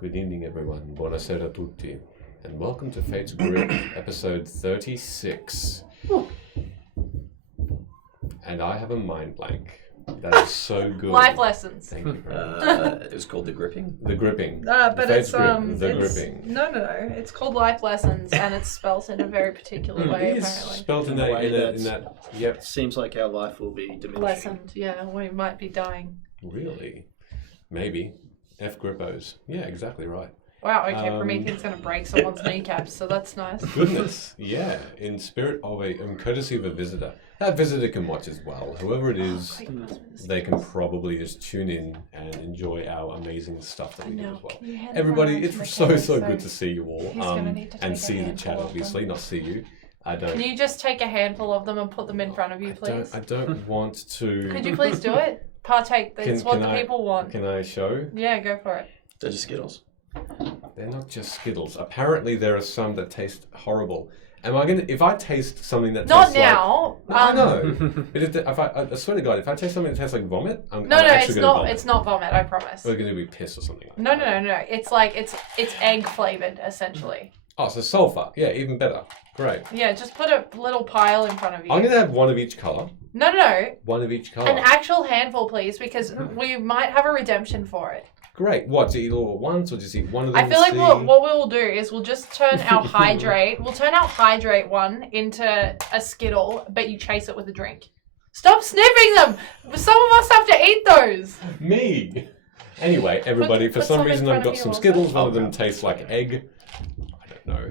Good evening, everyone. Buonasera tutti. And welcome to Fate's Grip, episode 36. And I have a mind blank. That is so good. Life lessons. Thank you. It was called The Gripping? The Gripping. But Fate's it's Grip, The it's, Gripping. No. It's called Life Lessons, and it's spelt in a very particular way. It is Apparently, spelled in that. Yep. Seems like our life will be diminishing. lessened. Yeah, we might be dying. Really? Maybe. F Grippos. Yeah, exactly right. Wow. Okay, Promethean's going to break someone's kneecaps, so that's nice. Goodness. Yeah. In spirit of courtesy of a visitor. That visitor can watch as well. Whoever it is, they can probably just tune in and enjoy our amazing stuff that we do as well. Everybody, it's so good to see you all. And see the chat, obviously, not see you. I don't. Can you just take a handful of them and put them in front of you, please? I don't want to. Could you please do it? Partake. That's what the people want. Can I show? Yeah, go for it. They're just Skittles. They're not just Skittles. Apparently, there are some that taste horrible. Am I gonna? If I taste something that not tastes now. like, no, but if I swear to God, if I taste something that tastes like vomit, I'm No, actually it's gonna not. vomit. It's not vomit. I promise. We're gonna be piss or something. No. It's like it's egg flavored essentially. Oh, so sulfur. Yeah, even better. Great. Yeah, just put a little pile in front of you. I'm gonna have one of each color. No. One of each color. An actual handful, please, because we might have a redemption for it. Great. What? To eat all at once, or just eat one of them? I feel like what we will do is we'll just turn our hydrate. We'll turn our hydrate one into a Skittle, but you chase it with a drink. Stop sniffing them. Some of us have to eat those. Me. Anyway, everybody. For put some some in reason, front I've of got you some also. Skittles. One of them tastes like egg. I don't know.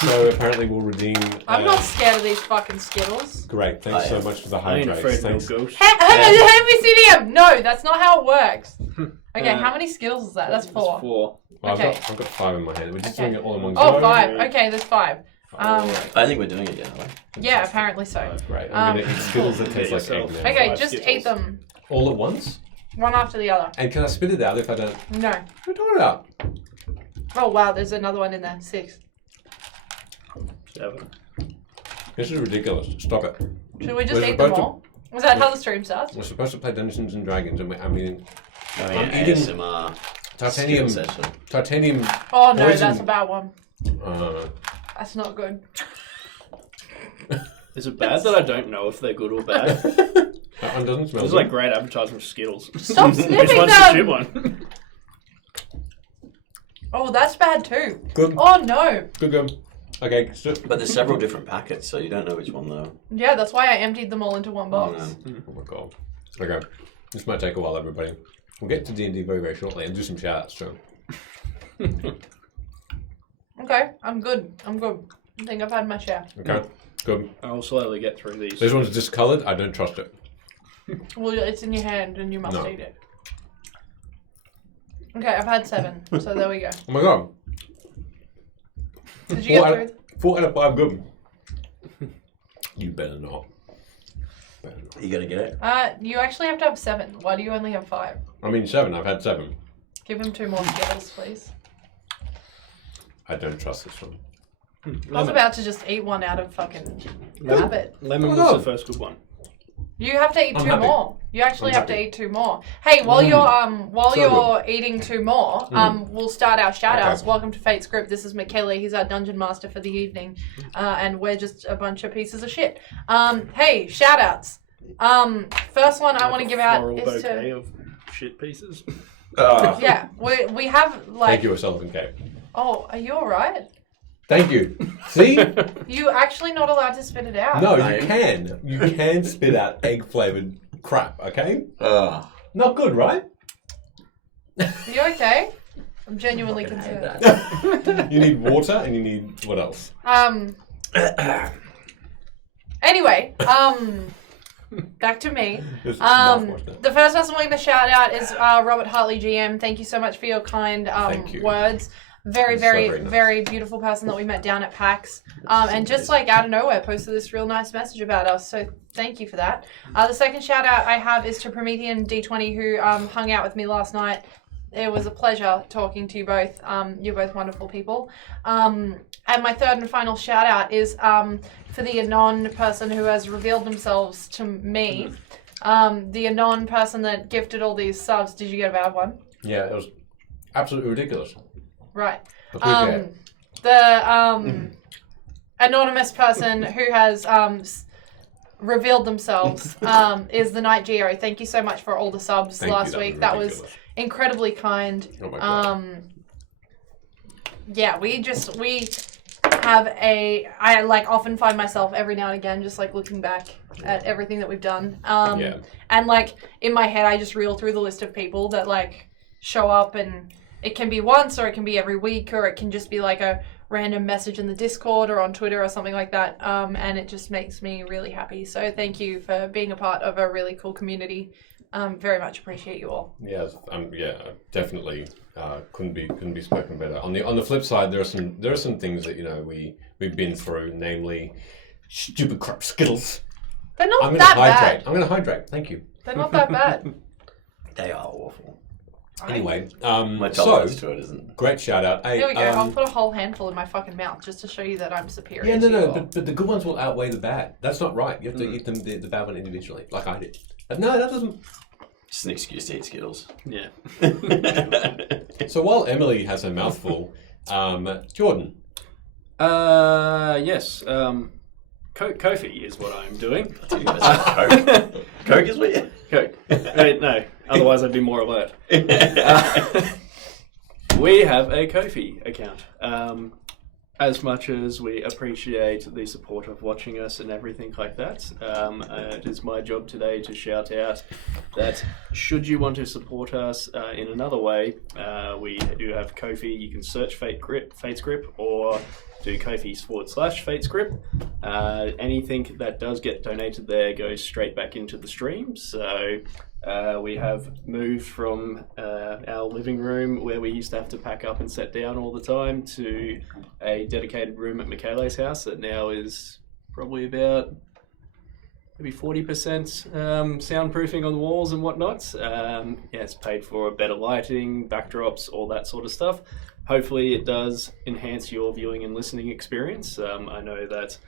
So apparently we'll redeem. I'm not scared of these fucking Skittles. Great. Thanks so much for the I ain't hydrate. afraid of no Thanks. ghosts. MBCDM! No, that's not how it works. Okay, how many Skittles is that? That's 4. That's 4. Well, Okay. I've got 5 in my hand. We're just Okay. doing it all in one Oh, go. 5. Okay, there's 5. I think we're doing it, yeah. Yeah, apparently so. Great. I'm gonna eat Skittles that taste like egg yourself. now. Okay, 5 just Skittles. eat them. All at once? One after the other. And can I spit it out if I don't? No. What are you talking about? Oh, wow, there's another one in there. 6. 7. This is ridiculous. Stop it. Should we just We're eat them supposed to- all? Was that how the stream starts? We're supposed to play Dungeons and Dragons, and I'm eating I'm eating ASMR. titanium. Skittle session. Titanium. Oh, no, Poison. that's a bad one. Uh, That's not good. Is it bad that I don't know if they're good or bad? that one doesn't smell This is good. like great advertising for Skittles. Stop Which sniffing one's the shit them! one? Oh, that's bad too. Good. Oh, no. Good. Okay. So, But there's several different packets, so you don't know which one though. Yeah, that's why I emptied them all into one box. oh my God. Okay. This might take a while, everybody. We'll get to D&D very, very shortly and do some shout-outs too. Okay, I'm good. I think I've had my share. Okay. Good. I'll slowly get through these. This one's discoloured. I don't trust it. Well, it's in your hand and you must No. eat it. Okay, I've had 7, so there we go. Oh my God. Did you get through? 4 out of 5 good. You better not. You gotta get it. You actually have to have 7. Why do you only have 5? I mean 7. I've had 7. Give him 2 more Skittles, please. I don't trust this one. I was about to just eat one out of fucking habit. Lemon Oh, was no. the first good one. You have to eat I'm 2 happy. more. You actually I'm have to happy. eat 2 more. Hey, while So you're eating 2 more, we'll start our shout outs. Okay. Welcome to Fate's Group. This is McKelly. He's our dungeon master for the evening. And we're just a bunch of pieces of shit. Hey, shout outs. First one I want to give out Floral is bouquet to of shit pieces. yeah. We have like. Thank you, O'Sullivan Cake. Oh, are you alright? Thank you. See? You actually not allowed to spit it out. No, you can. You can spit out egg-flavoured crap, okay? Not good, right? Are you okay? I'm genuinely concerned. You need water and you need... What else? Anyway, back to me. Just mouthwash now. The first person we're going to shout out is Robert Hartley, GM. Thank you so much for your kind Thank you. words. Very, He's very, so very nice. very beautiful person that we met down at PAX. And just like out of nowhere posted this real nice message about us. So thank you for that. The second shout out I have is to Promethean D20 who hung out with me last night. It was a pleasure talking to you both. You're both wonderful people. And my third and final shout out is for the Anon person who has revealed themselves to me. The Anon person that gifted all these subs. Did you get a bad one? Yeah, it was... absolutely ridiculous. Right. But who cares? The anonymous person who has revealed themselves is the Night Geo. Thank you so much for all the subs last week. That was incredibly kind. Oh my God. Yeah, we have I like often find myself every now and again just like looking back at everything that we've done. And like in my head I just reel through the list of people that like show up, and it can be once or it can be every week, or it can just be like a random message in the Discord or on Twitter or something like that. And it just makes me really happy. So thank you for being a part of a really cool community. Very much appreciate you all. Yeah, definitely couldn't be spoken better. On the flip side, there are some things that we've been through, namely stupid crap Skittles. They're not that bad. I'm going to hydrate. Thank you. They're not that bad. They are awful. Anyway, My tolerance to it isn't. Great shout out. Hey, there we go. I'll put a whole handful in my fucking mouth just to show you that I'm superior. Yeah, to you all. but the good ones will outweigh the bad. That's not right. You have to eat them the bad one individually, like I did. No, that doesn't. Just an excuse to eat Skittles. Yeah. So while Emily has her mouth full, Jordan. Yes. Kofi is what I'm doing. Coke. Coke is what you... Coke. No, otherwise I'd be more alert. We have a Kofi account. As much as we appreciate the support of watching us and everything like that, it is my job today to shout out that should you want to support us in another way, we do have Ko-fi. You can search Fate's Grip or do Ko-fi/Fate's Grip. Anything that does get donated there goes straight back into the stream. So we have moved from our living room where we used to have to pack up and sit down all the time to a dedicated room at Michele's house that now is probably about maybe 40% soundproofing on the walls and whatnot. It's paid for better lighting, backdrops, all that sort of stuff. Hopefully it does enhance your viewing and listening experience. I know that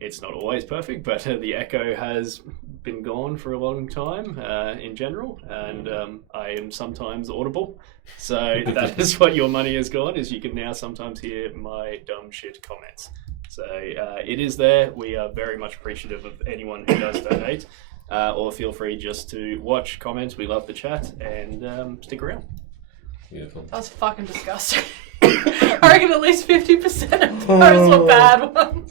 it's not always perfect, but the echo has been gone for a long time in general, and I am sometimes audible. So that is what your money has gone, is you can now sometimes hear my dumb shit comments. So it is there. We are very much appreciative of anyone who does donate, or feel free just to watch, comment. We love the chat, and stick around. Beautiful. That was fucking disgusting. I reckon at least 50% of those were bad ones.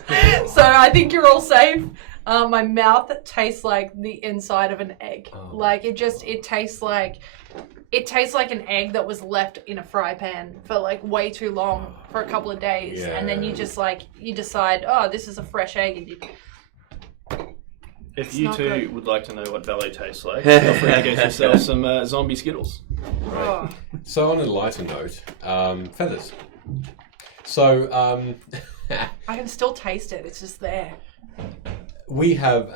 So I think you're all safe. My mouth tastes like the inside of an egg. Like it tastes like an egg that was left in a fry pan for like way too long for a couple of days, and then you decide, oh, this is a fresh egg, and you. If you two would like to know what ballet tastes like, feel free to get yourself some zombie Skittles. Right. So on a lighter note, feathers. So I can still taste it. It's just there. We have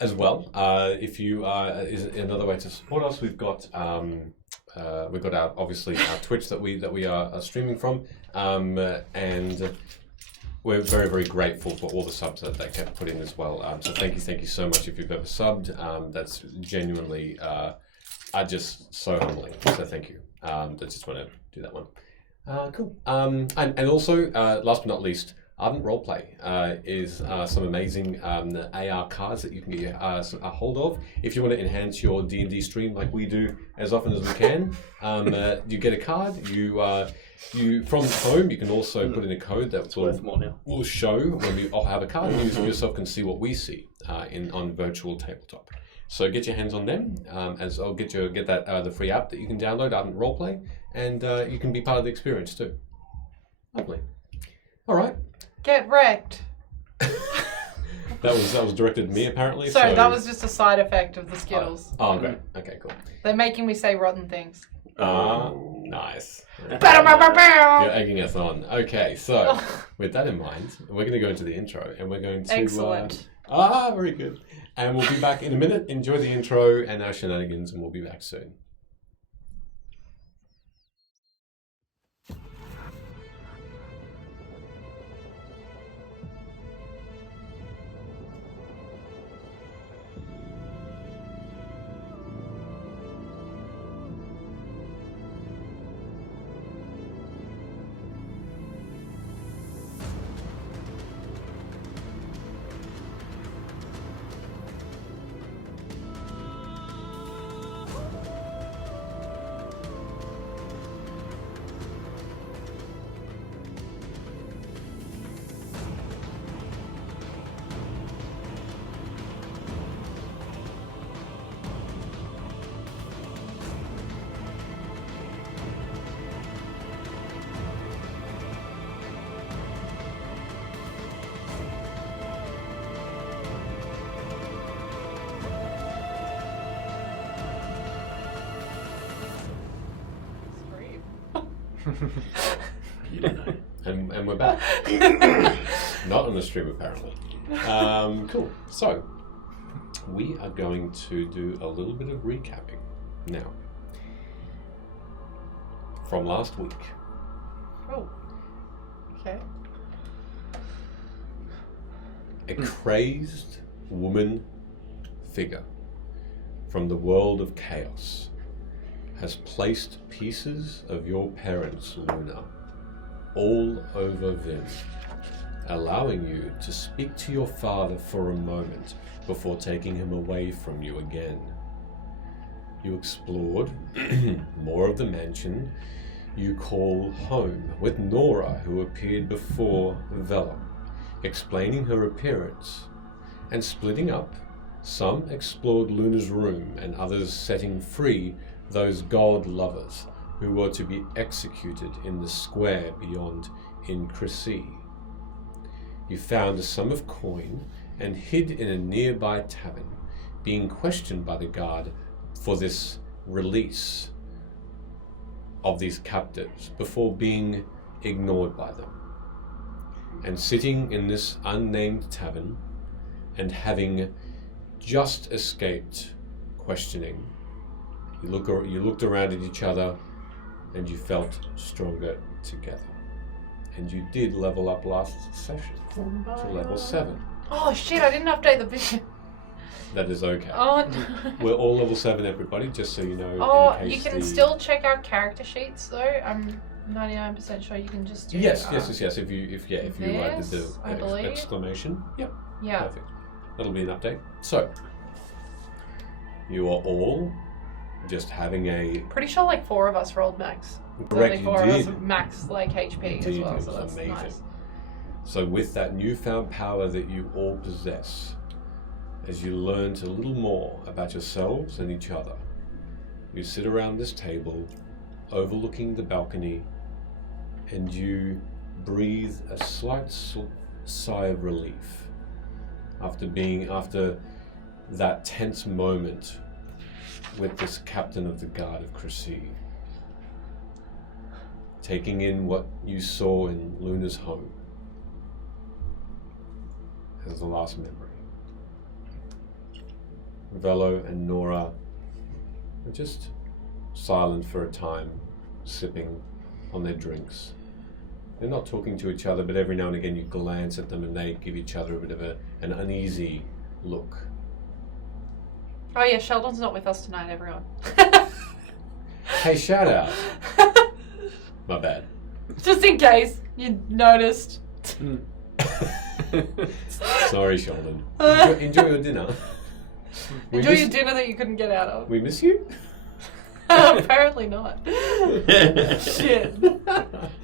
as well. If you is another way to support us, we've got our obviously our Twitch that we are streaming from, and we're very, very grateful for all the subs that they kept put in as well. So thank you so much if you've ever subbed. That's genuinely just so humbling. So thank you. I just want to do that one. Cool. And also, last but not least, Ardent Roleplay is some amazing AR cards that you can get a hold of. If you want to enhance your D&D stream like we do as often as we can, you get a card. You from home, you can also put in a code that will show when we have a card, and you yourself can see what we see on virtual tabletop. So get your hands on them, as I'll get that the free app that you can download, Ardent Roleplay, and you can be part of the experience too. Lovely. All right. Get wrecked. That was directed at me apparently. Sorry, that was just a side effect of the Skittles. Oh, great. Okay, cool. They're making me say rotten things. Nice. You're egging us on. Okay, so with that in mind, we're going to go into the intro, and we're going to... Excellent. Very good. And we'll be back in a minute. Enjoy the intro and our shenanigans, and we'll be back soon. You don't know. And we're back. Not on the stream, apparently. Cool. So, we are going to do a little bit of recapping now. From last week. Oh. Okay. A crazed woman figure from the world of chaos has placed pieces of your parents, Luna, all over Vim, allowing you to speak to your father for a moment before taking him away from you again. You explored more of the mansion you call home with Nora, who appeared before Vela, explaining her appearance, and splitting up. Some explored Luna's room and others setting free those god lovers who were to be executed in the square beyond in Cressy. You found a sum of coin and hid in a nearby tavern, being questioned by the guard for this release of these captives before being ignored by them. And sitting in this unnamed tavern and having just escaped questioning, you looked around at each other and you felt stronger together. And you did level up last session to level 7. Oh shit, I didn't update the video. That is okay. Oh no. We're all level 7, everybody, just so you know. Oh, in case you can still check out character sheets though. I'm 99% sure you can just do Yes. If you did this, I the believe. exclamation. Yep. Yeah. Perfect. That'll be an update. So, you are all just having a Pretty sure like 4 of us rolled max. correct. Only You 4 did. of us max like HP as Indeed, well, it so was that's amazing. nice. So, with that newfound power that you all possess, as you learned a little more about yourselves and each other, you sit around this table, overlooking the balcony, and you breathe a slight sigh of relief after that tense moment with this captain of the guard of Cressy, taking in what you saw in Luna's home as the last memory. Velo and Nora are just silent for a time, sipping on their drinks. They're not talking to each other, but every now and again you glance at them and they give each other a bit of an uneasy look. Oh yeah, Sheldon's not with us tonight, everyone. Hey, shout out. My bad. Just in case you noticed. Sorry, Sheldon. Enjoy your dinner. Enjoy your dinner that you couldn't get out of. We miss you? Apparently not. Shit.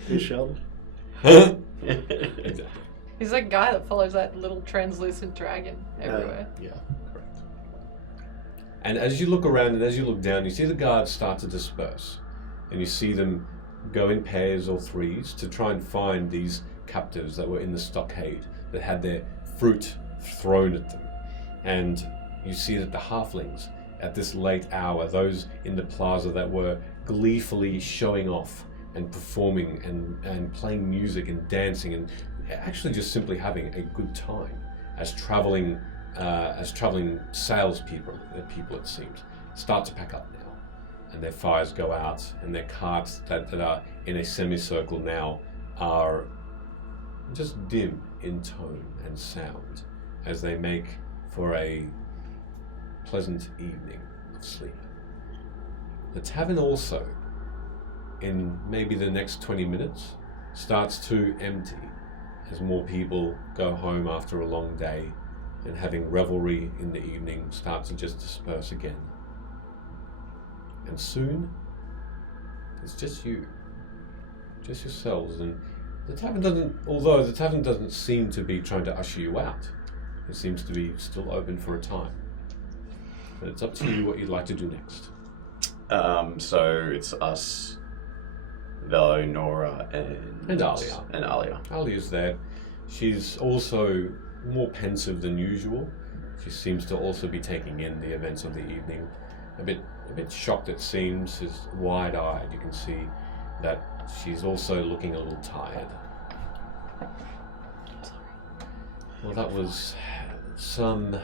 Who's Sheldon? Exactly. He's that guy that follows that little translucent dragon everywhere. Yeah, correct. And as you look around and as you look down, you see the guards start to disperse. And you see them go in pairs or threes to try and find these captives that were in the stockade that had their fruit thrown at them. And you see that the halflings, at this late hour, those in the plaza that were gleefully showing off and performing and playing music and dancing and actually just simply having a good time as traveling salespeople, it seems, start to pack up now. And their fires go out and their carts that are in a semicircle now are just dim in tone and sound as they make for a pleasant evening of sleep. The tavern also, in maybe the next 20 minutes, starts to empty as more people go home after a long day and having revelry in the evening start to just disperse again. And soon, it's just you, just yourselves, and the tavern doesn't seem to be trying to usher you out. It seems to be still open for a time. But it's up to you what you'd like to do next. So it's us, Velo, Nora, and Alia. And Alia. Alia's there. She's also more pensive than usual. She seems to also be taking in the events of the evening. A bit shocked, it seems. She's wide-eyed. You can see that she's also looking a little tired. Well, that was some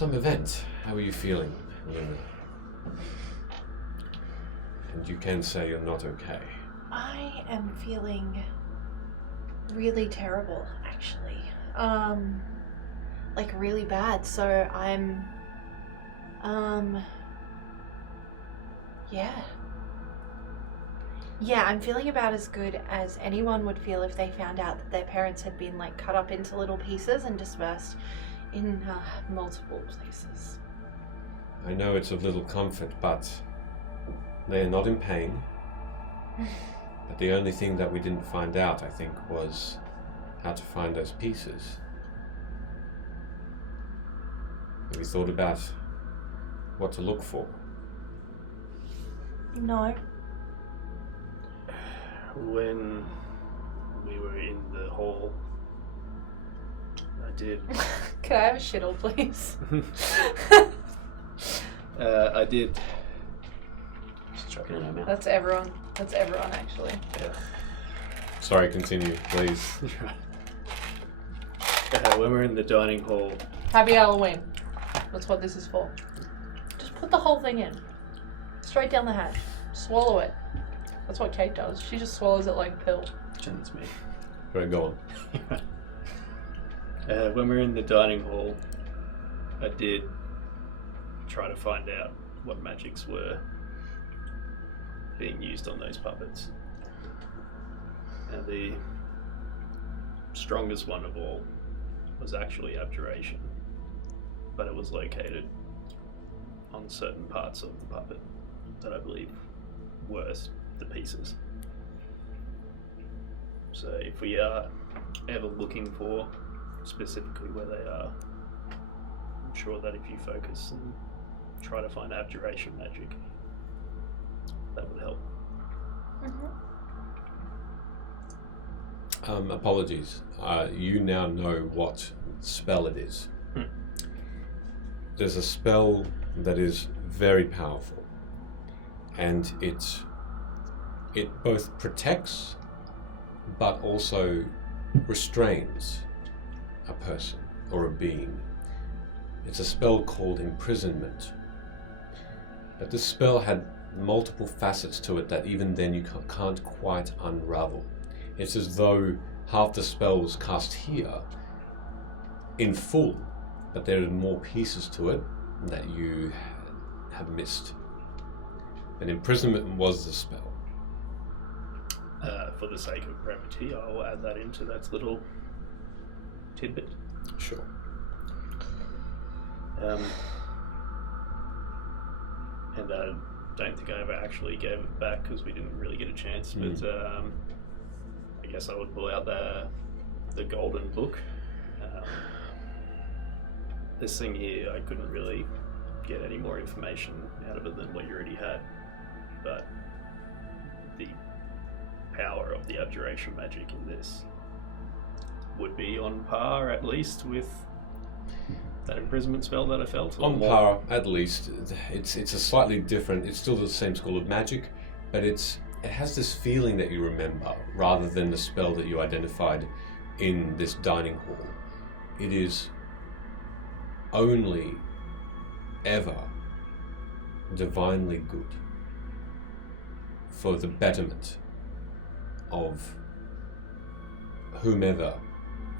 event. How are you feeling, Luna? And you can say you're not okay. I am feeling really terrible, actually. Like really bad. So I'm, yeah, I'm feeling about as good as anyone would feel if they found out that their parents had been like cut up into little pieces and dispersed in multiple places. I know it's of little comfort, but they are not in pain. But the only thing that we didn't find out, I think, was how to find those pieces. Have you thought about what to look for? No. When we were in the hall, I did. Can I have a shittle, please? I did. Just chuck it in her mouth. That's everyone. That's everyone, actually. Yeah. Sorry, continue, please. When we're in the dining hall, Happy Halloween. That's what this is for. Just put the whole thing in. Straight down the hatch. Swallow it. That's what Kate does. She just swallows it like a pill. That's me. Right, go on. when we're in the dining hall, I did try to find out what magics were being used on those puppets. And the strongest one of all was actually abjuration, but it was located on certain parts of the puppet that I believe were the pieces. So if we are ever looking for specifically where they are, I'm sure that if you focus and try to find abjuration magic, that would help. Apologies. You now know what spell it is. There's a spell that is very powerful, and it both protects but also restrains a person or a being. It's a spell called imprisonment. But this spell had multiple facets to it that even then you can't quite unravel. It's as though half the spell was cast here in full, but there are more pieces to it that you have missed. And imprisonment was the spell. For the sake of brevity, I'll add that into that little tidbit. Sure. And I don't think I ever actually gave it back because we didn't really get a chance. But I guess I would pull out the golden book. This thing here, I couldn't really get any more information out of it than what you already had. But the power of the abjuration magic in this would be on par, at least, with that imprisonment spell that I felt. On par, at least. It's a slightly different. It's still the same school of magic, but it has this feeling that you remember rather than the spell that you identified in this dining hall. It is only ever divinely good for the betterment of whomever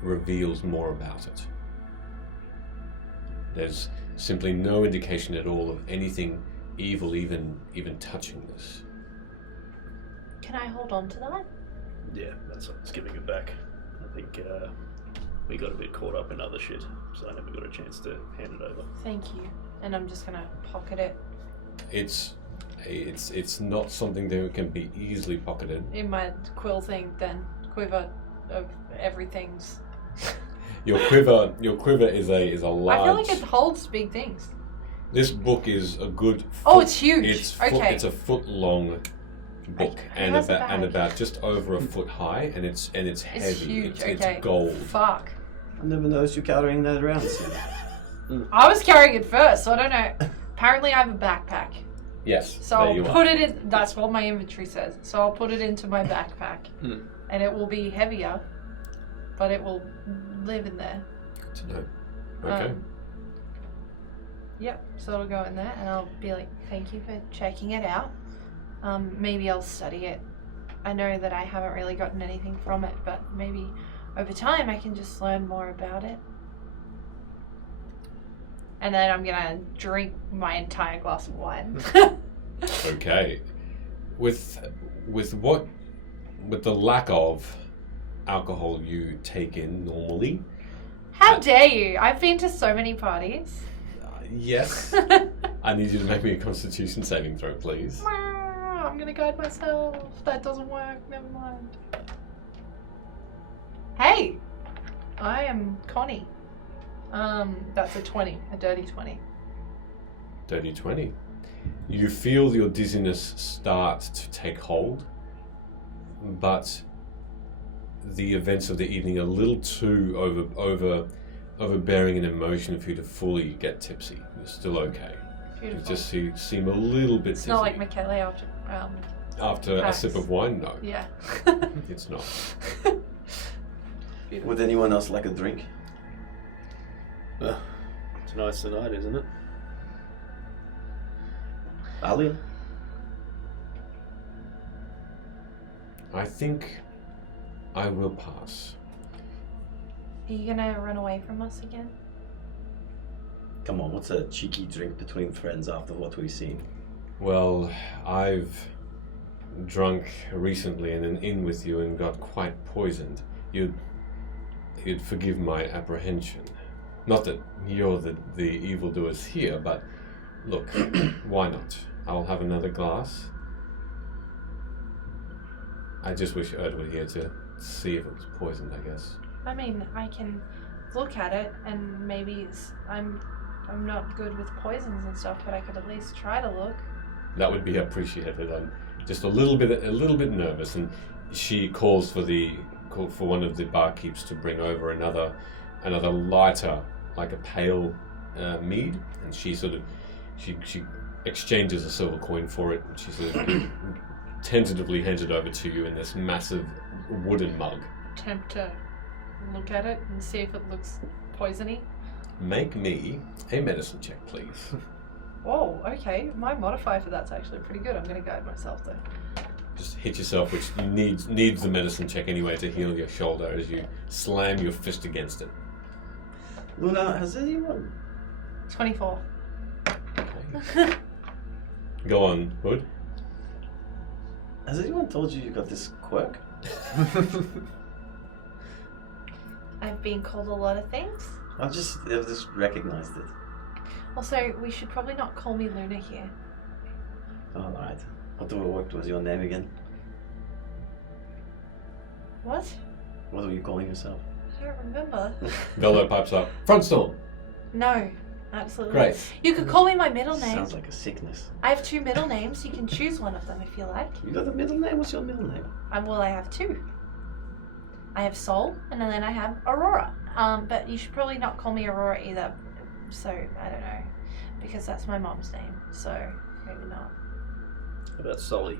reveals more about it. There's simply no indication at all of anything evil even touching this. Can I hold on to that? Yeah, that's what I was giving it back. I think we got a bit caught up in other shit, so I never got a chance to hand it over. Thank you. And I'm just gonna pocket it. It's not something that can be easily pocketed. In my quill thing, then. Quiver of everything's. Your quiver is a large. I feel like it holds big things. This book is a good. Oh, it's huge. It's a foot long book and how's the bag? about just over a foot high, and it's heavy. It's huge. It's Okay. gold. Fuck. I never noticed you carrying that around, Sam. I was carrying it first, so I don't know. Apparently, I have a backpack. Yes. So there I'll you put are. it in. That's what my inventory says. So I'll put it into my backpack, and it will be heavier, but it will live in there. Good to know. Okay. Yep. So it'll go in there, and I'll be like, "Thank you for checking it out. Maybe I'll study it. I know that I haven't really gotten anything from it, but maybe over time I can just learn more about it." And then I'm gonna drink my entire glass of wine. Okay. With the lack of alcohol you take in normally, How dare you? I've been to so many parties. yes. I need you to make me a Constitution saving throw, please. I'm gonna guide myself. That doesn't work. Never mind. Hey, I am Connie. That's a 20, a dirty 20. Dirty 20. You feel your dizziness start to take hold, but the events of the evening are a little too overbearing an emotion for you to fully get tipsy. You're still okay. Beautiful. You just seem a little bit It's dizzy. not like Michele After a Facts. sip of wine, no. Yeah. It's not. Would anyone else like a drink? Tonight's the night, isn't it? Ali? I think I will pass. Are you gonna run away from us again? Come on, what's a cheeky drink between friends after what we've seen? Well, I've drunk recently in an inn with you and got quite poisoned. You'd forgive my apprehension. Not that you're the evildoers here, but look, why not? I'll have another glass. I just wish Erd were here to see if it was poisoned, I guess. I mean, I can look at it, and maybe I'm not good with poisons and stuff, but I could at least try to look. That would be appreciated. I'm just a little bit nervous, and she calls for one of the barkeeps to bring over another lighter, like a pale mead, and she exchanges a silver coin for it, and she sort of tentatively hands it over to you in this massive wooden mug. Attempt to look at it and see if it looks poisony. Make me a medicine check, please. Whoa, okay. My modifier for that's actually pretty good. I'm going to guide myself though. Just hit yourself, which needs the medicine check anyway to heal your shoulder as you slam your fist against it. Luna, has anyone... 24. Okay. Go on, Hood. Has anyone told you got this quirk? I've been called a lot of things. I've just recognized it. Also, we should probably not call me Luna here. Alright. What was your name again? What? What were you calling yourself? I don't remember. Bello pipes up. Front storm. No, absolutely. Great. You could call me my middle name. Sounds like a sickness. I have 2 middle names. You can choose one of them if you like. You got a middle name? What's your middle name? Well, I have 2. I have Sol, and then I have Aurora. But you should probably not call me Aurora either. So, I don't know. Because that's my mom's name. So, maybe not. How about Solly?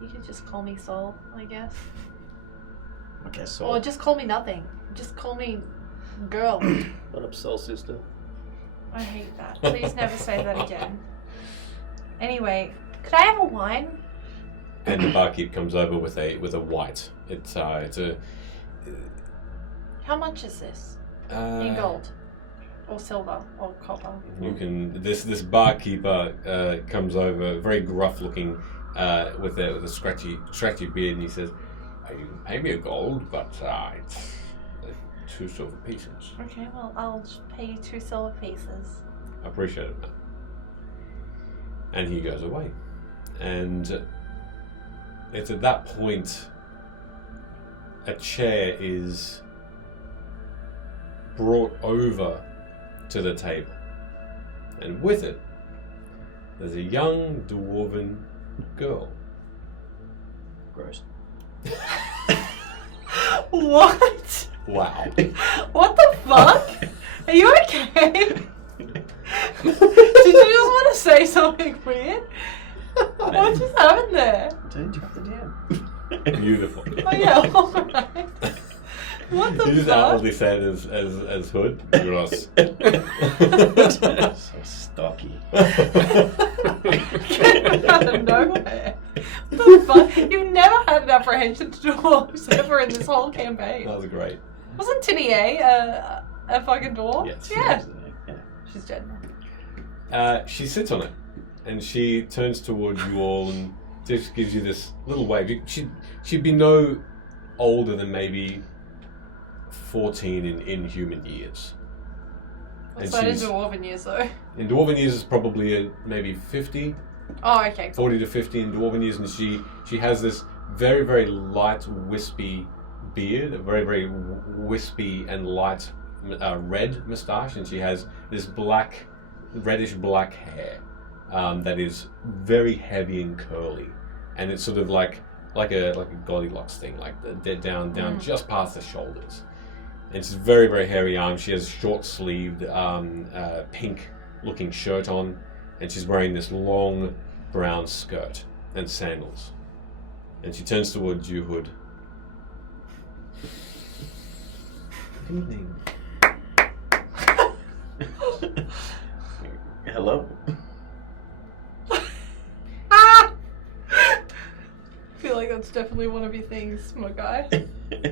You could just call me Sol, I guess. Okay, so... Or just call me nothing. Just call me girl. What up, Soul Sister? I hate that. Please never say that again. Anyway, could I have a wine? And the barkeep comes over with a white. It's a How much is this? In gold? Or silver? Or copper? You can. This barkeeper comes over, very gruff looking, with a scratchy beard, and he says, "You can pay me a gold, but it's 2 silver pieces." Okay, well, I'll just pay you 2 silver pieces. I appreciate it, man. And he goes away, and it's at that point a chair is brought over to the table, and with it there's a young dwarven girl. Gross. What? Wow. What the fuck? Are you okay? Did you just want to say something weird? What just happened there? Don't drop the DM. Beautiful. Oh yeah, alright. What the You just fuck? outwardly said as Hood. Gross. So stocky. Came out of nowhere. What the fuck? You've never had an apprehension to dwarves ever in this whole campaign. That was great. Wasn't Tinier a fucking dwarf? Yes. Yeah. Yeah. She's dead now. She sits on it, and she turns towards you all and just gives you this little wave. She'd be no older than maybe 14 in human years. What's And that in she's- dwarven years though? In dwarven years, it's probably maybe 50, Oh, okay. Cool. 40 to 50 in dwarven years, and she has this very, very light, wispy beard, a very, very wispy and light red moustache, and she has this reddish black hair that is very heavy and curly, and it's sort of like a Goldilocks thing, like down just past the shoulders. And she's very, very hairy arms. She has short-sleeved pink-looking shirt on, and she's wearing this long brown skirt and sandals. And she turns towards you, Hood. Good evening. Hello. Ah! I feel like that's definitely one of your things, my guy.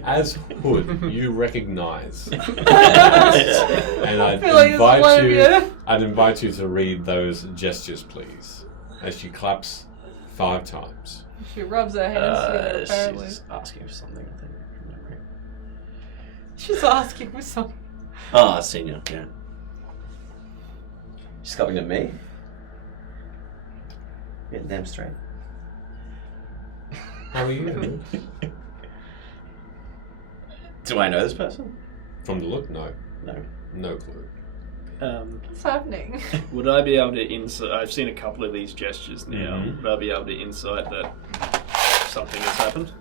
As Hood, you recognize, and I feel like it's one of you. I'd invite you to read those gestures, please, as she claps 5 times. She rubs her hands together, apparently. She's asking for something, I think. from memory. She's asking for something. Ah, senior, yeah. She's coming to me. Getting damn straight. How are you? Do I know this person? From the look, no. No. Clue. What's happening? Would I be able to insight? I've seen a couple of these gestures now. Mhm. Would I be able to insight that something has happened?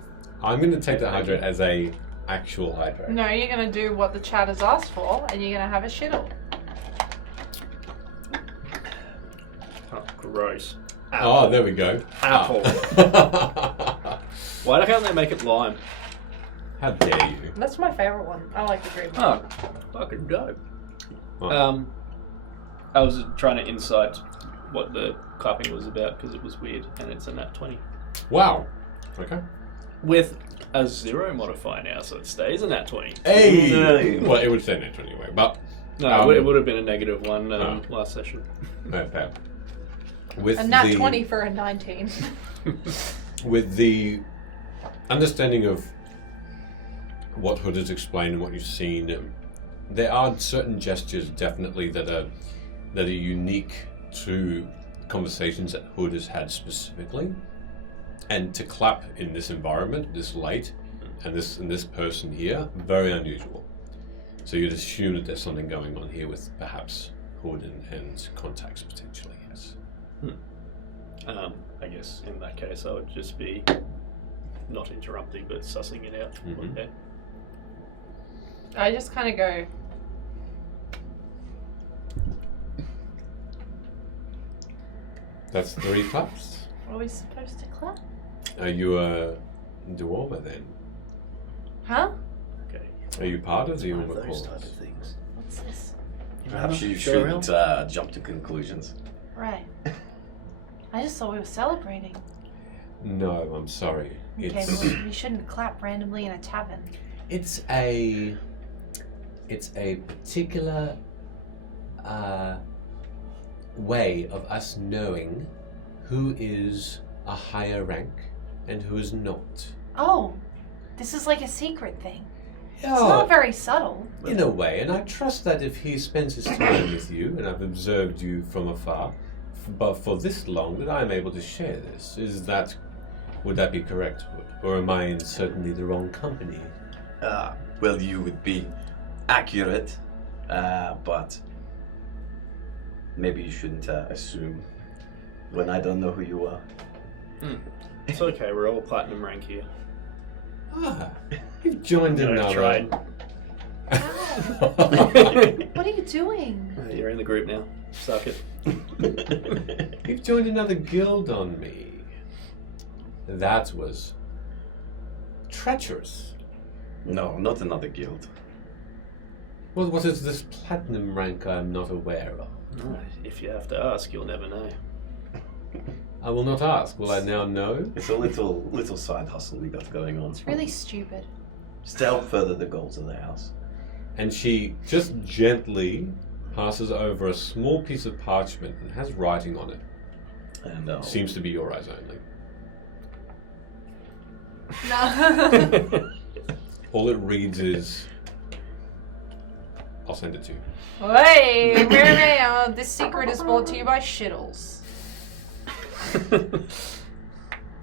I'm going to take the hydrate as a actual hydrate. No, you're gonna do what the chat has asked for, and you're gonna have a shittle. Oh, gross. Oh, there we go. Apple. Ah. Why can't they make it lime? How dare you? That's my favorite one. I like the green one. Oh, fucking dope. Oh. I was trying to insight what the clapping was about because it was weird, and it's a nat 20 Wow. Okay. with a 0 modifier now, so it stays a nat 20. Hey! Hey. Well, it would stay natural anyway, but... No, it would have been a -1 last session. No, fair. With A nat the, 20 for a 19. With the understanding of what Hood has explained and what you've seen, there are certain gestures definitely that are unique to conversations that Hood has had specifically, and to clap in this environment this late and this person here, very unusual. So you'd assume that there's something going on here with perhaps Hood and contacts potentially. Yes. I guess in that case I would just be not interrupting but sussing it out. Mhm. Okay. I just kind of go, That's 3 claps. are we supposed to clap? Are you a Duoma then? Huh? Okay. Are you part of the One Duoma of those type cause? of things. What's this? Perhaps you Go shouldn't jump to conclusions. Right. I just thought we were celebrating. No, I'm sorry. Okay, It's well, you shouldn't clap randomly in a tavern. it's a particular way of us knowing who is a higher rank and who is not. Oh, this is like a secret thing. It's not very subtle. In a way, and I trust that if he spends his time with you, and I've observed you from afar, but for this long, that I'm able to share this. Would that be correct, Wood? Or am I in certainly the wrong company? Well, you would be accurate, but maybe you shouldn't assume when I don't know who you are. It's okay, we're all platinum rank here. Ah, you've joined I'm gonna another. try and What are you doing? You're in the group now. Suck it. You've joined another guild on me. That was treacherous. No, not another guild. Well, what is this platinum rank I'm not aware of? If you have to ask, you'll never know. I will not ask. Will I now know? It's a little side hustle we got going on. It's really stupid. Just to help further the goals of the house. And she just gently passes over a small piece of parchment and has writing on it. And Seems to be your eyes only. No. All it reads is, I'll send it to you. Hey, this secret is brought to you by Shittles.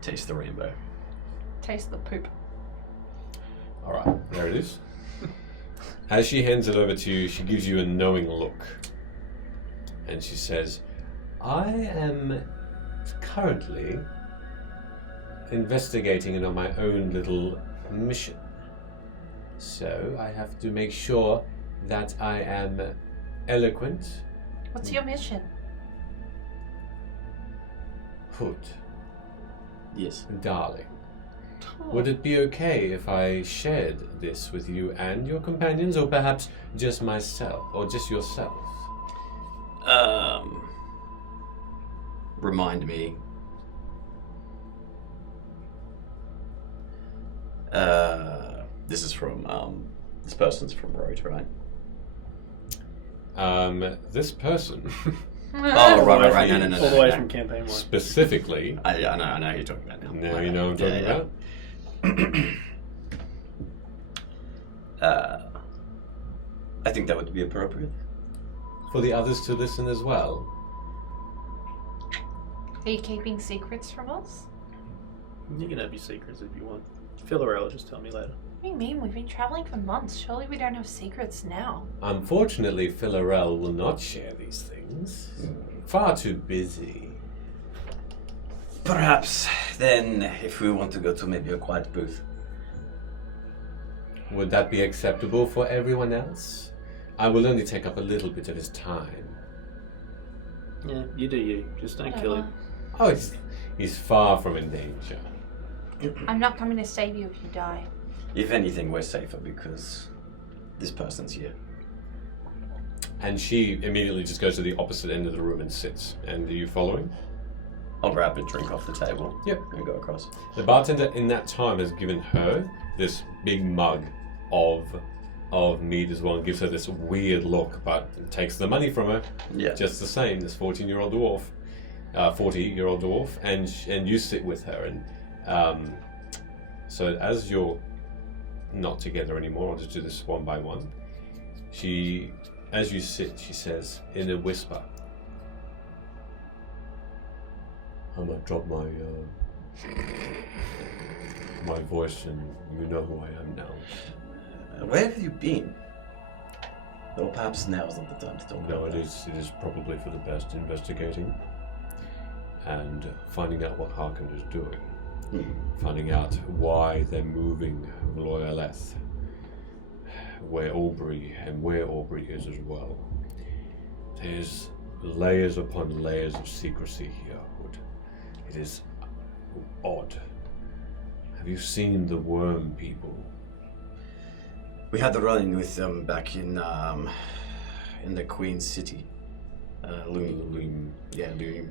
taste the rainbow. Taste the poop. Alright, there it is. As she hands it over to you, she gives you a knowing look. And she says, I am currently investigating it on my own little mission. So I have to make sure that I am eloquent. What's your mission? Hood, Yes. darling. Would it be okay if I shared this with you and your companions, or perhaps just myself, or just yourself? Remind me. This is from, this person's from Road, right? This person Oh, right. No. All the way from campaign 1. specifically. I know who you're talking about now. Now you know what I'm talking about. I think that would be appropriate. For the others to listen as well. Are you keeping secrets from us? You can have your secrets if you want. Philorel, just tell me later. What do you mean? We've been traveling for months. Surely we don't have secrets now. Unfortunately, Philorel will not share these things. Far too busy. Perhaps then, if we want to go to maybe a quiet booth. Would that be acceptable for everyone else? I will only take up a little bit of his time. Yeah, you do you. Just don't kill him. Oh, he's far from in danger. I'm not coming to save you if you die. If anything, we're safer because this person's here. And she immediately just goes to the opposite end of the room and sits. And are you following? I'll grab a drink off the table. Yep. And go across. The bartender in that time has given her this big mug of mead as well, and gives her this weird look, but takes the money from her. Yeah. Just the same, this 14-year-old dwarf, 40-year-old dwarf, and you sit with her. And so as you're not together anymore, I'll just do this one by one. As you sit, she says in a whisper, I might drop my voice, and you know who I am now. Where have you been? Or perhaps now's not the time to talk No, about it is probably for the best, investigating and finding out what Harkin is doing. Finding out why they're moving Loyaleth, where Aubrey is as well. There's layers upon layers of secrecy here, Hood. It is odd. Have you seen the worm people? We had the run-in with them back in the Queen City. Loom. Yeah, Loom.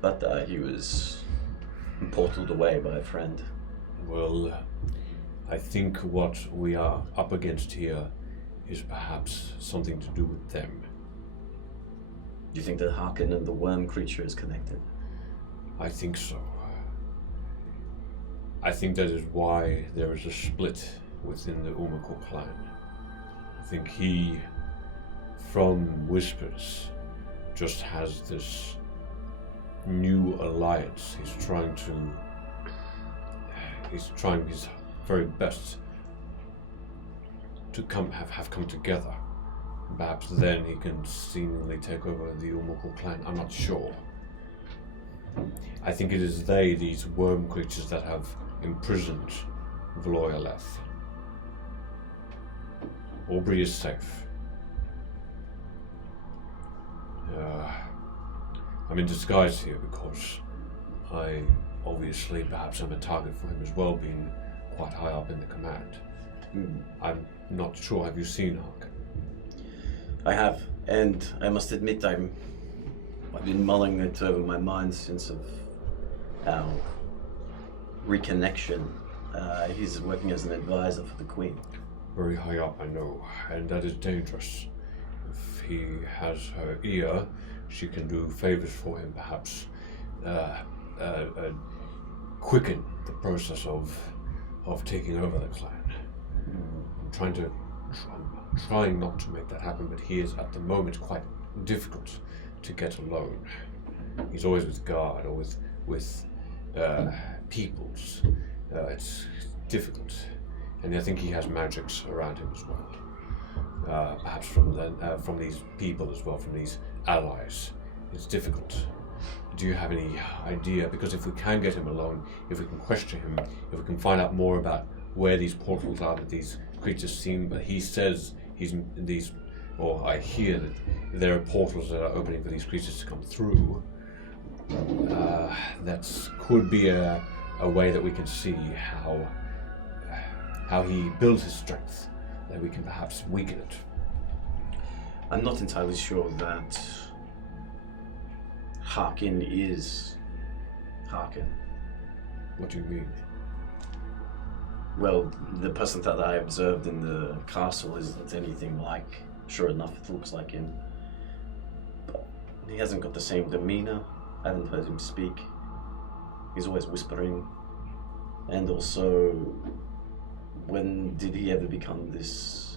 But he was portaled away by a friend. Well, I think what we are up against here is perhaps something to do with them. Do you think that Harkin and the worm creature is connected? I think so. I think that is why there is a split within the Umakor clan. I think he, from whispers, just has this new alliance. He's trying his very best to have come together. Perhaps then he can seemingly take over the Umakor clan. I'm not sure. I think it is these worm creatures, that have imprisoned Vloyaleth. Aubrey is safe. I'm in disguise here because I obviously perhaps am a target for him as well, being quite high up in the command. I'm not sure. Have you seen Hark? I have, and I must admit I've been mulling it over my mind since of our reconnection. He's working as an advisor for the Queen. Very high up, I know, and that is dangerous. If he has her ear, she can do favors for him, perhaps quicken the process of taking over the clan. I'm trying not to make that happen, but he is at the moment quite difficult to get alone. He's always with guard or with peoples. It's difficult, and I think he has magics around him as well. Perhaps from these people as well, from these allies. It's difficult. Do you have any idea? Because if we can get him alone, if we can question him, if we can find out more about where these portals are that these creatures seem, but he says he's these, or I hear that there are portals that are opening for these creatures to come through. That could be a way that we can see how he builds his strength, that we can perhaps weaken it. I'm not entirely sure that Harkin is Harkin. What do you mean? Well, the person that I observed in the castle isn't anything like. Sure enough, it looks like him. But he hasn't got the same demeanor. I haven't heard him speak. He's always whispering. And also, when did he ever become this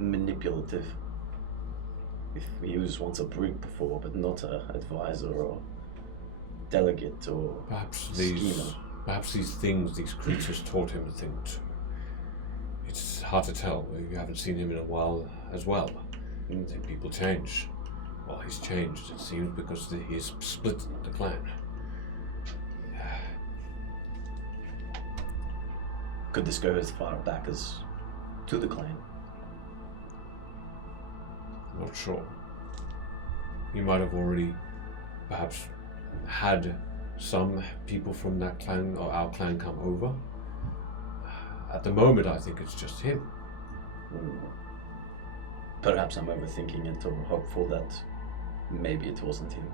manipulative? If he was once a brute before, but not an advisor or delegate or schemer. Perhaps these things, these creatures taught him a thing too. It's hard to tell. You haven't seen him in a while as well. I think people change. Well, he's changed, it seems, because he's split the clan. Could this go as far back as to the clan? Not sure. He might have already perhaps had some people from that clan or our clan come over. At the moment, I think it's just him. Perhaps I'm overthinking it, or hopeful that maybe it wasn't him.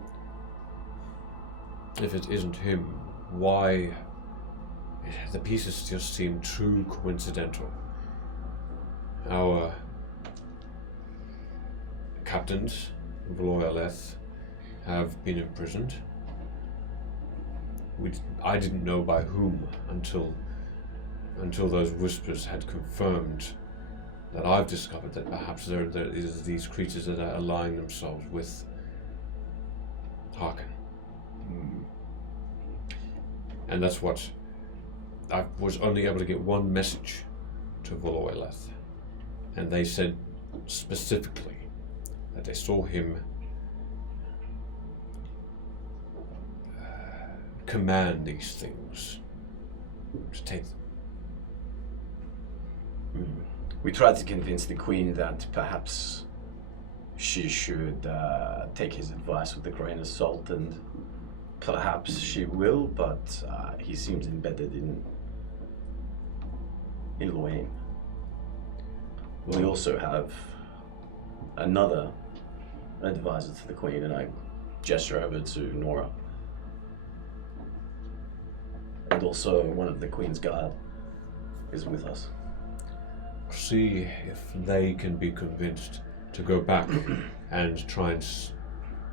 If it isn't him, why? The pieces just seem too coincidental. Our captains, Lessens, have been imprisoned. I didn't know by whom until those whispers had confirmed that I've discovered that perhaps there is these creatures that are aligning themselves with Harkin. And that's what I was only able to get one message to Lessens, and they said specifically that they saw him command these things to take them. We tried to convince the Queen that perhaps she should take his advice with a grain of salt, and perhaps she will, but he seems embedded in Luane. We also have another advisor to the Queen, and I gesture over to Nora. And also one of the Queen's Guard is with us. See if they can be convinced to go back and try and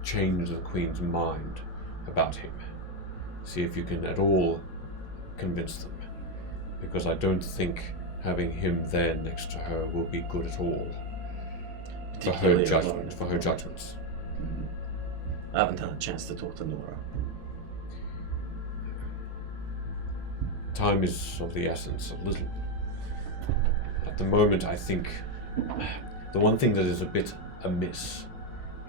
change the Queen's mind about him. See if you can at all convince them. Because I don't think having him there next to her will be good at all. For her judgments. I haven't had a chance to talk to Nora. Time is of the essence a little. At the moment, I think the one thing that is a bit amiss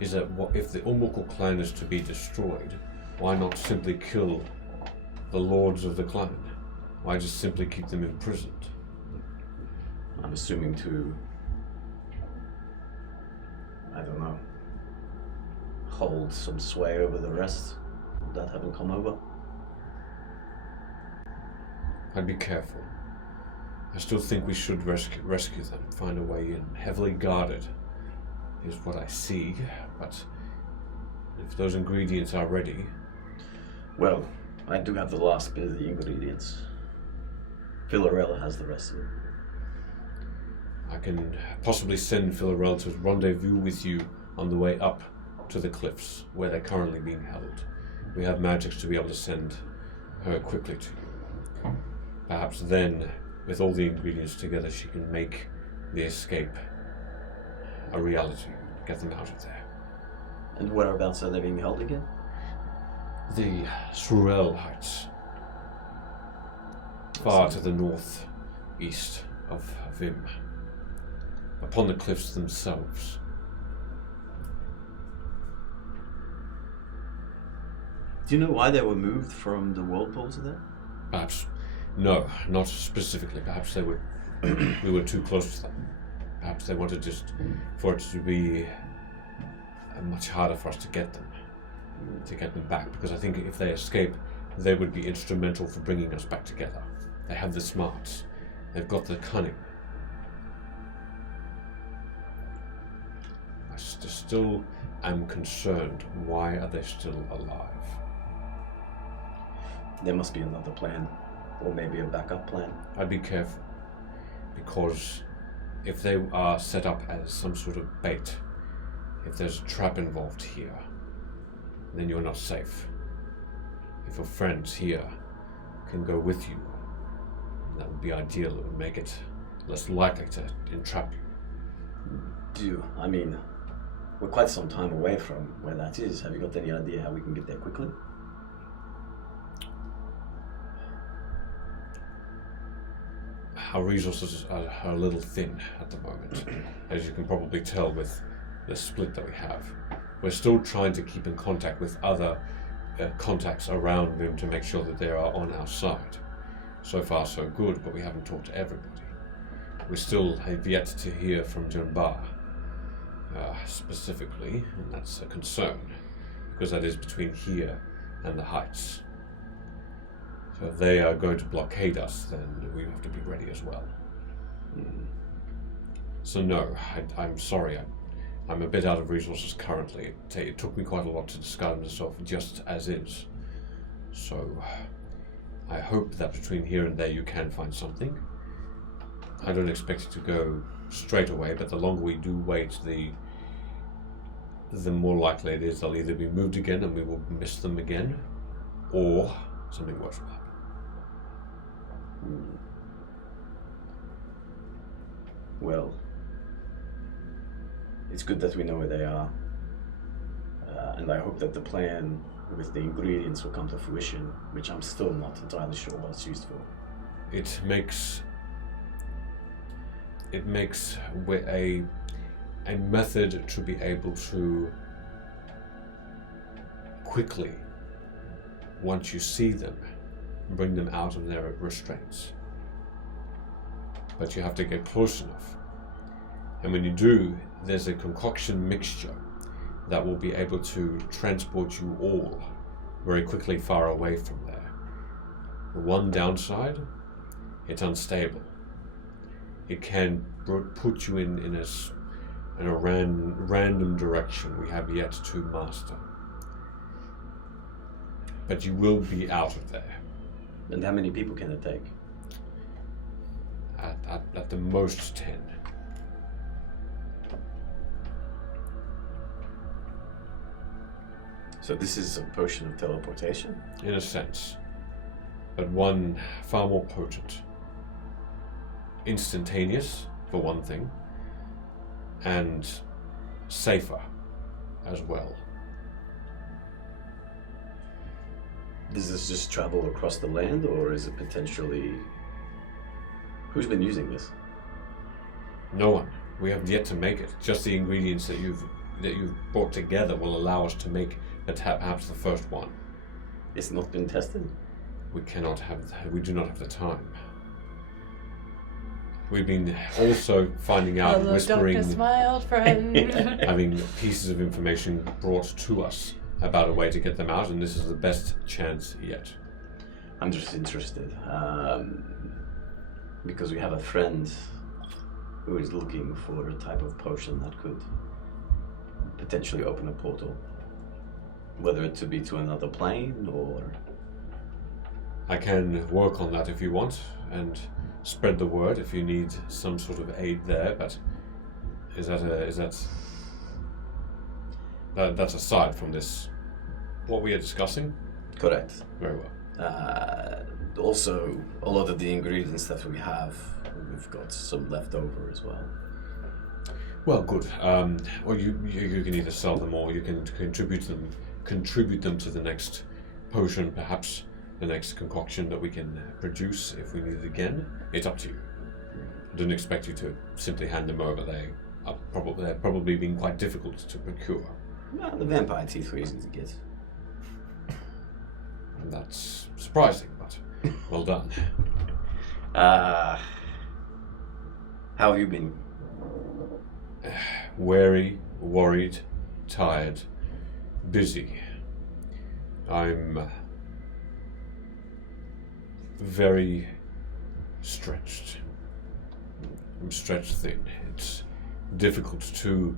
is that if the Umukul clan is to be destroyed, why not simply kill the lords of the clan? Why just simply keep them imprisoned? I'm assuming to I don't know, hold some sway over the rest that haven't come over? I'd be careful. I still think we should rescue them, find a way in. Heavily guarded is what I see, but if those ingredients are ready... Well, I do have the last bit of the ingredients. Philorella has the rest of it. I can possibly send Philorella to rendezvous with you on the way up to the cliffs, where they're currently being held. We have magics to be able to send her quickly to you. Perhaps then, with all the ingredients together, she can make the escape a reality, get them out of there. And whereabouts are they being held again? The Surel Heights, far to the northeast of Vim, upon the cliffs themselves. Do you know why they were moved from the whirlpool to there? Perhaps, no, not specifically. Perhaps we were too close to them. Perhaps they wanted just for it to be much harder for us to get them back. Because I think if they escape, they would be instrumental for bringing us back together. They have the smarts. They've got the cunning. I still am concerned. Why are they still alive? There must be another plan, or maybe a backup plan. I'd be careful, because if they are set up as some sort of bait, if there's a trap involved here, then you're not safe. If your friends here can go with you, that would be ideal. It would make it less likely to entrap you. I mean, we're quite some time away from where that is. Have you got any idea how we can get there quickly? Our resources are a little thin at the moment, as you can probably tell with the split that we have. We're still trying to keep in contact with other contacts around Vim to make sure that they are on our side. So far so good, but we haven't talked to everybody. We still have yet to hear from Junbar specifically, and that's a concern, because that is between here and the Heights. So if they are going to blockade us, then we have to be ready as well. So no, I'm sorry. I'm a bit out of resources currently. It took me quite a lot to discard myself just as is. So I hope that between here and there you can find something. I don't expect it to go straight away, but the longer we do wait, the more likely it is they'll either be moved again and we will miss them again, or something worse will happen. Well, it's good that we know where they are, and I hope that the plan with the ingredients will come to fruition, which I'm still not entirely sure what it's used for. It makes a method to be able to quickly, once you see them, bring them out of their restraints. But you have to get close enough. And when you do, there's a concoction mixture that will be able to transport you all very quickly far away from there. The one downside, it's unstable. It can put you in a random direction we have yet to master. But you will be out of there. And how many people can it take? At the most 10. So this is a potion of teleportation? In a sense. But one far more potent. Instantaneous, for one thing. And safer as well. Does this just travel across the land, or is it potentially... Who's been using this? No one. We have yet to make it. Just the ingredients that you've brought together will allow us to make perhaps the first one. It's not been tested? We do not have the time. We've been also finding out, Hello, whispering, darkness, my old friend. having pieces of information brought to us about a way to get them out, and this is the best chance yet. I'm just interested because we have a friend who is looking for a type of potion that could potentially open a portal, whether it to be to another plane or. I can work on that if you want, and spread the word if you need some sort of aid there. But that's aside from this, what we are discussing? Correct. Very well. Also, a lot of the ingredients that we have, we've got some left over as well. Well, good. Or you can either sell them or you can contribute them to the next potion, perhaps the next concoction that we can produce if we need it again. It's up to you. I didn't expect you to simply hand them over. They're probably being quite difficult to procure. Well, the vampire teeth were easy to get. And that's surprising, but well done. How have you been? Wary, worried, tired, busy. I'm very stretched. I'm stretched thin. It's difficult to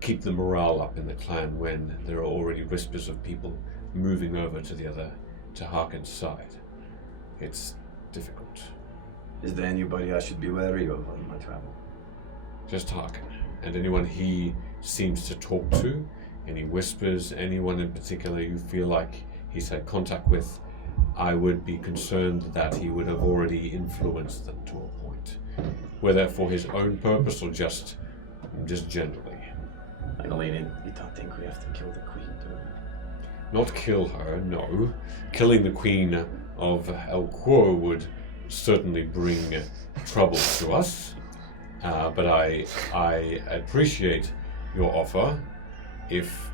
keep the morale up in the clan when there are already whispers of people moving over to Harkin's side. It's difficult. Is there anybody I should be wary of on my travel? Just Harkin, and anyone he seems to talk to, any whispers, anyone in particular you feel like he's had contact with, I would be concerned that he would have already influenced them to a point, whether for his own purpose or just generally. Eileen, you don't think we have to kill the queen, do we? Not kill her, no. Killing the Queen of El Quo would certainly bring trouble to us, but I appreciate your offer. If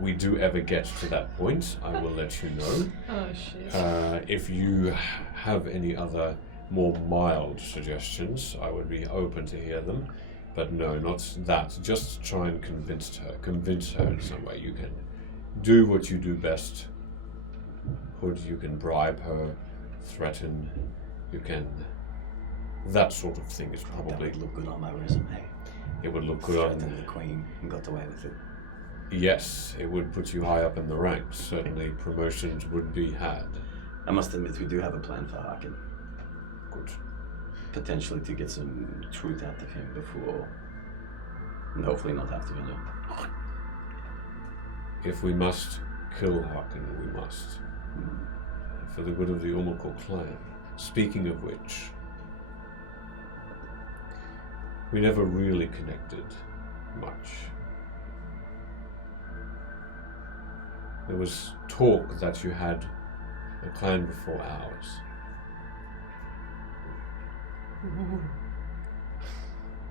we do ever get to that point, I will let you know. Oh, shit. If you have any other more mild suggestions, I would be open to hear them. But no, not that. Just try and convince her in some way. You can do what you do best. You can bribe her, threaten, you can... That sort of thing is probably... That would look good on my resume. It would look good on... Threatened the queen and got away with it. Yes, it would put you high up in the ranks. Certainly promotions would be had. I must admit, we do have a plan for Harkin. Good. Potentially to get some truth out of him before... And hopefully not after, you know. If we must kill Harkin, we must. For the good of the Umukor clan. Speaking of which, we never really connected much. There was talk that you had a clan before ours.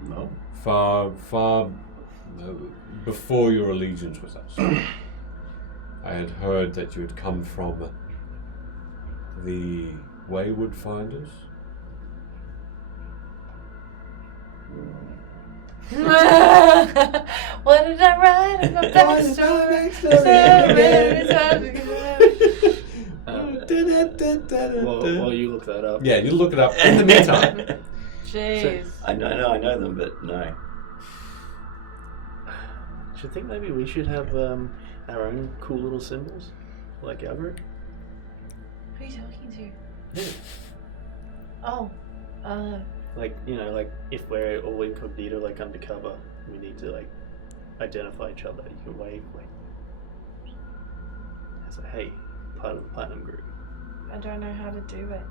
No. Far before your allegiance with us. I had heard that you had come from the Wayward Finders. What did I write in the backstory? While you look that up. Yeah, you look it up in the meantime. Jeez. I know them, but no. Do you think maybe we should have our own cool little symbols, like our group? Who are you talking to? Oh, Like, you know, like if we're all incognito, like undercover, we need to like identify each other. You can wave like, it's like, hey, part of the platinum group. I don't know how to do it.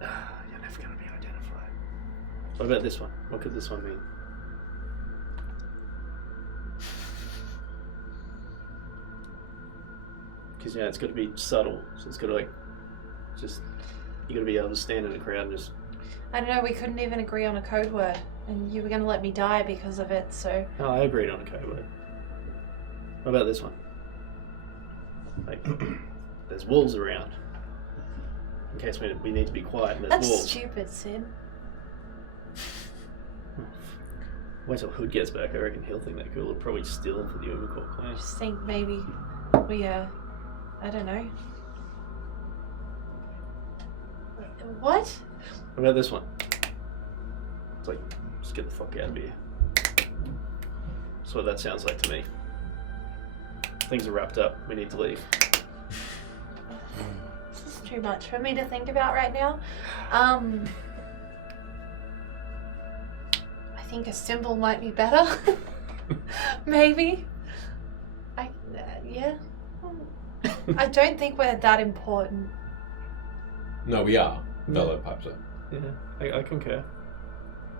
You're never gonna be identified. What about this one? What could this one mean? Because it's got to be subtle, so it's got to like, just you got to be able to stand in the crowd and just. I don't know. We couldn't even agree on a code word, and you were going to let me die because of it. So. Oh, I agreed on a code word. What about this one? Like, there's wolves around. in case we need to be quiet and there's That's wolves. stupid, Sid. Wait till Hood gets back. I reckon he'll think that cool. He'll probably steal him for the Ubercorp clan. Just think maybe we, I don't know. What? What about this one? It's like, just get the fuck out of here. That's what that sounds like to me. Things are wrapped up. We need to leave. This is too much for me to think about right now. I think a symbol might be better. Maybe. Yeah. I don't think we're that important. No, we are. Velo pipes up. Yeah, I concur.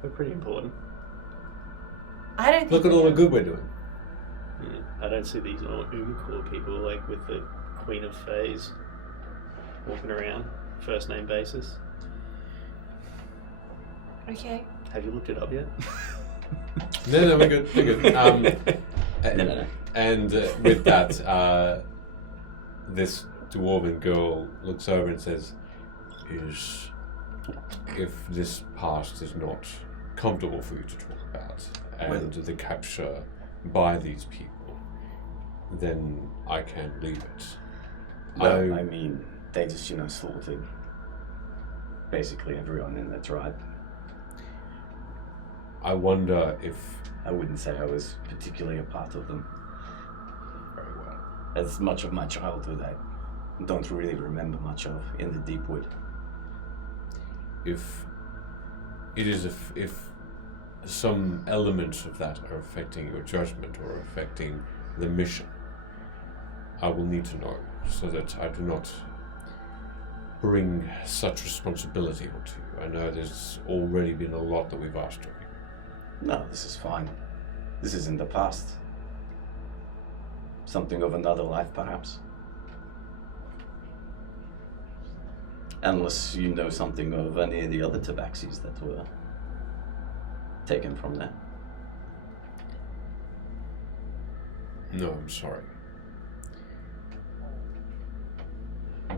We're pretty important. I don't think Look at all the good we're doing. I don't see these Ubercorp people like with the Queen of Fays walking around, first name basis. Okay. Have you looked it up yet? No, we're good. We're good. No. And with that, this dwarven girl looks over and says, if this past is not comfortable for you to talk about, and the capture by these people, then I can leave it. No, I mean, they just, slaughtered basically everyone in their tribe. I wonder if... I wouldn't say I was particularly a part of them. Very well. As much of my childhood I don't really remember much of in the deep wood. If some elements of that are affecting your judgment or affecting the mission, I will need to know so that I do not bring such responsibility onto you. I know there's already been a lot that we've asked of you. No, this is fine. This is in the past. Something of another life, perhaps. Unless you know something of any of the other tabaxis that were taken from there. No, I'm sorry.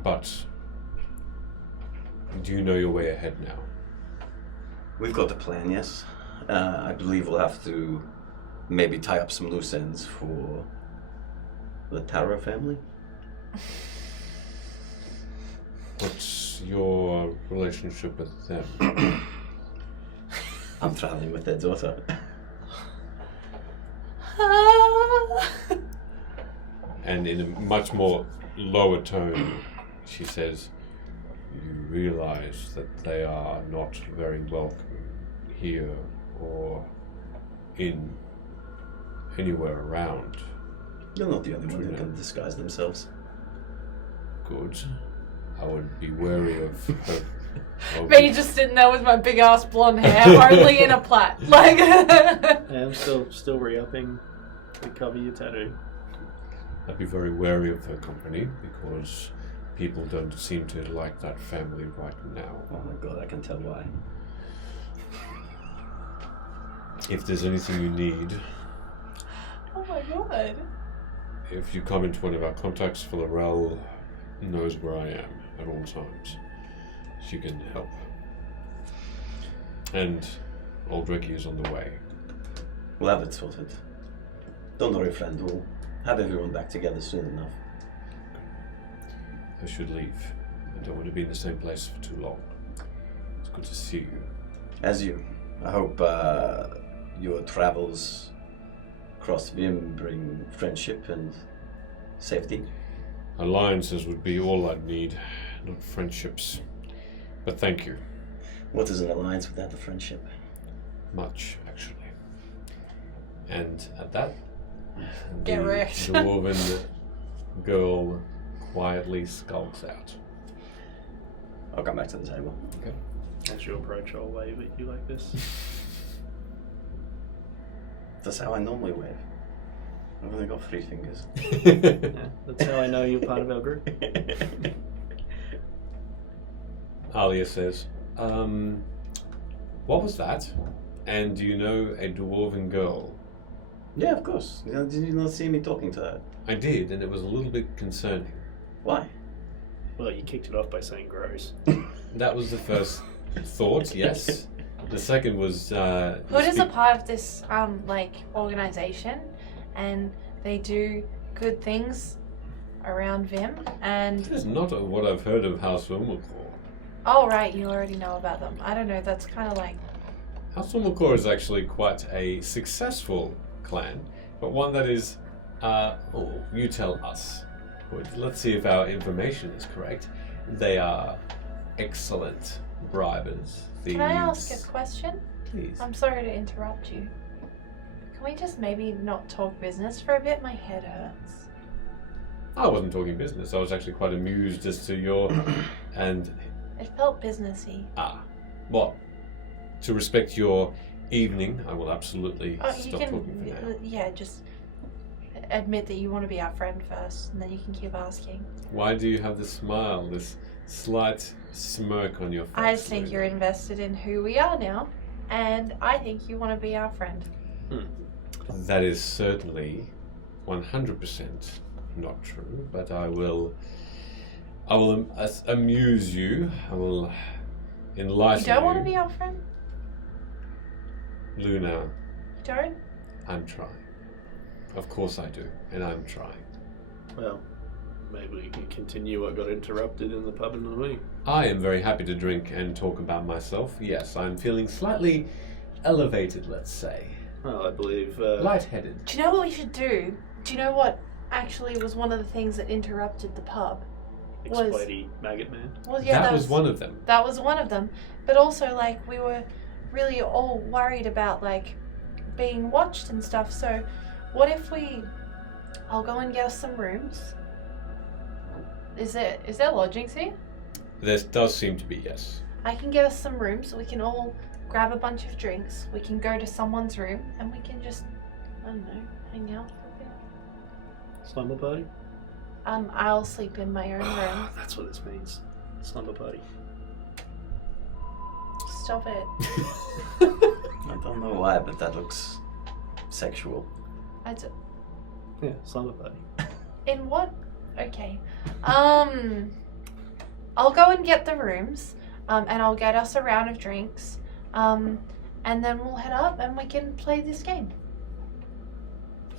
But do you know your way ahead now? We've got a plan, yes. I believe we'll have to maybe tie up some loose ends for the Tara family. What's your relationship with them? I'm traveling with their daughter. And in a much more lower tone, she says, you realize that they are not very welcome here or in anywhere around. You're not the only one who can disguise themselves. Good. I would be wary of her. Me just sitting there with my big ass blonde hair, only in a plait. Like, I'm still re-upping to cover your tattoo. I'd be very wary of her company because people don't seem to like that family right now. Oh my god, I can tell why. If there's anything you need, oh my god. if you come into one of our contacts, Philorel knows where I am at all times. She can help. And Aldrich is on the way. We'll have it sorted. Don't worry, friend. We'll have everyone back together soon enough. I should leave. I don't want to be in the same place for too long. It's good to see you. As you. I hope your travels across Vim bring friendship and safety. Alliances would be all I'd need, not friendships. But thank you. What is an alliance without a friendship? Much, actually. And at that, Get the wrecked. dwarven girl quietly skulks out. I'll come back to the table. Okay. As you approach, I'll wave at you like this. That's how I normally wave. I've only got 3 fingers. Yeah, that's how I know you're part of our group. Alia says, what was that? And do you know a dwarven girl? Yeah, of course. Did you not see me talking to her? I did, and it was a little bit concerning. Why? Well, you kicked it off by saying gross. That was the first thought, yes. The second was... Hood is a part of this, organization, and they do good things around Vim, and... That is not what I've heard of House Wilmacor. Oh, right, you already know about them. I don't know, that's kind of like... House Wilmacor is actually quite a successful clan, but one that is... you tell us. Let's see if our information is correct. They are excellent bribers. Thieves. Can I ask a question? Please. I'm sorry to interrupt you. Can we just maybe not talk business for a bit? My head hurts. I wasn't talking business. I was actually quite amused as to your... and... It felt businessy. Well, to respect your evening, I will absolutely stop talking for now. Yeah, just admit that you want to be our friend first, and then you can keep asking. Why do you have this smile, this slight smirk on your face? I just think Luna? you're invested in who we are now, and I think you want to be our friend. That is certainly 100% not true, but I will amuse you. I will enlighten you. You don't want to be our friend? Luna, You don't? I'm trying. Of course I do, and I'm trying. Well, maybe we can continue what got interrupted in the pub in the week. I am very happy to drink and talk about myself. Yes, I'm feeling slightly elevated, let's say. Well, I believe... Lightheaded. Do you know what we should do? Do you know what actually was one of the things that interrupted the pub? Explodey Maggot Man. Well, yeah, that was one of them. That was one of them. But also, like, we were really all worried about, like, being watched and stuff. So, what if I'll go and get us some rooms. Is there lodgings here? There does seem to be, yes. I can get us some rooms. We can all grab a bunch of drinks. We can go to someone's room and we can just, I don't know, hang out for a bit. Slumber party? I'll sleep in my own room. That's what this means. Slumber party. Stop it. I don't know why, but that looks sexual. Yeah, slumber party. In what? Okay. I'll go and get the rooms, and I'll get us a round of drinks, and then we'll head up and we can play this game.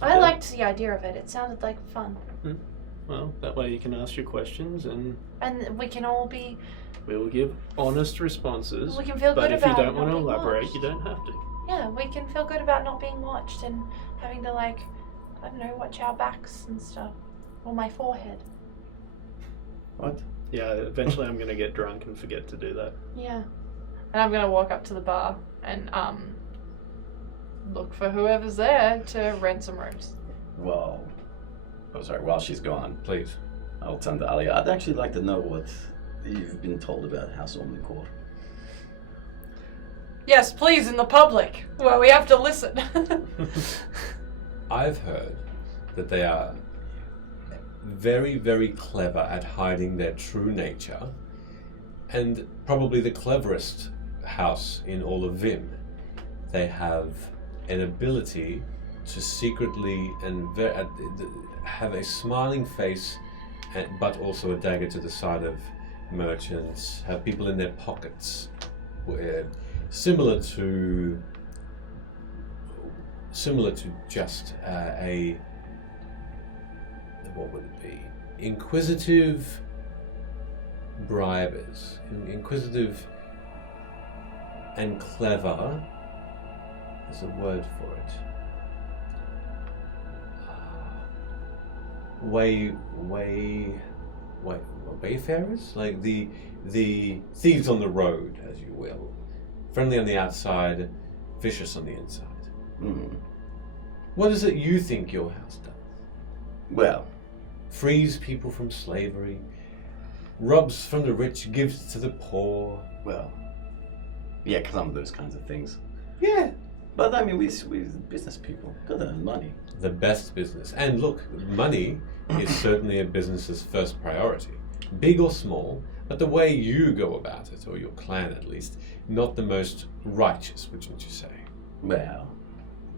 I Okay. liked the idea of it. It sounded like fun. Well, that way you can ask your questions and we can all be... we will give honest responses. We can feel but good if about you don't not want to being elaborate, watched. you don't have to. Yeah, we can feel good about not being watched and having to, like, I don't know, watch our backs and stuff. Or my forehead. What? Yeah, eventually I'm going to get drunk and forget to do that. Yeah. And I'm going to walk up to the bar and look for whoever's there to rent some rooms. Well, while she's gone, Please. I'll turn to Ali. I'd actually like to know what you've been told about House Omnicore. Yes, please, in the public, where we have to listen. I've heard that they are very, very clever at hiding their true nature, and probably the cleverest house in all of Vim. They have an ability to secretly and have a smiling face, but also a dagger to the side of merchants, have people in their pockets, similar to just a, what would it be? Inquisitive bribers. Inquisitive and clever. There's a word for it. Wayfarers? Like the thieves on the road, as you will. Friendly on the outside, vicious on the inside. What is it you think your house does? Well, Frees people from slavery, robs from the rich, gives to the poor. well, yeah, some of those kinds of things. Yeah. But I mean, we business people gotta earn money. The best business. And look, money is certainly a business's first priority. Big or small, but the way you go about it, or your clan at least, not the most righteous, wouldn't you say? Well,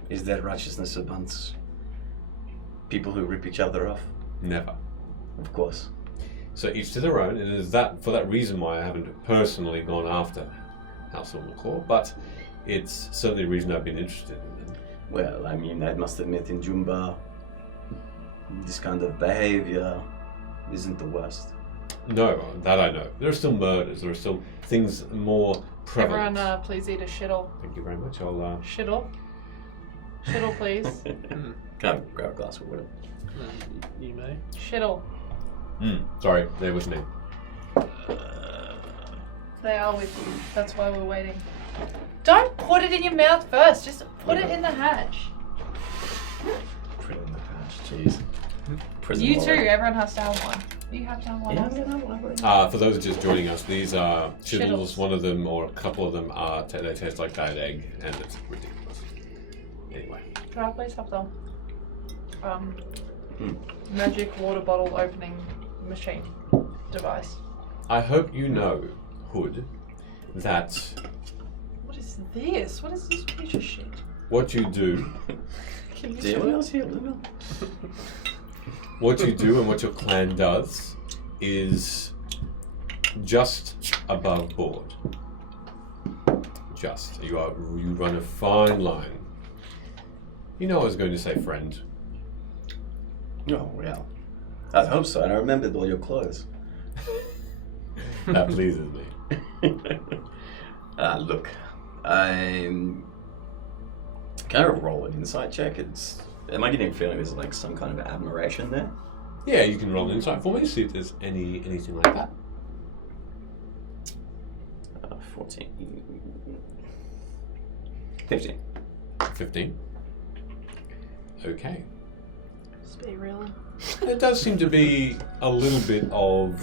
is that righteousness amongst people who rip each other off? Never. Of course. So each to their own, and it is that for that reason why I haven't personally gone after House of McClaw, but it's certainly a reason I've been interested in them. Well, I mean, I must admit, in Jumba, this kind of behavior isn't the worst. No, that I know. There are still murders. There are still things more prevalent. Everyone, please eat a shittle. Thank you very much. I'll. Shittle. Shittle, please. Can I grab a glass of water? You may. Shittle. Sorry, there was me. They are with you. That's why we're waiting. Don't put it in your mouth first. Just put it in the hatch. Put it in the hatch, jeez. Prison You too. wallet. Everyone has to have one. You have to have one. Yeah, I'm gonna have one. For those just joining us, these are shittles. Shittles. One of them, or a couple of them, are they taste like bad egg, and it's ridiculous. Anyway, Can I please have the magic water bottle opening machine device? Uh, I hope you know, Hood, that What is this? What is this piece of shit? what you do, Can you Do show anyone it? else here? No. what you do, and what your clan does is just above board. Just you run a fine line. You know I was going to say friend. Oh, well. I hope so. And I remembered all your clothes. That pleases me. Look, I'm. Can I roll an insight check? Am I getting a feeling there's like some kind of admiration there? Yeah, you can roll an insight for me, see if there's anything like that. 14. 15. 15. Okay. Just be real. There does seem to be a little bit of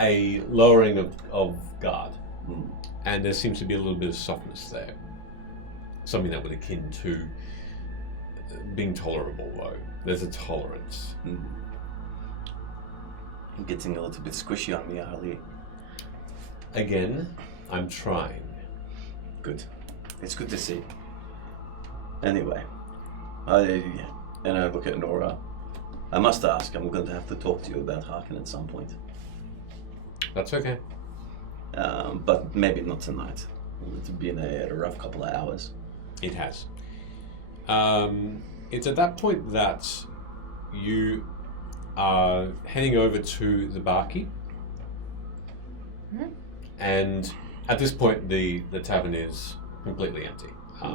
a lowering of guard, and there seems to be a little bit of softness there. Something that would akin to being tolerable, though. There's a tolerance. Getting a little bit squishy on me, Ali. Again, I'm trying. Good. It's good to see. Anyway, I look at Nora. I must ask, I'm going to have to talk to you about Harkin at some point. That's okay. But maybe not tonight. It's been a rough couple of hours. It has. It's at that point that you are heading over to the barkeep. And at this point, the tavern is completely empty.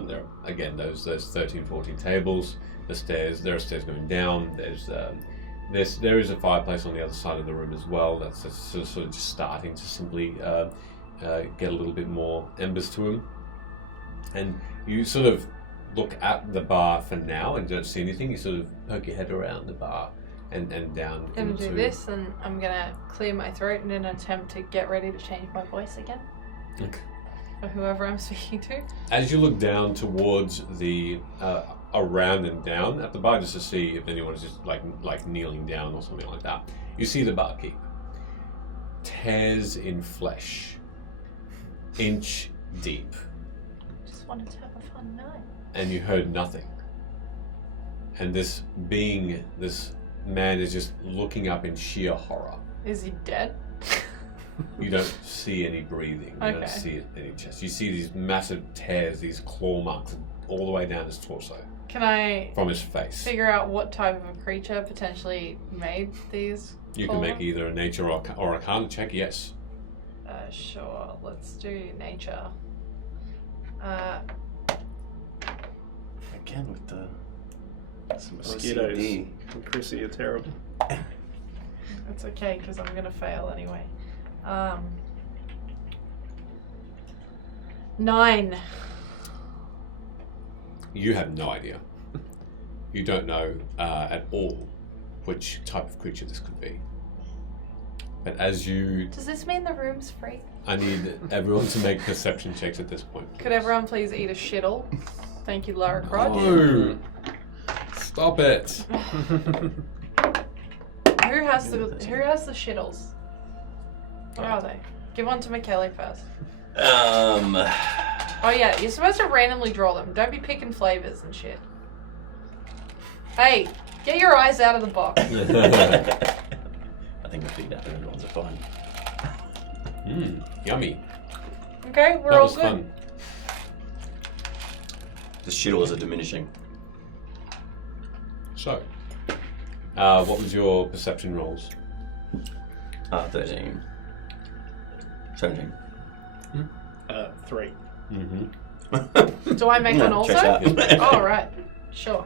There are, again, those 13, 14 tables. There are stairs going down. There is a fireplace on the other side of the room as well. That's sort of just starting to simply get a little bit more embers to him. And you sort of look at the bar for now and don't see anything. You sort of poke your head around the bar and down. I'm gonna do this, and I'm gonna clear my throat in an attempt to get ready to change my voice again. Okay. For whoever I'm speaking to. As you look down towards the around and down at the bar, just to see if anyone is just like kneeling down or something like that, you see the barkeep. Tears in flesh, inch deep, Just wanted to have a fun night. and you heard nothing. And this man is just looking up in sheer horror. Is he dead? You don't see any breathing. You don't see any chest. You see these massive tears, these claw marks all the way down his torso. Can I From his face. figure out what type of a creature potentially made these? You can make either a nature or arcana check, yes. Sure, let's do nature. Again with the Mosquitoes OCD. and Chrissy are terrible. It's okay, because I'm gonna fail anyway. 9. You have no idea. You don't know at all which type of creature this could be. But as you... Does this mean the room's free? I need everyone to make perception checks at this point. Could everyone please eat a shittle? Thank you, Lara Crotch. No! Stop it! Who has the shittles? Where are they? Give one to McKelly first. Oh yeah, you're supposed to randomly draw them. Don't be picking flavors and shit. Hey, Get your eyes out of the box. I think the feet and ones are fine. Yummy. Okay, we're That all was good. fun. The shittles are diminishing. So, what was your perception rolls? 13. 17. 3. Mm-hmm. Do I make one also? Checks out. Oh, right. Sure.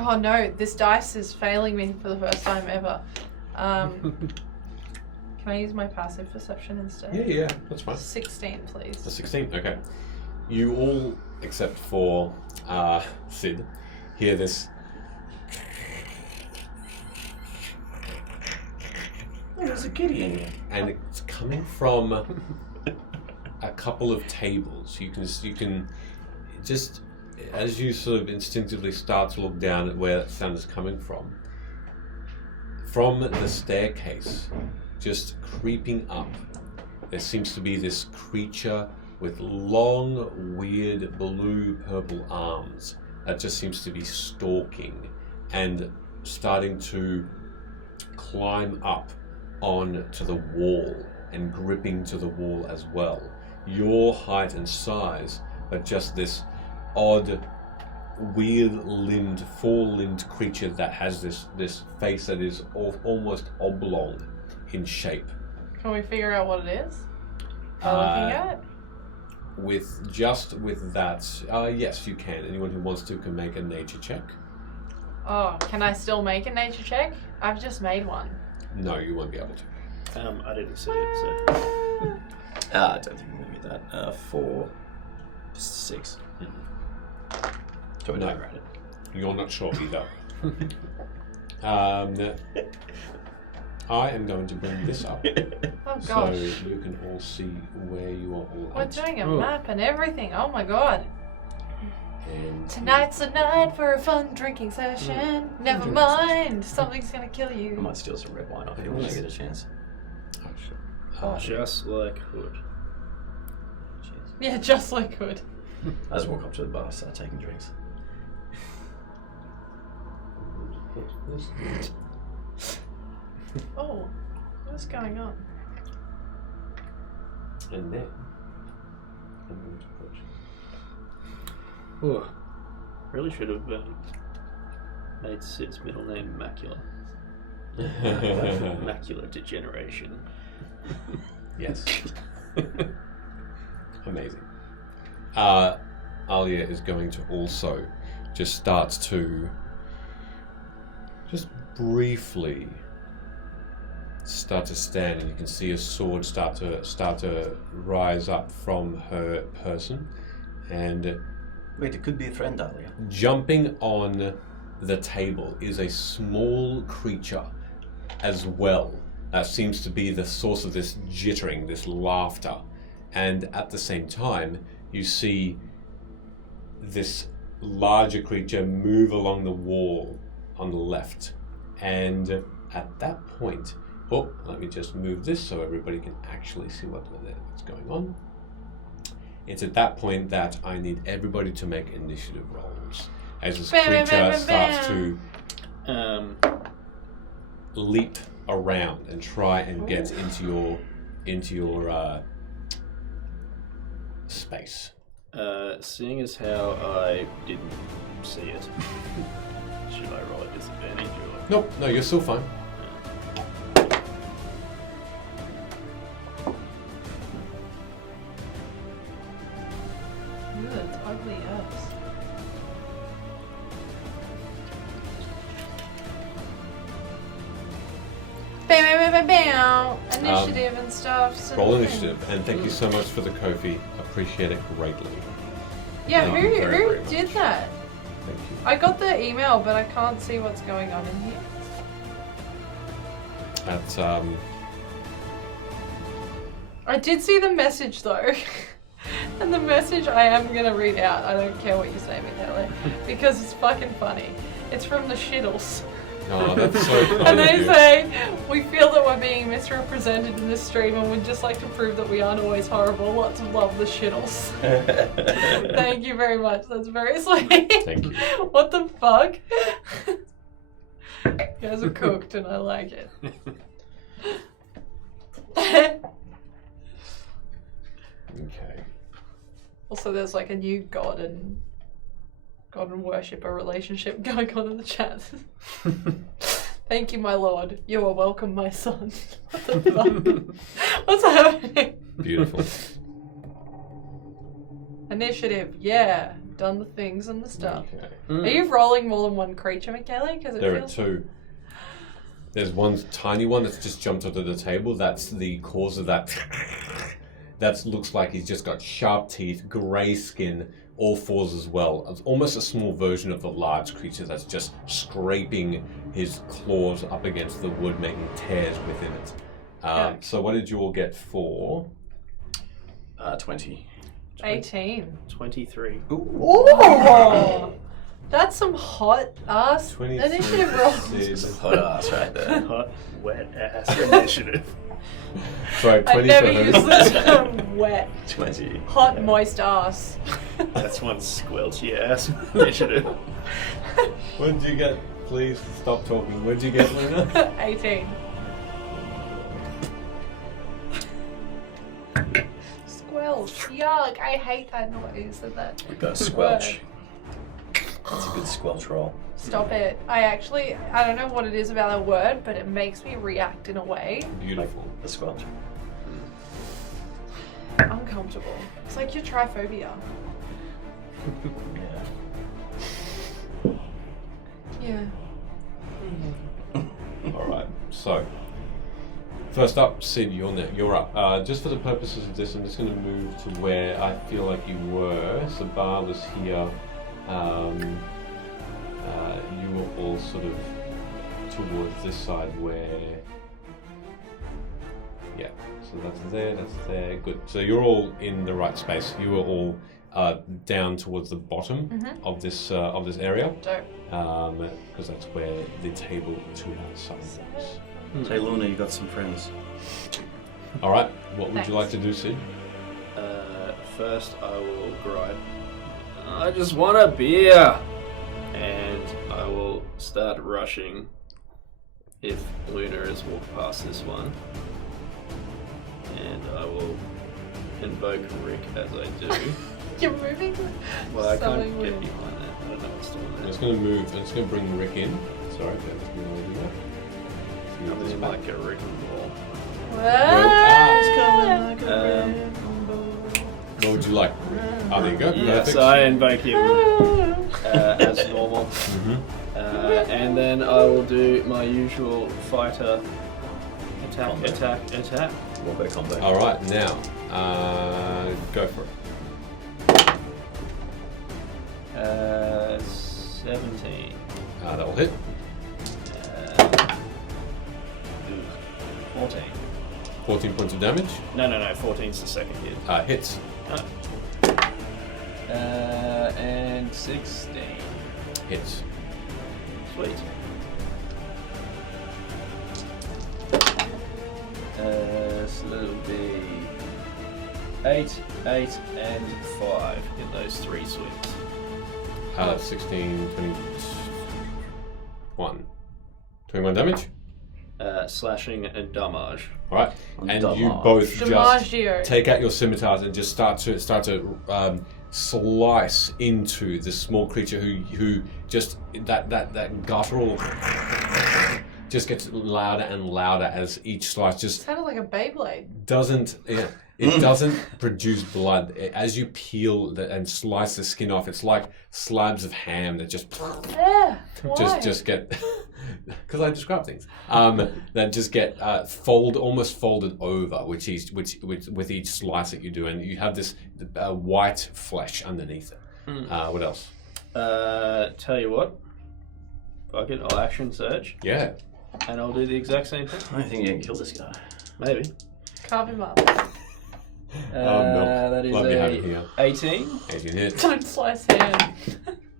Oh no, this dice is failing me for the first time ever. Can I use my passive perception instead? Yeah, that's fine. 16, please. The 16, okay. You all, except for Sid, hear this. Oh, there's a kitty in here. And it's coming from a couple of tables. You can just, as you sort of instinctively start to look down at where that sound is coming from the staircase, just creeping up, there seems to be this creature with long, weird blue-purple arms that just seems to be stalking and starting to climb up onto the wall and gripping to the wall as well. Your height and size, but just this odd, weird-limbed, four-limbed creature that has this face that is almost oblong in shape. Can we figure out what it is? Looking at? With that, yes, you can. Anyone who wants to can make a nature check. Oh, can I still make a nature check? I've just made one. No, you won't be able to. I didn't see it, so. I don't think I'm going to get that. 4, 6. Can we No. around it? You're not sure either. I am going to bring this up Oh so gosh. you can all see where you are all We're at. doing a map and everything. Oh my god. And Tonight's the night for a fun drinking session. Never mind, something's gonna kill I you. might steal some red wine off you when I get a chance. Oh, sure. Just like Hood. Cheers. Yeah, just like Hood. I just walk up to the bar, start taking drinks. Oh, what's going on? And then I'm going to put Ooh. Really should have made Sid's middle name Macula. Macular degeneration. yes. Amazing. Alia is going to also just start to just briefly start to stand, and you can see a sword start to rise up from her person, and Wait, it could be a friend, Alia. jumping on the table is a small creature as well that seems to be the source of this jittering, this laughter. And at the same time, you see this larger creature move along the wall on the left. And at that point, oh, let me just move this so everybody can actually see what's going on. It's at that point that I need everybody to make initiative rolls as this creature starts to leap around and try and get into your space. Seeing as how I didn't see it, should I roll a disadvantage or? Nope, no, you're still fine. Ooh, that's ugly ass. Bam, bam, bam, bam, bam. Initiative and stuff. So Roll initiative, and thank you so much for the Kofi. Appreciate it greatly. Yeah, Thank you very, very who much. did that? Thank you. I got the email, but I can't see what's going on in here. That's I did see the message though. And the message I am gonna read out. I don't care what you say, Michele, because it's fucking funny. It's from the shittles. Oh, that's so kind And of they you. say, we feel that we're being misrepresented in this stream and we'd just like to prove that we aren't always horrible. Lots of love, the shittles. Thank you very much. That's very sweet. Thank you. What the fuck? You guys are cooked and I like it. Okay. Also, there's like a new god and worshipper relationship going on in the chat. Thank you, my lord. You are welcome, my son. What the fuck? What's happening? Beautiful. Initiative, yeah. Done the things and the stuff. Okay. Are you rolling more than one creature, Michaela? Because it There are feels... two. There's one tiny one that's just jumped onto the table. That's the cause of that. That looks like he's just got sharp teeth, grey skin, all fours as well. It's almost a small version of the large creature that's just scraping his claws up against the wood, making tears within it. Okay. So what did you all get for? 20. 18. 23. Ooh! That's some hot ass 23 initiative rolls. is- Hot ass right there. Hot, wet ass initiative. Sorry, I 20 never for used who? the term wet. 20. Hot, moist ass. That's one squelchy ass initiative. What did you get? Please stop talking. What did you get, Luna? 18. Squelch. Yuck. I hate that noise of that. We got a squelch. That's a good squelch roll. Stop it. I don't know what it is about that word, but it makes me react in a way Beautiful. The squelch. uncomfortable. It's like your triphobia. Yeah. Yeah. Alright, so. First up, Sid, you're up. Just for the purposes of this, I'm just going to move to where I feel like you were. So Bar was here. You were all sort of towards this side where... Yeah, so that's there, good. So you're all in the right space. You were all down towards the bottom of this area. Dope. Because that's where the table to outside was. Say, Luna, you got some friends. Alright, what would Thanks. you like to do, Sid? First, I will gripe. I just want a beer! And I will start rushing if Luna has walked past this one. And I will invoke Rick as I do. You're moving. Well, I can't Something get weird. behind that. I don't know what's doing I'm there. just going to move, I'm just going to bring Rick in. Sorry, bear with me while I do that. I'm Move this in back. like a Rick ball. What would you like? Oh, there you go. Yes, Perfect. I invoke him as normal. And then I will do my usual fighter attack, Combo. attack. Wombo combo. Alright, now, go for it. 17. That'll hit. 14. 14 points of damage. No, 14's the second hit. Hits. And 16. Hits. Sweet. So that'll be 8, and 5 in those 3 swings. 16, 21. 21 damage. Slashing and damage. Alright. And you Damage. both just DiMaggio. take out your scimitars and just start to slice into this small creature who just that guttural just gets louder and louder as each slice just Sounded like a Beyblade. doesn't it doesn't produce blood as you peel and slice the skin off. It's like slabs of ham that just Yeah. Why? just get because I describe things that just get almost folded over with each slice that you do, and you have this white flesh underneath it. What else? Tell you what. Fuck it, I'll action search. Yeah. And I'll do the exact same thing. I don't think you can kill this guy. Maybe. Carve him up. That is Love you having here. 18. 18 hits. Don't slice ham.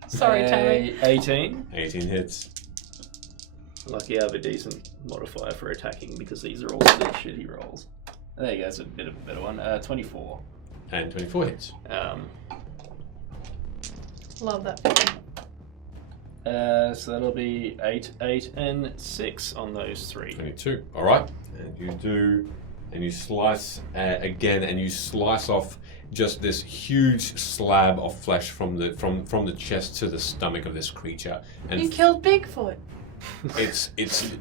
Sorry, A Tammy. 18. 18 hits. Lucky I have a decent modifier for attacking because these are all still shitty rolls. There you go, it's a bit of a better one. 24. And 24 hits. Love that. So that'll be 8, 8, and 6 on those 3. 22. All right. And you do, and you slice again, and you slice off just this huge slab of flesh from the chest to the stomach of this creature. And You killed Bigfoot. it's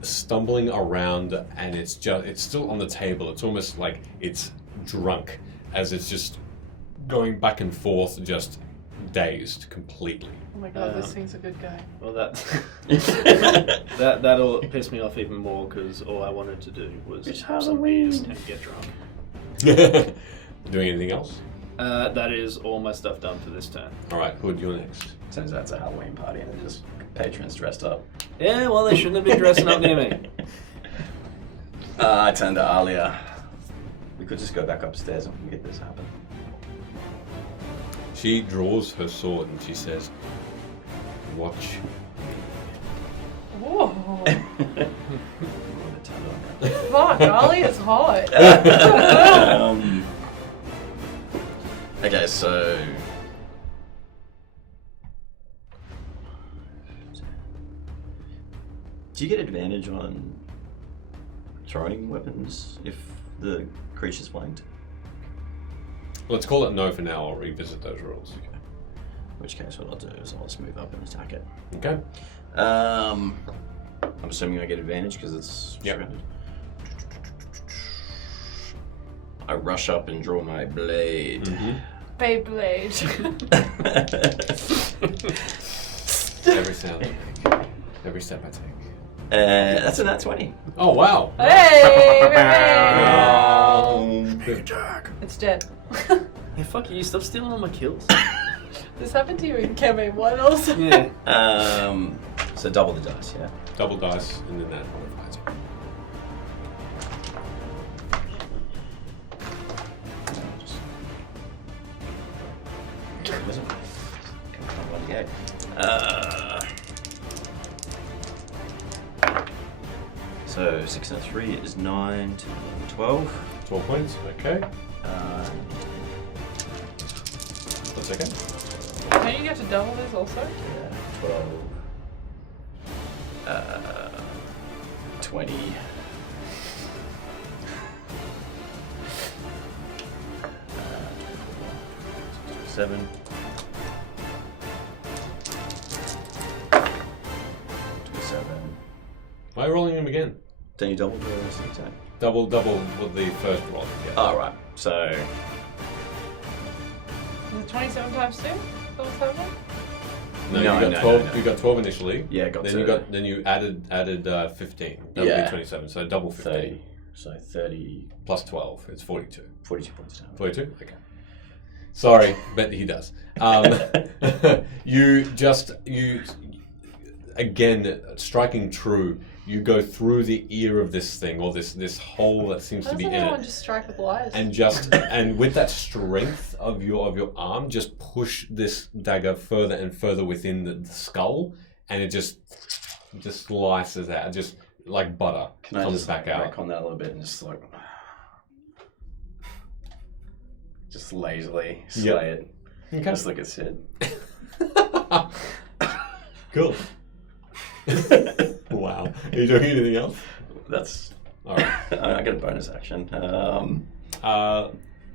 stumbling around, and it's still on the table. It's almost like it's drunk as it's just going back and forth, just dazed completely. Oh my god, this thing's a good guy. Well, that'll piss me off even more because all I wanted to do was have some beers and get drunk. Doing anything else? That is all my stuff done for this turn. All right, Hood, you're next. Turns out it's a Halloween party and they're just patrons dressed up. Yeah, well, they shouldn't have been dressing up near me. I turn to Alia. We could just go back upstairs and we can get this happen. She draws her sword and she says, "Watch." Whoa. I'm gonna turn it on. Fuck, Ollie is hot. Okay, so do you get advantage on throwing weapons if the creature's flanked? Let's call it no for now. I'll revisit those rules. Okay. In which case, what I'll do is I'll just move up and attack it. Okay. I'm assuming I get advantage because it's Yep. surrounded. I rush up and draw my blade. Beyblade. Every sound I make, every step I take. That's a nat 20. Oh wow! Hey! It's dead. Hey, fuck you, stop stealing all my kills. This happened to you in campaign 1 also. Yeah. So double the dice, yeah? Double dice and then that modifies it. So 6 and 3 is 9 to 12. 12 points. Okay. That's okay. Don't you get to double this also? Yeah, 12. 20. 7. 27. Why are you rolling them again? Don't you double the attack? Double with the first roll. Yeah. Oh, right. So, Is it 27 times 2? Is that what's happening? No, No, you got no, 12. no. You got 12 initially. yeah, got Then to you added 15. That would Yeah. be 27. So double 15 30. So 30, plus 12. It's 42. 42 points down. 42? Okay. Sorry, but he does. You again, striking true, you go through the ear of this thing, or this hole that seems Why to be doesn't in anyone it. just strike with lies? And with that strength of your arm, just push this dagger further and further within the skull, and it just slices out, just like butter Can I comes just back out. back on that a little bit and just lazily slay it? Okay. Just look at Sid. Cool. Wow. Are you doing anything else? That's All right. I get a bonus action.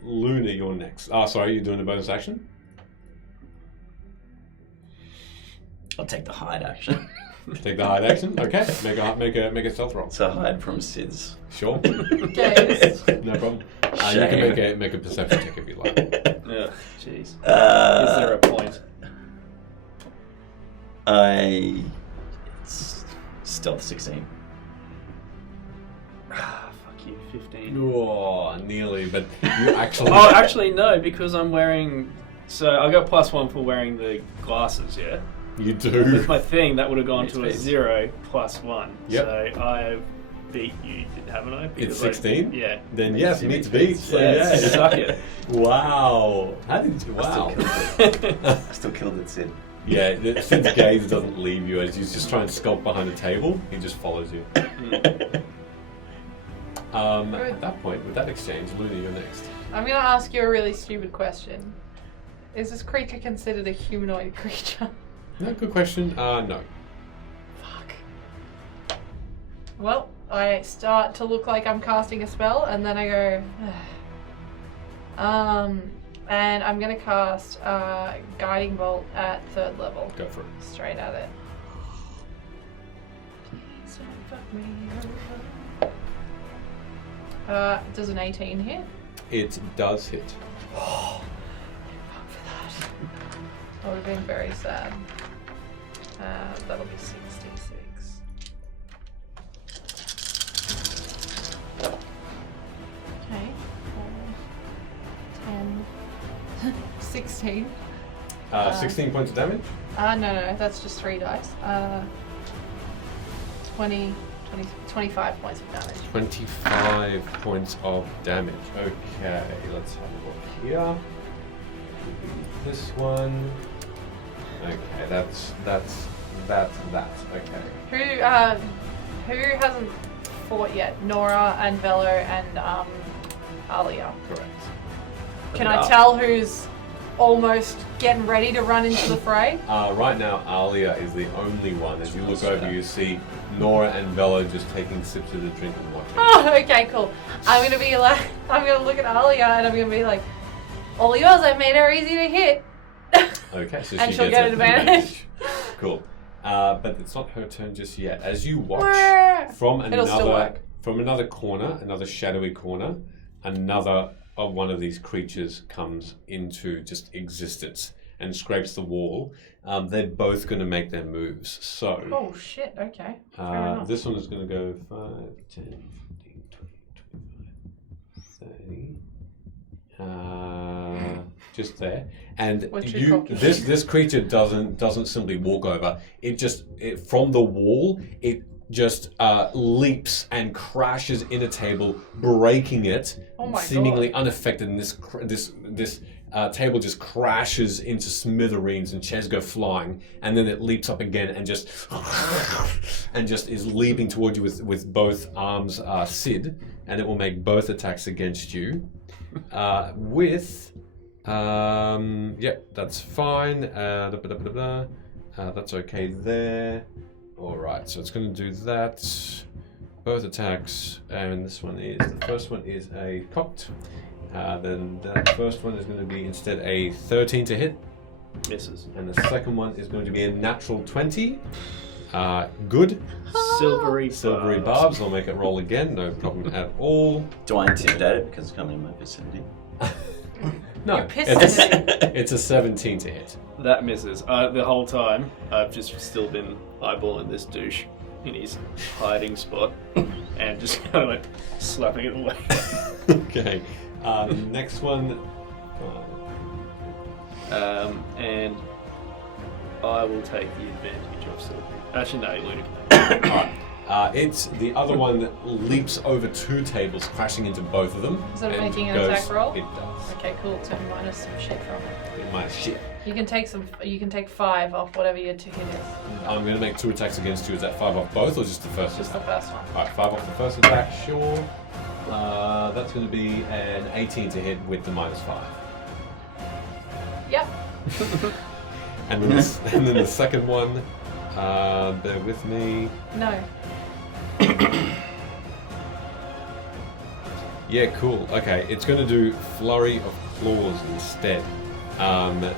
Luna, you're next. Oh, sorry, you're doing a bonus action? I'll take the hide action. Take the hide action? Okay. Make a stealth roll. So hide from Sid's. Sure. Gaze. No problem. You can make a perception check if you like. Yeah, jeez. Is Uh, there a point? It's stealth 16. Ah, fuck you, 15. Oh, nearly, but you actually... Oh, actually, no, because I'm wearing... So I got +1 for wearing the glasses, yeah? You With do. my thing, that would have gone Yes, to a please. 0 +1. Yep. So I beat you, haven't I? It's Because 16? Yeah. Then yes, you need to beat. So Yeah, yeah. suck it. Wow. How did you... Wow. I still killed it, Sid. Yeah, since gaze doesn't leave you as you just try and skulk behind a table, he just follows you. At that point, with that exchange, Luna, you're next. I'm gonna ask you a really stupid question. Is this creature considered a humanoid creature? No, good question. No. Fuck. Well, I start to look like I'm casting a spell, and then I go. And I'm gonna cast Guiding Bolt at 3rd level. Go for it. Straight at it. Please don't fuck me over. Does an 18 hit? It does hit. Fuck for that. I would have been very sad. That'll be 66. Okay. 10. 16. 16 points of damage. No, that's just 3 dice. 25 points of damage. 25 points of damage. Okay, let's have a look here. This one. Okay, that's. Okay. Who hasn't fought yet? Nora and Velo and Alia. Correct. Can I tell who's almost getting ready to run into the fray? Right now, Alia is the only one. As you look over, you see Nora and Velo just taking sips of the drink and watching. Oh, okay, cool. I'm gonna look at Alia and I'm gonna be like, all yours, I made her easy to hit. Okay, so and she she'll gets get an advantage. Cool. But it's not her turn just yet. As you watch from another corner, another shadowy corner, another of one of these creatures comes into just existence and scrapes the wall. They're both going to make their moves. So. Oh shit! Okay. Fair enough. This one is going to go 5, 10, 15, 20, 25, 30. Just there, and this creature doesn't simply walk over. It just from the wall. It just leaps and crashes in a table, breaking it, seemingly unaffected. And this table just crashes into smithereens, and chairs go flying. And then it leaps up again and just is leaping toward you with both arms, Sid, and it will make both attacks against you. That's fine. That's okay there. Alright, so it's going to do that. Both attacks, and the first one is a cocked. Then that first one is going to be instead a 13 to hit. Misses. And the second one is going to be a natural 20. Good. Silvery barbs. I'll make it roll again, no problem at all. Do I intimidate it because it's coming in my vicinity? No, it's a 17 to hit. That misses. The whole time, I've just still been eyeballing this douche in his hiding spot and just kind of like slapping it away. Okay. Next one. And I will take the advantage of Silver. Actually, no, Luna can. Alright. It's the other one that leaps over 2 tables, crashing into both of them. Is that making an attack roll? It does. Okay, cool. So minus some shit from it. Minus shit. You can take 5 off whatever your 2 hit is. I'm going to make 2 attacks against you. Is that 5 off both, or just the first Just attack? the first one. Alright, 5 off the first attack, sure. That's going to be an 18 to hit with the minus 5. Yep. And then the second one. Bear with me. No. Yeah, cool. Okay, it's going to do Flurry of Claws instead.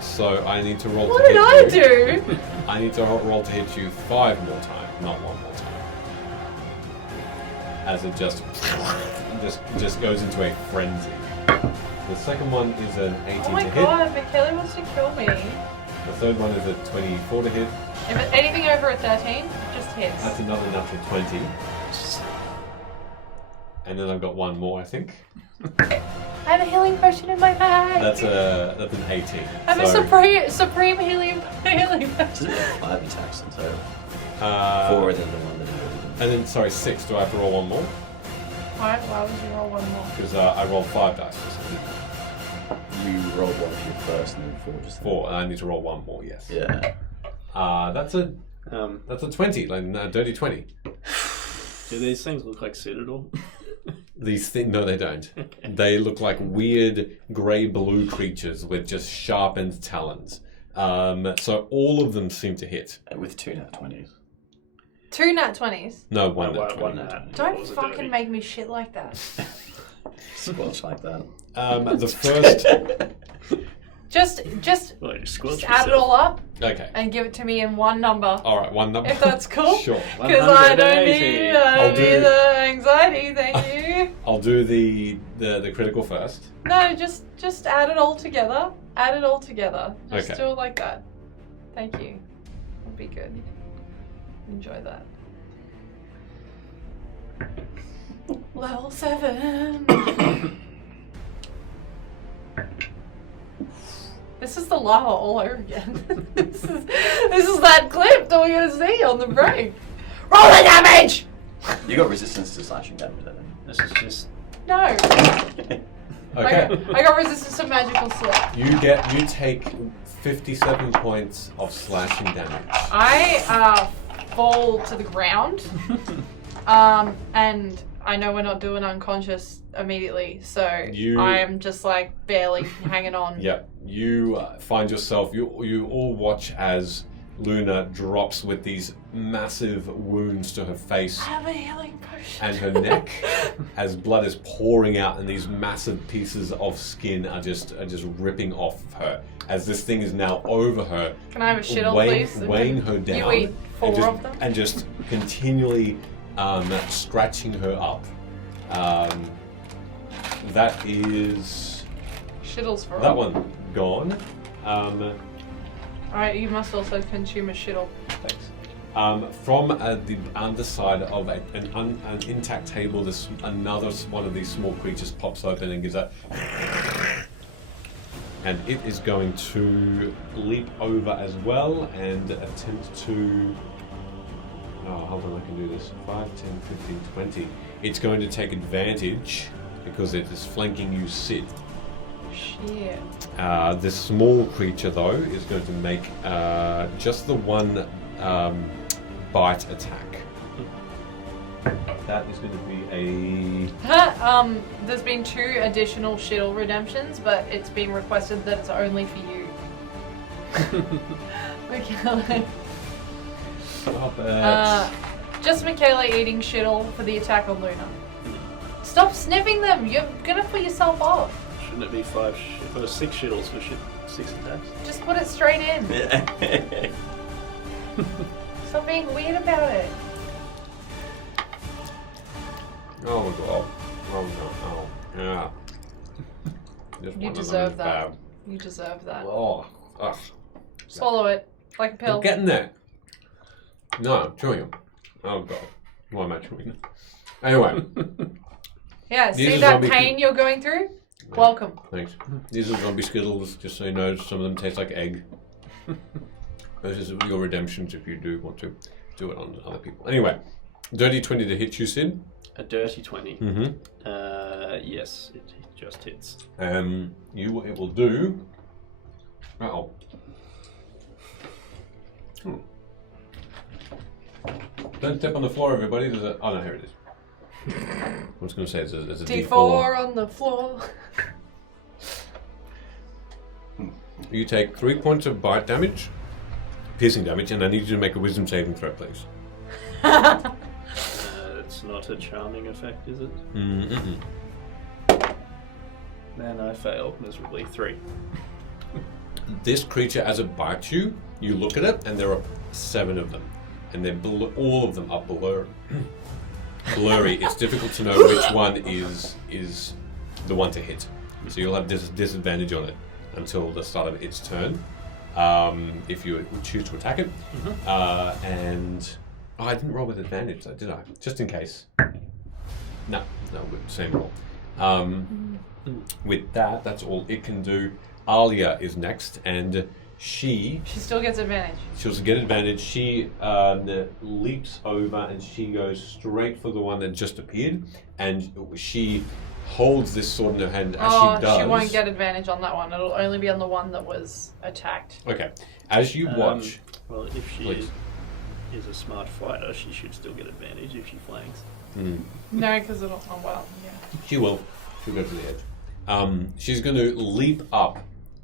So I need to roll What to hit did I you. do? I need to roll to hit you 5 more times, not 1 more time. As it just goes into a frenzy. The second one is an 18 Oh my to hit. god, Michaela wants to kill me. The third one is a 24 to hit. If it's anything over a 13, just hits. That's another natural 20. And then I've got 1 more, I think. I have a healing potion in my bag. That's an 18. I have a supreme healing potion. 5 attacks in total. 4 than the one that you did. And then, sorry, 6. Do I have to roll 1 more? Why would you roll 1 more? Because I rolled 5 dice. You rolled 1 for your first and then 4 just then. 4, and I need to roll 1 more, yes. Yeah. That's a 20, like a dirty 20. Do these things look like Citadel? These things, no, they don't. They look like weird grey-blue creatures with just sharpened talons. So all of them seem to hit. With 2 nat 20s. 2 nat 20s. No, one nat 20. One nat. Don't fucking make me shit like that. Squelch like that. The first... Just Well, you squelch add it all up Okay. and give it to me in one number. All right, one number. If that's cool. Sure. Because I don't 180. need I'll do- the anxiety, thank you. I'll do the critical first. No, just add it all together. Add it all together. Just Okay. do it like that. Thank you. That'd be good. Enjoy that. Level 7. This is the lava all over again. this is that clip that we're gonna see on the break. Roll the damage! You got resistance to slashing damage, then. This is just... No. Okay. I got resistance to magical slip. You take 57 points of slashing damage. I fall to the ground. And I know we're not doing unconscious immediately, so I am just like barely hanging on. Yep. You find yourself. You all watch as Luna drops with these massive wounds to her face I have a healing potion. and her neck, as blood is pouring out, and these massive pieces of skin are just ripping off of her. As this thing is now over her, Can I have a shittle, weighing, please? weighing her down. You eat 4 and just, of them? and just continually scratching her up. That is Shittles for that all. one gone. Alright, you must also consume a shittle. Thanks. From the underside of an intact table, this another one of these small creatures pops open and gives a, and it is going to leap over as well and attempt to. Oh, hold on, I can do this. 5, 10, 15, 20. It's going to take advantage because it is flanking you, Sid. Shit. This small creature, though, is going to make just the one bite attack. That is going to be a... There's been 2 additional shittle redemptions, but it's been requested that it's only for you. Okay. Stop it. Just Michaela eating shittle for the attack on Luna. Stop sniffing them! You're gonna put yourself off. Shouldn't it be 6 shittles for 6 attacks? Just put it straight in. Stop being weird about it. Oh, God. Oh, no. Oh, yeah. Just You one of them deserve is that. bad. You deserve that. Oh, ugh. Swallow it. Like a pill. I'm getting there. No, I'm chewing them. Oh, God. Why am I chewing them? Anyway. Yeah, These see are that zombie pain you're going through? Welcome. Thanks. These are zombie Skittles, just so you know, some of them taste like egg. This is your redemptions if you do want to do it on other people. Anyway, dirty 20 to hit you, Sid. A dirty 20. Mm-hmm. Yes, it just hits. It will do. Uh-oh. Don't step on the floor, everybody. There's a... Oh, no, here it is. I was going to say there's a D4 on the floor. You take 3 points of bite damage, piercing damage, and I need you to make a wisdom saving throw, please. It's not a charming effect, is it? Mm-mm. Man, I failed miserably. 3. This creature, as it bites you, you look at it, and there are 7 of them, and they're all of them are blurry. It's difficult to know which one is the one to hit. So you'll have disadvantage on it until the start of its turn, if you choose to attack it. Mm-hmm. And I didn't roll with advantage, though, did I? Just in case. No, same roll. With that, that's all it can do. Alia is next, and she still gets advantage. She'll get advantage. She leaps over and she goes straight for the one that just appeared, and she holds this sword in her hand as Oh, she does. she won't get advantage on that one. It'll only be on the one that was attacked. Okay. As you watch, Well, if she please. is a smart fighter, she should still get advantage if she flanks. No, because it'll. Oh well, yeah. she will. She'll go to the edge. She's going to leap up,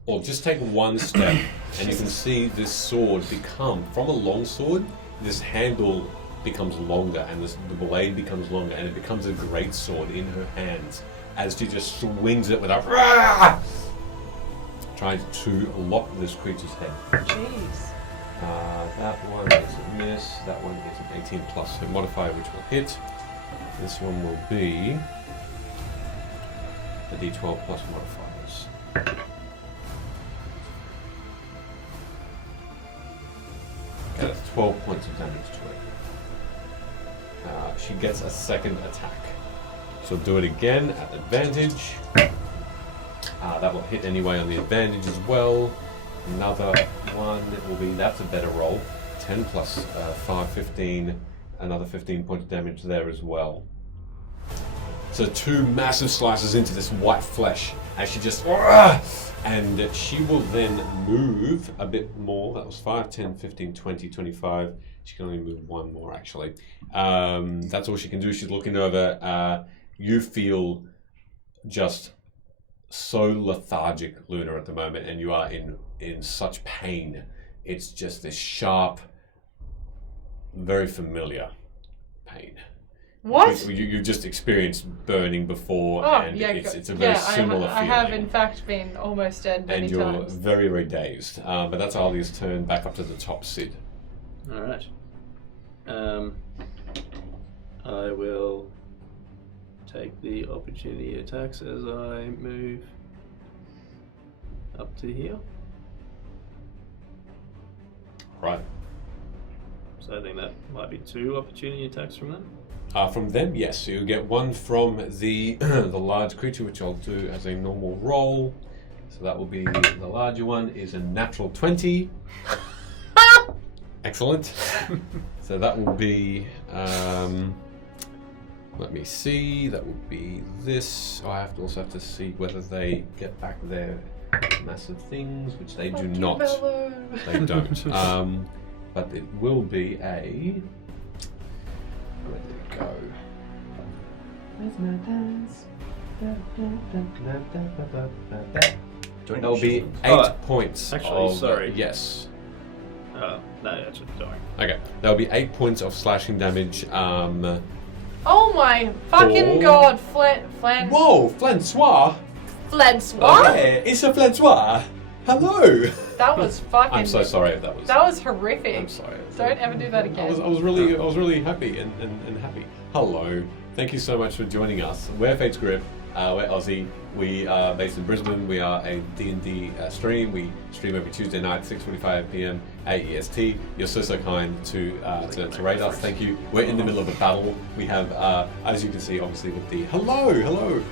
or just take one step, and you can see this sword become, from a long sword, this handle becomes longer, and the blade becomes longer, and it becomes a great sword in her hands as she just swings it with a trying to lock this creature's head. Jeez. That one is a miss. That one is an 18 plus hit modifier, which will hit. This one will be the D12 plus modifiers. Okay, that's 12 points of damage to it. She gets a second attack. So do it again at advantage. That will hit anyway on the advantage as well. Another one will be, that's a better roll. 10 plus 5, 15. Another 15 points of damage there as well. So 2 massive slices into this white flesh as she just... And she will then move a bit more. That was 5, 10, 15, 20, 25. She can only move 1 more actually. That's all she can do. She's looking over. You feel just so lethargic, Luna, at the moment, and you are in such pain. It's just this sharp, very familiar pain. What? You just experienced burning before, Oh, and yeah, it's a very similar I feeling. have in fact been almost dead many and you're times. very, very dazed. But that's Alia's turn. Back up to the top, Sid. All right. I will take the opportunity attacks as I move up to here. Right. So I think that might be 2 opportunity attacks from them. From them, yes. So you get 1 from the the large creature, which I'll do as a normal roll. So that will be the larger one is a natural 20. Excellent. So that will be. Let me see. That will be this. Oh, I also have to see whether they get back their massive things, which they do not. They don't. But it will be a. Where did it go? Where's my dice? There'll be 8 points. Actually, sorry. Yes. No, that's just dying. Okay. There'll be 8 points of slashing damage. Oh my fucking 4. god, Whoa, Francois! Francois? Okay, it's a Francois. Hello. That was fucking. I'm so sorry if that was. That was horrific. I'm sorry. Don't ever do that again. I was really happy and happy. Hello. Thank you so much for joining us. We're Fate's Grip. We're Aussie. We are based in Brisbane. We are a D&D stream. We stream every Tuesday night, 6:45 p.m. AEST. You're so kind to rate us. Thank you. We're in the middle of a battle. We have, as you can see, obviously with the hello.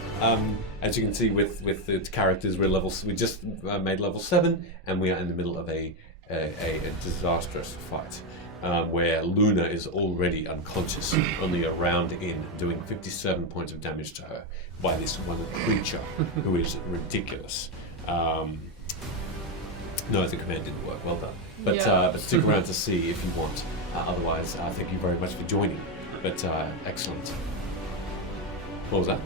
As you can see with the characters, we just made level 7, and we are in the middle of a disastrous fight. Where Luna is already unconscious, only a round in, doing 57 points of damage to her by this one creature who is ridiculous. No, the command didn't work. Well done. But stick around to see if you want. Otherwise, thank you very much for joining. But excellent. What was that?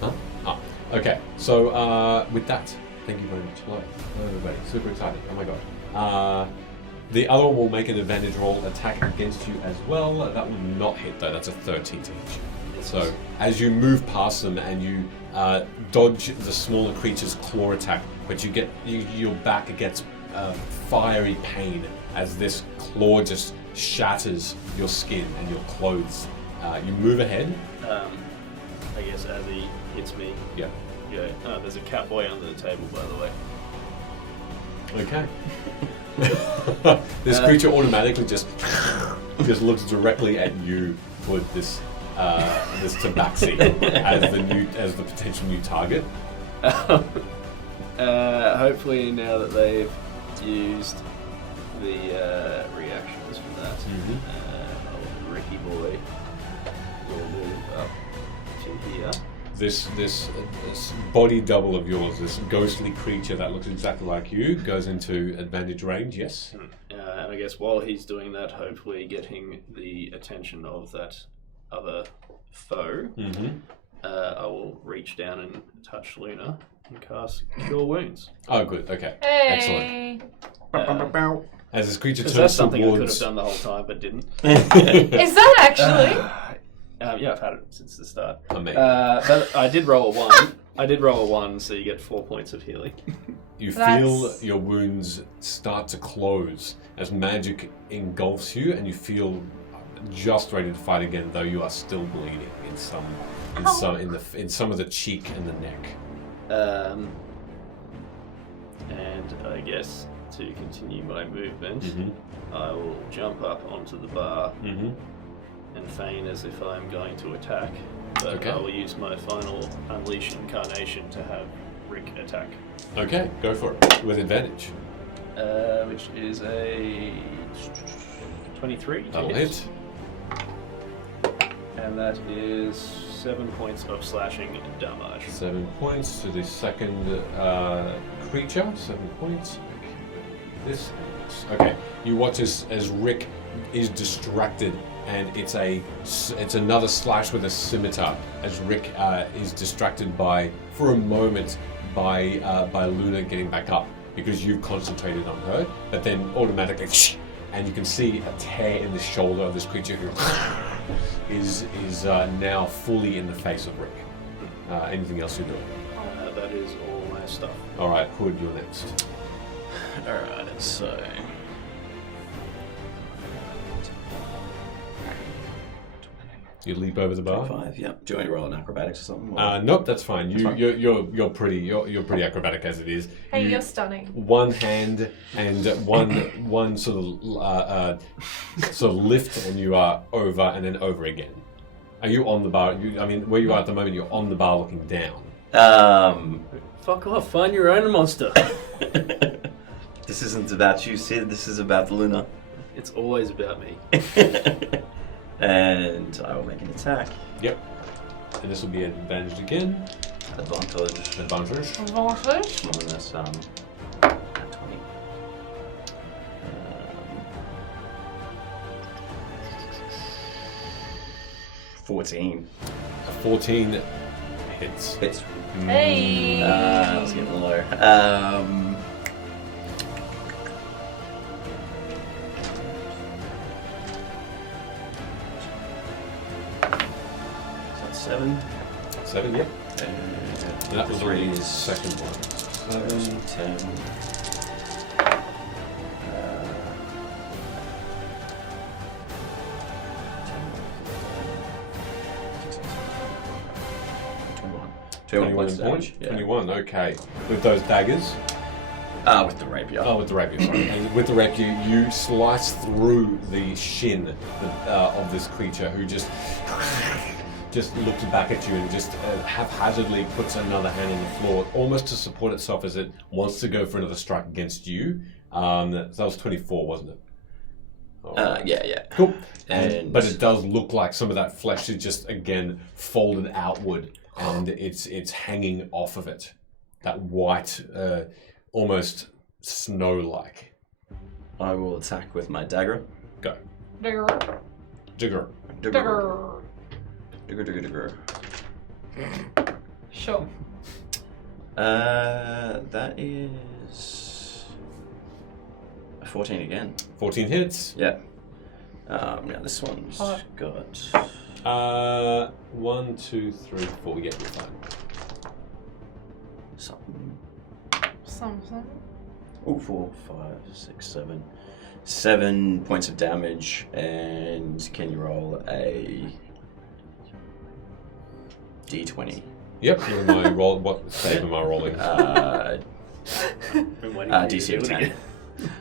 Huh? Ah, okay. So with that, thank you very much. Hello everybody. Super excited. Oh my god. The other one will make an advantage roll attack against you as well. That will not hit though, that's a 13 to hit. So as you move past them and you dodge the smaller creature's claw attack, but your back gets fiery pain as this claw just shatters your skin and your clothes. You move ahead. I guess as he hits me. Yeah. Yeah. There's a cowboy under the table, by the way. Okay. This creature automatically just looks directly at you with this tabaxi as the potential new target. Hopefully, now that they've used the reactions from that, old Ricky boy will move up this body double of yours, this ghostly creature that looks exactly like you, goes into advantage range. Yes. And I guess while he's doing that, hopefully getting the attention of that other foe, I will reach down and touch Luna and cast Cure Wounds. Oh, good. Okay. Hey. Excellent. As this creature Because turns that's something I could have towards, done the whole time, but didn't. Is that actually? Yeah, I've had it since the start. amazing. But I did roll a 1. I did roll a 1, so you get 4 points of healing. You That's- feel your wounds start to close as magic engulfs you, and you feel just ready to fight again, though you are still bleeding in some of the cheek and the neck. And I guess to continue my movement, I will jump up onto the bar and feign as if I'm going to attack. But Okay. I will use my final Unleash Incarnation to have Rick attack. Okay, go for it with advantage. Which is a 23 to That'll hit. hit. And that is 7 points of slashing damage. 7 points to the second creature. 7 points. This. Okay. You watch as Rick is distracted, and it's another slash with a scimitar as Rick is distracted for a moment by Luna getting back up because you've concentrated on her, but then automatically, and you can see a tear in the shoulder of this creature who is now fully in the face of Rick. Anything else you're doing? That is all my stuff. All right, Hood, you're next. Alright, so. You leap over the bar. 5, yeah. Do you want me to roll an acrobatics or something? Or? Nope, that's fine. That's fine. You're pretty acrobatic as it is. Hey, you're stunning. One hand and one sort of lift, and you are over and then over again. Are you on the bar? Where you are at the moment, you're on the bar looking down. Fuck off, find your own monster. This isn't about you, Sid. This is about Luna. It's always about me. And I will make an attack. Yep. And this will be advantage again. Advantage. Advantage. Advantage. Minus, 20. 14. 14 hits. Hits. Hey. I was getting low. So that's 7. 7, yep. And That was three only the is second one. 7, 10. Twenty-one 21 points point. damage. Yeah. 21, okay. With those daggers. With the rapier. Oh, with the rapier, sorry. And with the rapier, you slice through the shin of this creature who just looks back at you and just haphazardly puts another hand on the floor, almost to support itself as it wants to go for another strike against you. That was 24, wasn't it? Yeah. Cool. And But it does look like some of that flesh is just, again, folded outward, and it's hanging off of it. That white, almost snow-like. I will attack with my dagger. Go. Digger. Jigger. Digger. Digger. Sure. That is 14 again. 14 hits. Yeah. Now this one's Hot. got 1, 2, 3, 4. Yeah, you're fine. something. Something. Oh, 4, 5, 6, 7. 7 points of damage, and can you roll a d20? Yep. What am I roll? What save am I rolling? DC of 10.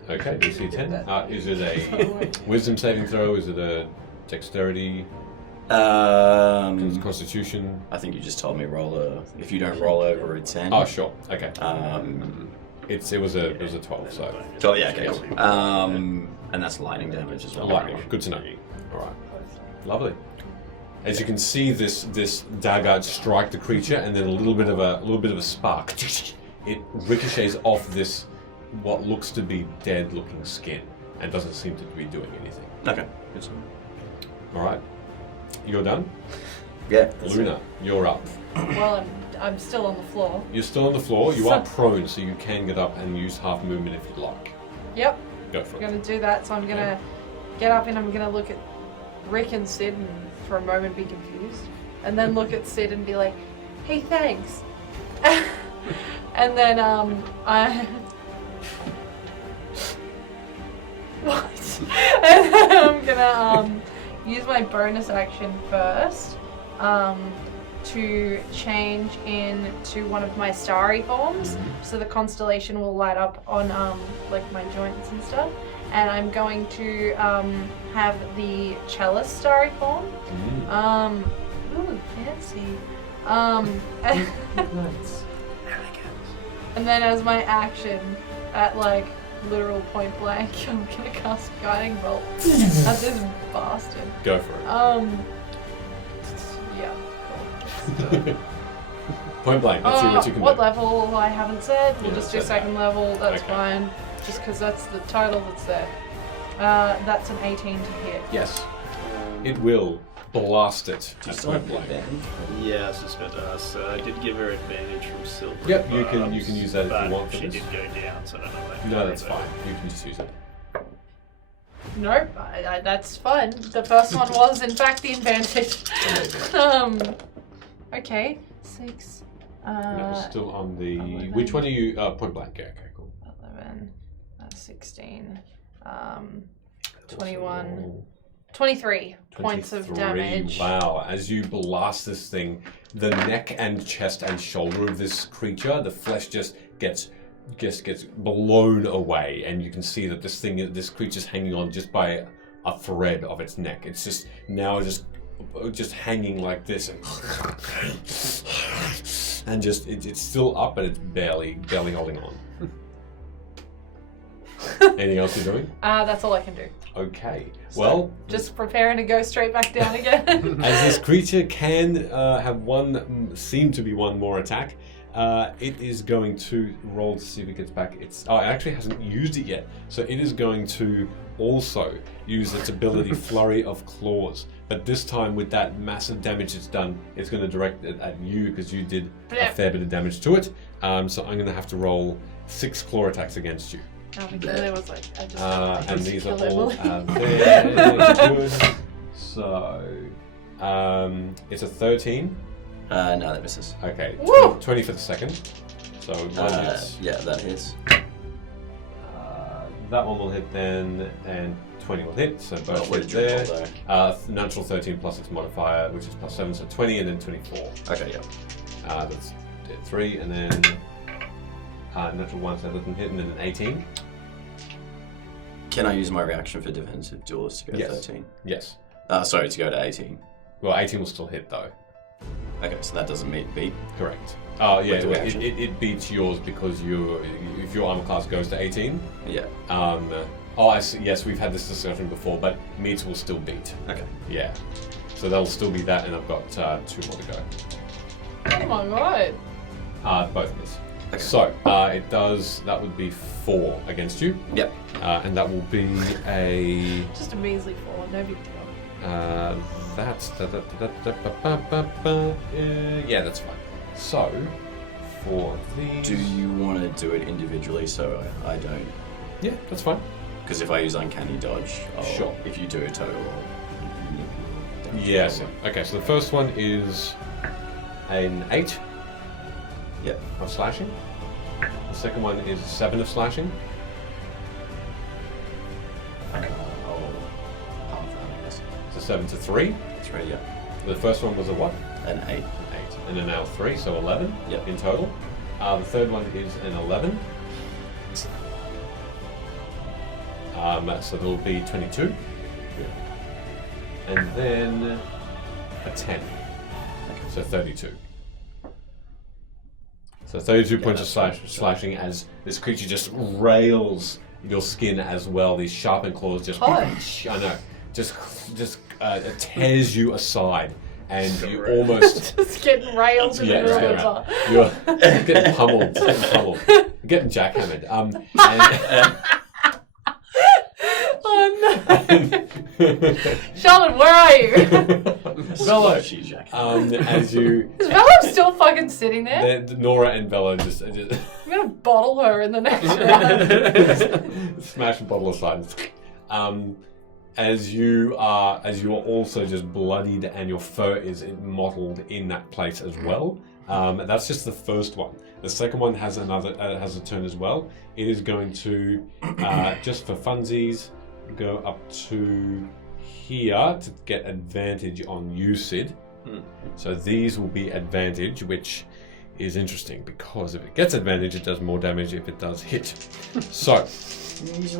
Okay, DC 10. Is it a wisdom saving throw? Is it a dexterity? Constitution? I think you just told me if you don't roll over a 10. Oh, sure. Okay. It was a 12. So Oh, yeah, okay, cool. And that's lightning damage as well. lightning. Good to know. All right. Lovely. as you can see this dagger strike the creature, and then a little bit of a spark. It ricochets off this what looks to be dead-looking skin, and doesn't seem to be doing anything. Okay. Good to know. All right, you're done. Yeah. Luna, you're up. Well, I'm still on the floor. You're still on the floor. You are prone, so you can get up and use half movement if you like. Yep. Go for I'm it. gonna do that. So I'm gonna get up and I'm gonna look at Rick and Sid and for a moment be confused, and then look at Sid and be like, "Hey, thanks." And then I. What? And then I'm gonna use my bonus action first to change into one of my starry forms, so the constellation will light up on like my joints and stuff. And I'm going to have the cellist starry form. Ooh, fancy. Nice. And then as my action, at like literal point blank, I'm gonna cast Guiding Bolt at this bastard. Go for it. Yeah. Cool. Point blank. Let's see what you can what do. level? I haven't said. We'll You just haven't do said second level. That's Okay. fine. Just because that's the title that's there. That's an 18 to hit. Yes, it will blast it Do you at still point have blank. advantage? Yeah, I was just about to ask. So I did give her advantage from silver. Yep, you can barbs, use that if you but want for she this. did go down, so I don't know. If No, that's fine. You can just use it. Nope, that's fine. The first one was, in fact, the advantage. Okay, 6. No, still on the. 11. Which one are you? Point blank. Yeah, okay, cool. 11, 16, 21, 23 points of 23. damage. Wow! As you blast this thing, the neck and chest and shoulder of this creature, the flesh just gets blown away, and you can see that this creature's hanging on just by a thread of its neck. It's just now just hanging like this, and just it's still up, but it's barely holding on. Anything else you're doing? That's all I can do. Okay. So, Well, just preparing to go straight back down again. as this creature can have seem to be one more attack, it is going to roll to see if it gets back. It actually hasn't used it yet, so it is going to also use its ability Flurry of Claws. But this time, with that massive damage it's done, it's going to direct it at you because you did a fair bit of damage to it. So I'm going to have to roll 6 claw attacks against you. It was like, I just And these are kill all Emily. very good. So it's a 13. No, that misses. Okay, Woo! 20 for the second. So one hits. Yeah, that hits. That one will hit then, and 20 will hit. So both What hit did you roll there. though? Natural 13 plus its modifier, which is plus 7, so 20, and then 24. Okay, yeah. That's 3, and then natural 1, so that doesn't hit, and then an 18. Can I use my reaction for defensive duelist to go Yes. 13? Yes. Sorry, to go to 18. Well, 18 will still hit though. Okay, so that doesn't beat. Correct. Oh yeah, With the reaction? it beats yours because if your armor class goes to 18. Yeah. I see. Yes, we've had this discussion before, but meats will still beat. Okay. Yeah. So that'll still be that, and I've got 2 more to go. Oh my god. Both miss. Okay. So it does. That would be 4 against you. Yep. And that will be a. Just a measly 4, no big deal. That's yeah, that's fine. So for these, Do you want to do it individually so I don't? yeah, that's fine. Because if I use uncanny dodge, Sure. If you do a total, I'll nip you. Yes. Okay, so the first one is an 8 Yep. of slashing. The second one is 7 of slashing. I'll half that, I guess. So 7 to 3. 3, yeah. The first one was a what? An 8. 8. And then now 3, so 11 Yep. in total. The third one is an 11. So there will be 22. And then a 10. So 32. So 32 points of that's fine. slashing as this creature just rails your skin as well. These sharpened claws just Punch. I know, just tears you aside. and you almost Just getting railed in the middle of the bar. you're getting pummeled, you're getting jackhammered. And, Oh no. Sheldon, where are you? Velo, Jack. as you, Is Velo still fucking sitting there? Nora and Velo just I'm gonna bottle her in the next round. smash a bottle aside. As you are also just bloodied and your fur is mottled in that place as well. That's just the first one. The second one has has a turn as well. It is going to just for funsies go up to here to get advantage on you, Sid. So these will be advantage, which is interesting because if it gets advantage, it does more damage if it does hit. So. That's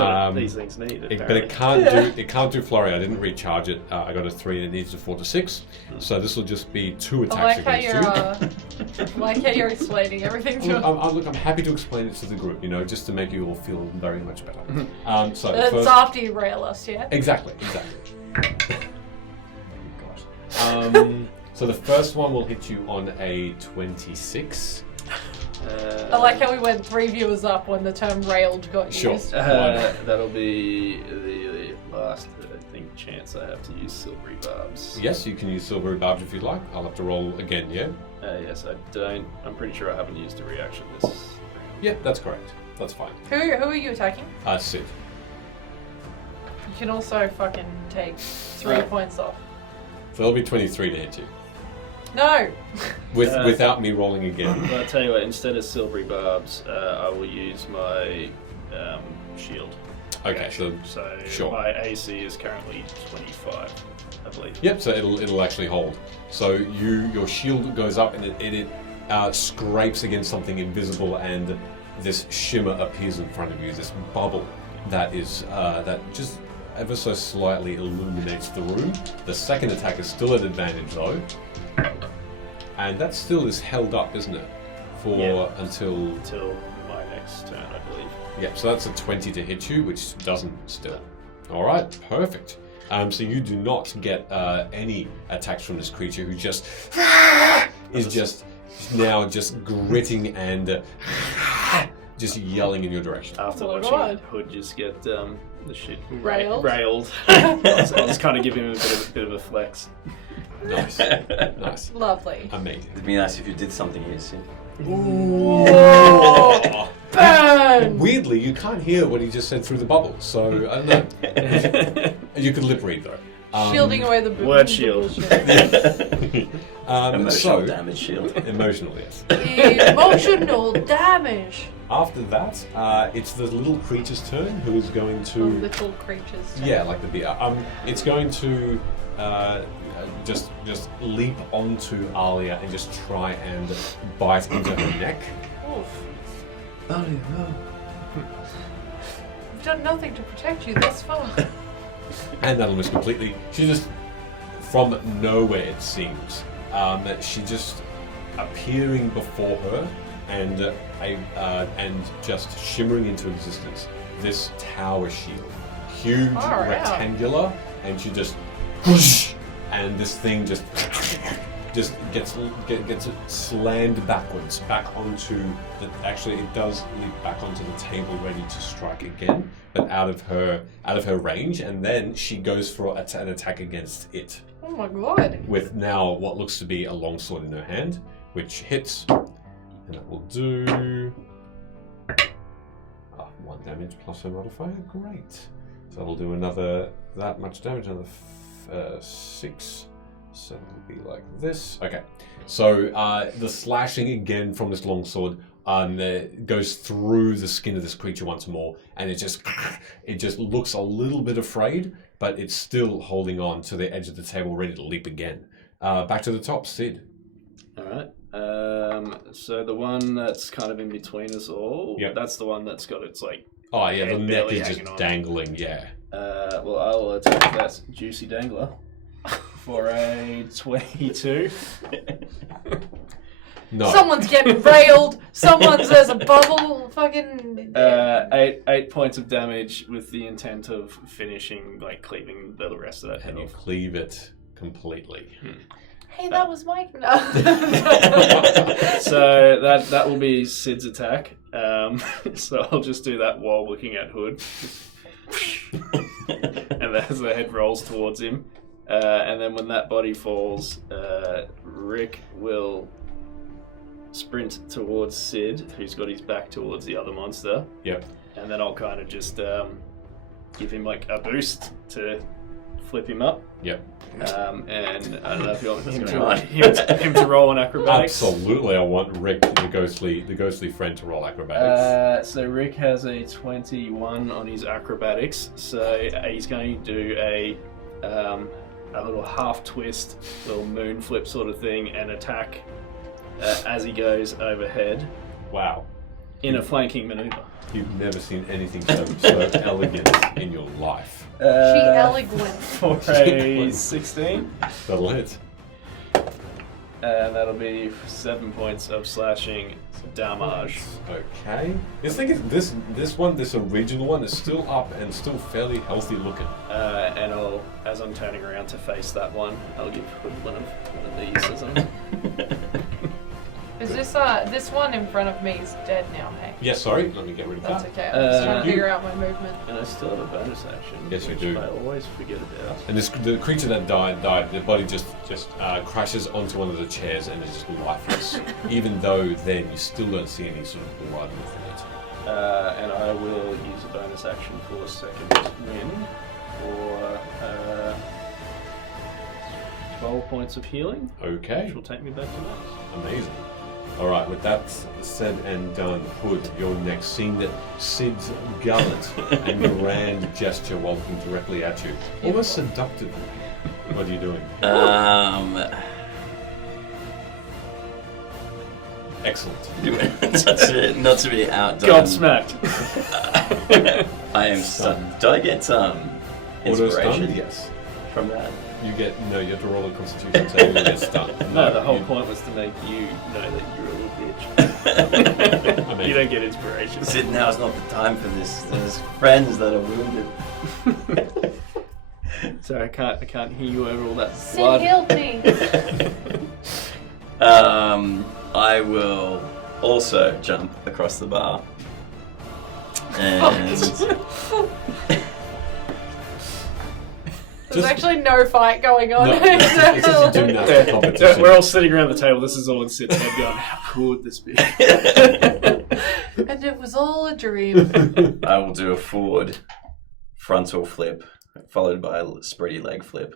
what these things need. But it can't do flurry. I didn't recharge it. I got a 3 and it needs a 4 to 6. So this will just be 2 attacks against you. I like how you're explaining everything to us. Look, I'm happy to explain it to the group, just to make you all feel very much better. So That's first, after you rail us, yeah? exactly. So the first one will hit you on a 26. I like how we went 3 viewers up when the term railed got used. That'll be the last, I think, chance I have to use silvery barbs. Yes, you can use silvery barbs if you'd like. I'll have to roll again, yeah? Yes, I don't. I'm pretty sure I haven't used a reaction this round. Yeah, that's correct. That's fine. Who are you attacking? Sid. You can also fucking take 3 points off. So there'll be 23 to hit you. No! Without me rolling again. Well, I'll tell you what, instead of silvery barbs, I will use my shield. Okay, so sure. My AC is currently 25, I believe. Yep, so it'll actually hold. So your shield goes up and it scrapes against something invisible, and this shimmer appears in front of you. This bubble that just ever so slightly illuminates the room. The second attack is still at advantage though. And that still is held up, isn't it? Until my next turn, I believe. Yep, so that's a 20 to hit you, which doesn't still. Alright, perfect. So you do not get any attacks from this creature who just is just now just gritting and just yelling in your direction. After Oh my watching God. Hood just get the shit Railed. I'll just kind of give him a bit of a flex. Nice. Nice. Lovely. Amazing. It'd be nice if you did something here, Sid. Whoa! Burn! Weirdly, you can't hear what he just said through the bubble, so I don't know. You could lip read though. Shielding away the boom. Word shield. Emotional damage shield. Emotional, yes. Emotional damage. After that, it's the little creature's turn, who is going to. Little creatures. Yeah, like the beer. It's going to just leap onto Alia and just try and bite into her neck. Oof. Alia, no. I've done nothing to protect you thus far. And that'll miss completely. She just, from nowhere it seems, she just appearing before her and just shimmering into existence. This tower shield, huge, rectangular, and she just whoosh, and this thing just gets slammed backwards, back onto the. Actually, it does leap back onto the table, ready to strike again, but out of her range, and then she goes for an attack against it. Oh my god! With now what looks to be a longsword in her hand, which hits, and that will do 1 damage plus her modifier. Great. So that'll do that much damage, another 6. So it'll be like this. Okay. So the slashing again from this longsword goes through the skin of this creature once more, and it just looks a little bit afraid, but it's still holding on to the edge of the table, ready to leap again. Back to the top, Sid. All right. So the one that's kind of in between us all. Yep. That's the one that's got its like. Oh yeah, the head neck barely is just hanging on. dangling. Yeah. Well, I will attack that juicy dangler for a 22. No. Someone's getting railed. There's a bubble. Fucking. 8 points of damage with the intent of finishing, like cleaving the rest of that head And you off. cleave it completely. Hey, that was Mike. No. So that will be Sid's attack. So I'll just do that while looking at Hood. And as the head rolls towards him. And then when that body falls, Rick will sprint towards Sid, who's got his back towards the other monster. Yep. And then I'll kind of just give him like a boost to flip him up. Yep. And I don't know if you want That's him to roll an acrobatics. Absolutely, I want Rick, the ghostly friend, to roll acrobatics. So Rick has a 21 on his acrobatics, so he's going to do a little half twist, little moon flip sort of thing, and attack as he goes overhead Wow. in a flanking maneuver. You've never seen anything so elegant in your life. She elegant. For a 16, That'll hit. and that'll be 7 points of slashing damage. Okay. The thing is, this original one is still up and still fairly healthy looking. And as I'm turning around to face that one, I'll give Hood one of these as I'm... Is this one in front of me is dead now? Hey. Yeah, sorry. Let me get rid of That's that. okay. I'm just trying to you- figure out my movement. And I still have a bonus action. Yes, you which do. I always forget about. And the creature that died. The body just crashes onto one of the chairs and is just lifeless. Even though then you still don't see any sort of blood within it. And I will use a bonus action for second win for 12 points of healing, Okay. which will take me back to that. Amazing. All right, with that said and done, Hood, you're next. Seeing that Sid's gallant and grand gesture while looking directly at you, almost seductively. What are you doing? Excellent. not to be outdone. Godsmacked. I am stunned. Do I get Auto inspiration stunned? Yes. from that? You have to roll a Constitution save and get stunned. No, the whole point was to make you know that you're a little bitch. I mean, You don't get inspiration. Sid, now is not the time for this. There's friends that are wounded. Sorry, I can't hear you over all that Sid blood. healed me. I will also jump across the bar. And There's actually no fight going on. No, it's just a gymnastic competition. We're all sitting around the table. This is all in Sid's head going, how could this be? And it was all a dream. I will do a forward frontal flip, followed by a spready leg flip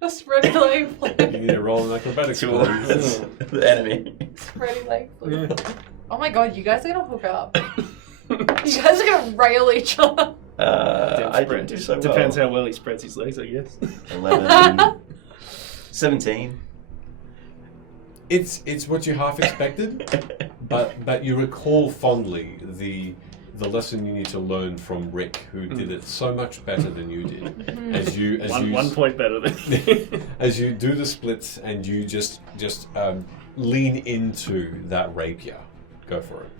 A spready leg flip. You need to roll an acrobatics towards the enemy. Spready leg flip. Oh my god, you guys are gonna hook up. You guys are gonna rail each other. I didn't do so well. Depends how well he spreads his legs, I guess. 11, 17. It's what you half expected, but you recall fondly the lesson you need to learn from Rick, who did it so much better than you did. As you One point better than me. as you do the splits and you just lean into that rapier. Go for it.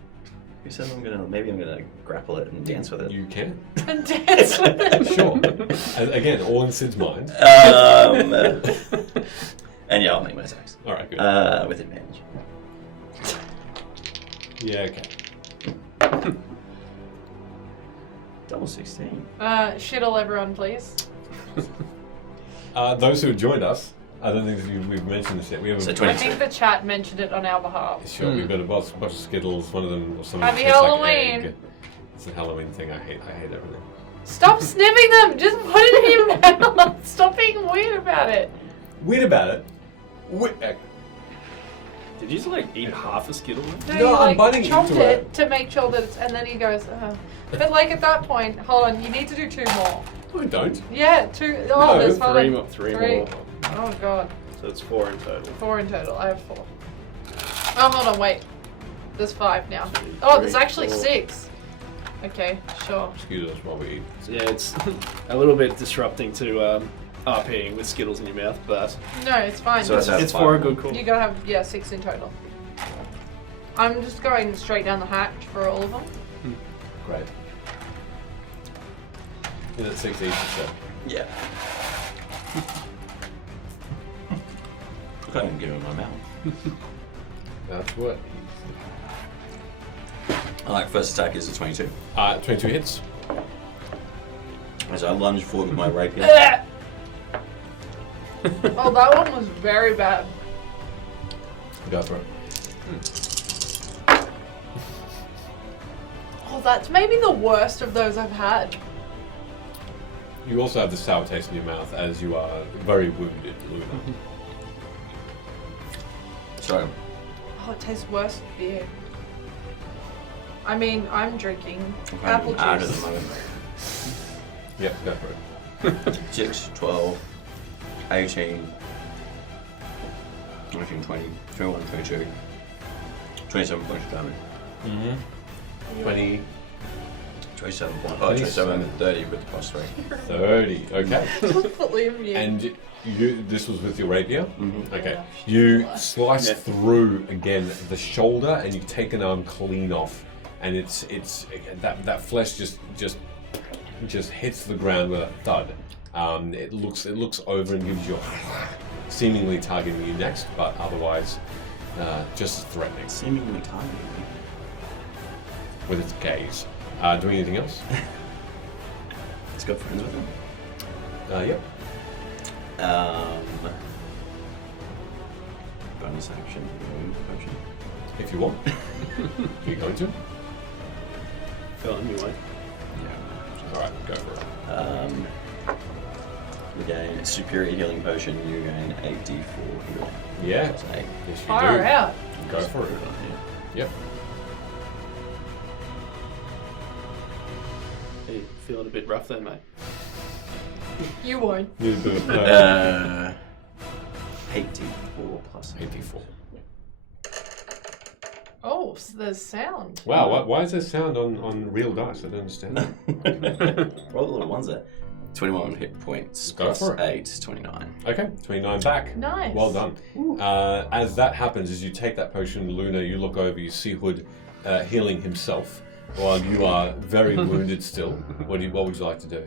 Who said maybe I'm gonna grapple it and dance with it? You can. And dance with it. Sure. Again, all in Sid's mind. And yeah, I'll make my attacks. All right, good. With advantage. Yeah, okay. Double 16. Shittle everyone, please. Those who have joined us, I don't think that we've mentioned this yet. We haven't. So I 22. think the chat mentioned it on our behalf. Sure, we've got a bunch of Skittles. One of them, some Happy tastes like Halloween. egg. It's a Halloween thing. I hate everything. Stop sniffing them! Just put it in your mouth! Stop being weird about it! Weird about it. Did you just like eat half a Skittle? No, you, I'm biting chopped into it it. to make sure that it's, and then he goes, But like at that point, hold on, you need to do 2 more. I don't. Yeah, 2. Oh, No, there's hold on. Three Three. more. Oh god. So it's 4 in total. 4 in total. I have 4. Oh, hold on, wait. There's 5 now. Oh, there's actually 4. 6. Okay, sure. Excuse us while we eat. So yeah, it's a little bit disrupting to RPing with Skittles in your mouth, but No, it's fine. So that's it's for a good cause. You gotta have, 6 in total. I'm just going straight down the hatch for all of them. Great. Is it 6 each? So. Yeah. I can't even give him my mouth. That's what. Alright, first attack is a 22. 22 hits. As I lunge forward with my rapier. Oh, that one was very bad. Go for it. Oh, that's maybe the worst of those I've had. You also have the sour taste in your mouth as you are very wounded, Luna. So, Oh, it tastes worse with beer. I mean, I'm drinking I'm apple out at the juice. moment. Yep, go for it. 6, 12, 18, 19, 20, 21, 22, 27 points of damage. 20, 27 points. Oh, 27 and 30 with the plus 3. 30. Okay. Believe you. And you, this was with your rapier? Mhm. Okay. You slice through again the shoulder and you take an arm clean off. And it's that flesh just hits the ground with a thud. It looks over and gives you seemingly targeting you next, but otherwise just threatening Seemingly targeting me. with its gaze. Doing anything else? Let's go friends with him. Yep. Bonus action. Potion. If you want. You're going to? Go on your way. Yeah. Alright, go for it. You gain superior healing potion. You gain 8d4 heal. Yeah. Plus 8. Yes, you Far do. out. Go for it. Yep. Hey, feeling a bit rough there, mate. You won't. Need a bit of 8d4 plus 8. 84. Oh, so there's sound. Wow, why is there sound on real dice? I don't understand. Roll the little ones there. 21 hit points. Go Plus for it. 8, 29. Okay, 29 back. Nice. Well done. As that happens, as you take that potion, Luna, you look over, you see Hood healing himself while you are very wounded still. What would you like to do?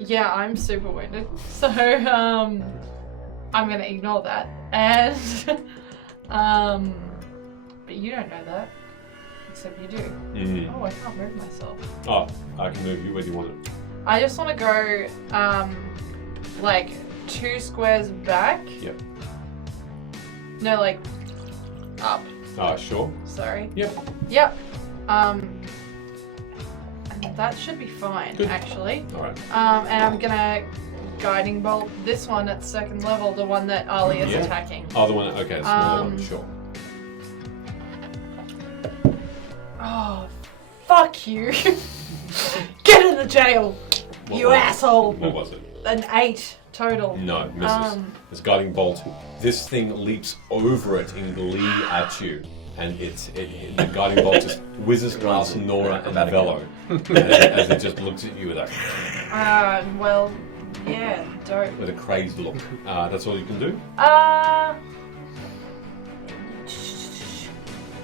Yeah, I'm super wounded. So, I'm gonna ignore that. And, but you don't know that. Except you do. Oh, I can't move myself. Oh, I can move you. Where do you want it? I just want to go, like 2 squares back. Yep. No, like up. Sure. Sorry. Yep. Yep. And that should be fine, Good. actually. All right. And I'm gonna guiding bolt this one at 2nd level, the one that Ali is Yeah. attacking. Oh, the one. Okay, the smaller one. Sure. Oh, fuck you! Get in the jail, What you was it? asshole! What was it? An 8 total. No, misses. This guiding bolt. This thing leaps over it in glee at you, and the guiding bolt just whizzes past Nora and Velo as it just looks at you with Well, yeah, dope. a crazed look. That's all you can do.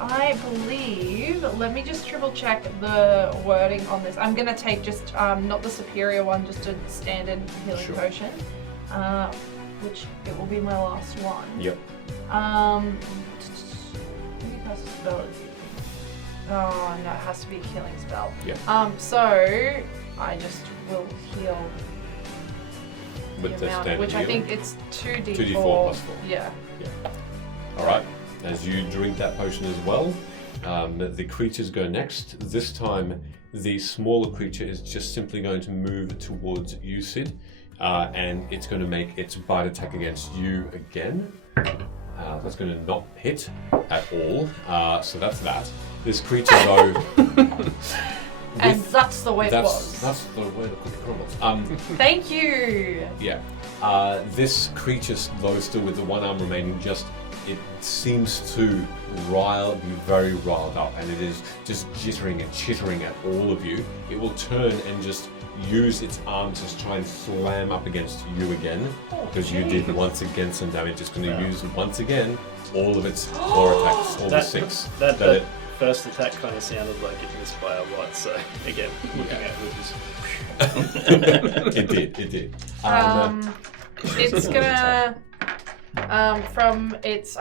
I believe, let me just triple check the wording on this. I'm gonna take just, not the superior one, just a standard healing Sure. potion. Which it will be my last one. Yep. Maybe cast a spell. Oh no, it has to be a killing spell. Yep. So I just will heal With the the amount, standard which I healing. think it's 2d4. 2d4 plus 4. Yeah. All right. As you drink that potion as well, the creatures go next. This time, the smaller creature is just simply going to move towards you, Sid, and it's going to make its bite attack against you again. That's going to not hit at all. So that's that. This creature, though. And that's the way it was. That's the way the cookie crumbles. Thank you. Yeah. This creature, though, still with the one arm remaining, it seems to be very riled up, and it is just jittering and chittering at all of you. It will turn and just use its arm to try and slam up against you again, because you did once again some damage. It's going to use once again all of its claw attacks, all the 6. That first attack kind of sounded like it missed by a lot, so again, looking at it was It did. It's gonna from its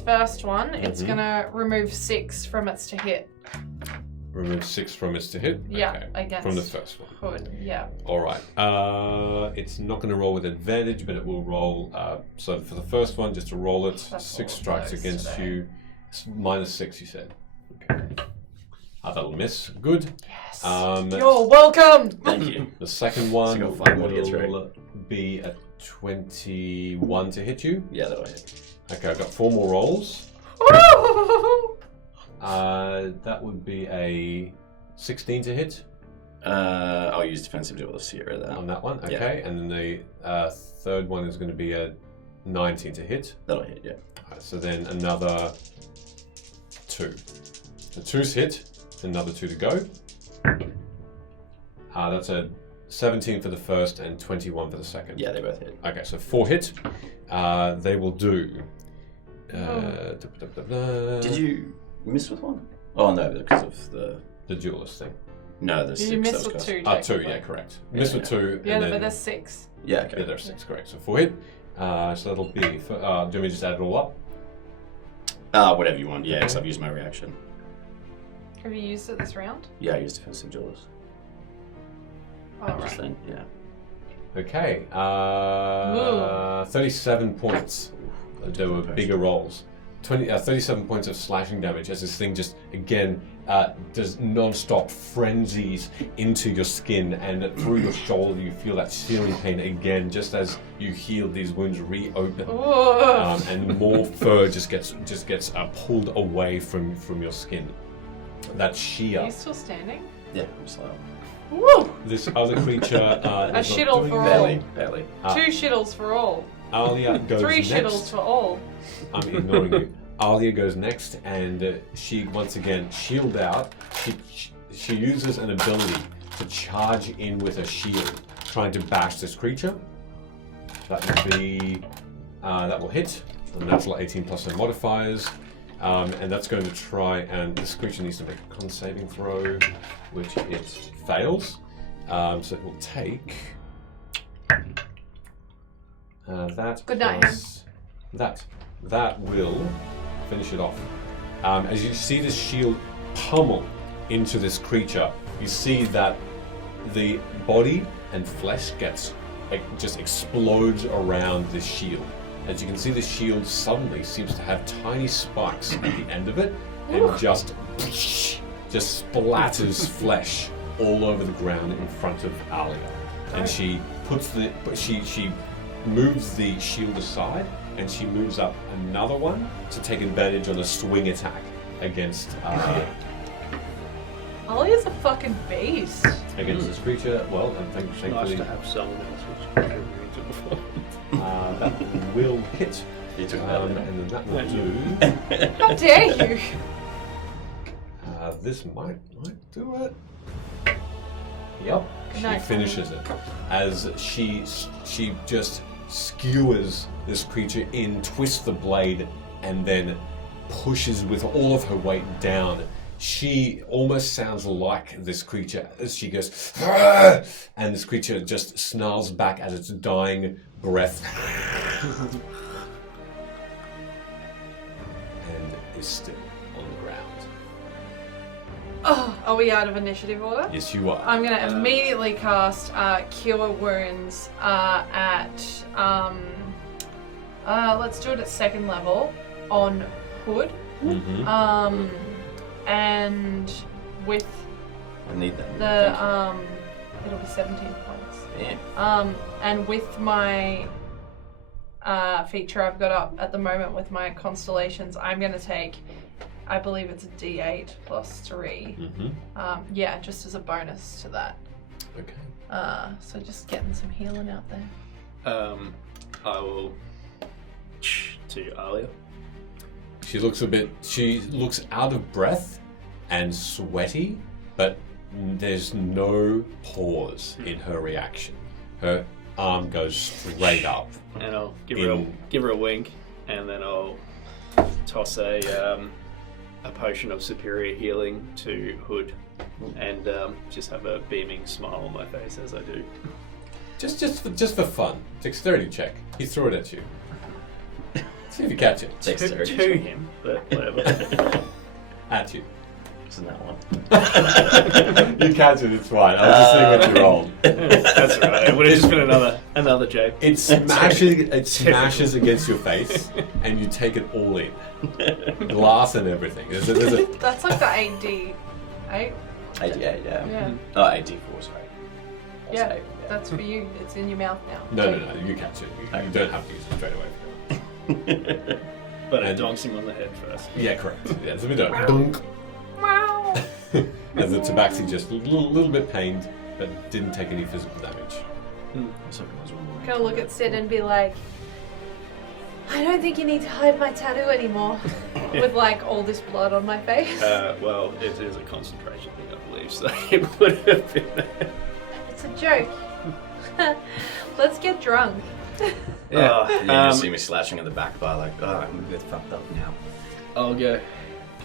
first one, it's gonna remove 6 from its to hit. Remove 6 from its to hit? Yeah, okay. against From the first one. Hood, yeah. Alright. It's not going to roll with advantage, but it will roll. So for the first one, just to roll it, That's 6 all it strikes goes against today. you. -6, you said. Okay. That'll miss. Good. Yes. You're welcome! Thank you. The second one So go find what he gets will be a 21 to hit you. Yeah, that'll hit. Okay, I've got 4 more rolls. Woo! That would be a 16 to hit I'll use defensive duel to see that. on that one. Okay, and then the third one is going to be a 19 to hit. That'll hit, yeah. Alright, so then another 2. The 2's hit, another 2 to go. That's a 17 for the first and 21 for the second. Yeah, they both hit. Okay, so 4 hit. They will do. Did you miss with one? Oh no, because of the duelist thing? No, the 6 You that missed was with cast. 2, 2, yeah, correct. Miss with 2. Yeah, and but then, there's 6. Yeah, okay. yeah, there's 6, correct. So 4 hit. So that'll be. Do you want me to just add it all up? Whatever you want. Yeah, because I've used my reaction. Have you used it this round? Yeah, I used defensive duels. Oh, Just right. saying, yeah. Okay. 37 points. There were bigger rolls. 37 points of slashing damage as this thing just, again, does non-stop frenzies into your skin, and through your shoulder you feel that searing pain again just as you heal. These wounds reopen. And more fur just gets pulled away from your skin. That Are shear. you still standing? Yeah, I'm slow. Woo! This other creature A is not shittle doing for well. all. Barely. 2 shittles for all. Alia goes 3 next. shittles for all. I'm ignoring you. Alia goes next, and she once again, shield out. She uses an ability to charge in with a shield, trying to bash this creature. That would be that will hit. A natural 18 plus no modifiers, and that's going to try. And this creature needs to make a con saving throw, which it fails. So it will take. That Good night, plus that will finish it off. As you see this shield pummel into this creature, you see that the body and flesh just explodes around this shield. As you can see, the shield suddenly seems to have tiny spikes at the end of it, and just splatters flesh all over the ground in front of Alia. And she moves the shield aside, and she moves up another one to take advantage on a swing attack against Alia's a fucking beast. this creature. Well, and Nice thankfully to have someone else which I've never into before. that will hit, You took that and one. then that will do. How dare you? This might do it. Yep, she Nice. finishes it as she just skewers this creature in, twists the blade, and then pushes with all of her weight down. She almost sounds like this creature as she goes, "Argh!" and this creature just snarls back at its dying breath and is still on the ground. Oh, are we out of initiative order? Yes, you are. I'm gonna immediately cast Cure Wounds at let's do it at 2nd level on Hood. Mm-hmm. And with I need that. the it'll be 17 points. Yeah. And with my feature I've got up at the moment with my constellations, I'm gonna take, I believe it's a D8 plus 3. Mm-hmm. Yeah, just as a bonus to that. Okay. So just getting some healing out there. I will to Alia. She looks out of breath and sweaty, but there's no pause in her reaction. Her arm goes straight up. And I'll give her a wink, and then I'll toss a potion of superior healing to Hood, and just have a beaming smile on my face as I do. Just for fun. Dexterity check. He threw it at you. See if you catch it. To him, but whatever. At you. Isn't that one? You catch it, it's fine. I was just seeing what you rolled. That's all right. It would have just been another joke. It smashes against your face, and you take it all in. Glass and everything. There's a That's like the 8D. 8? 88, yeah. Yeah. Oh, 84, sorry. That's Yeah, 8, that's for you. It's in your mouth now. No, you catch it. You don't have to use it straight away. But it And- donks him on the head first. Yeah, correct. Yeah, it's a bit of dunk. Wow. As the tabaxi just a little bit pained, but didn't take any physical damage. So it was one more. I'm gonna look at Sid and be like, I don't think you need to hide my tattoo anymore. With like all this blood on my face. Well, it is a concentration thing, I believe, so it would have been. It's a joke. Let's get drunk. Yeah. You just see me slashing at the back bar, like, oh, I'm a bit fucked up now. I'll go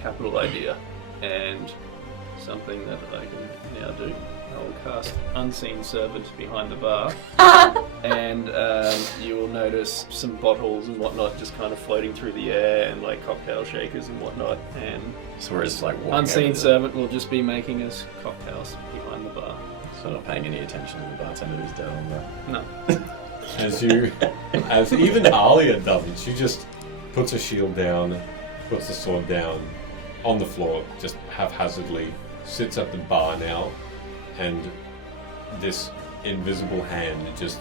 capital idea and something that I can now do. I'll cast Unseen Servant behind the bar, and you will notice some bottles and whatnot just kind of floating through the air, and like cocktail shakers and whatnot. And So we're just like walking Unseen over Servant will just be making us cocktails behind the bar. So not paying any attention to the bartender who's dead on the... No. As even Alia doesn't. She just puts a shield down, puts the sword down on the floor, just haphazardly sits at the bar now, and this invisible hand just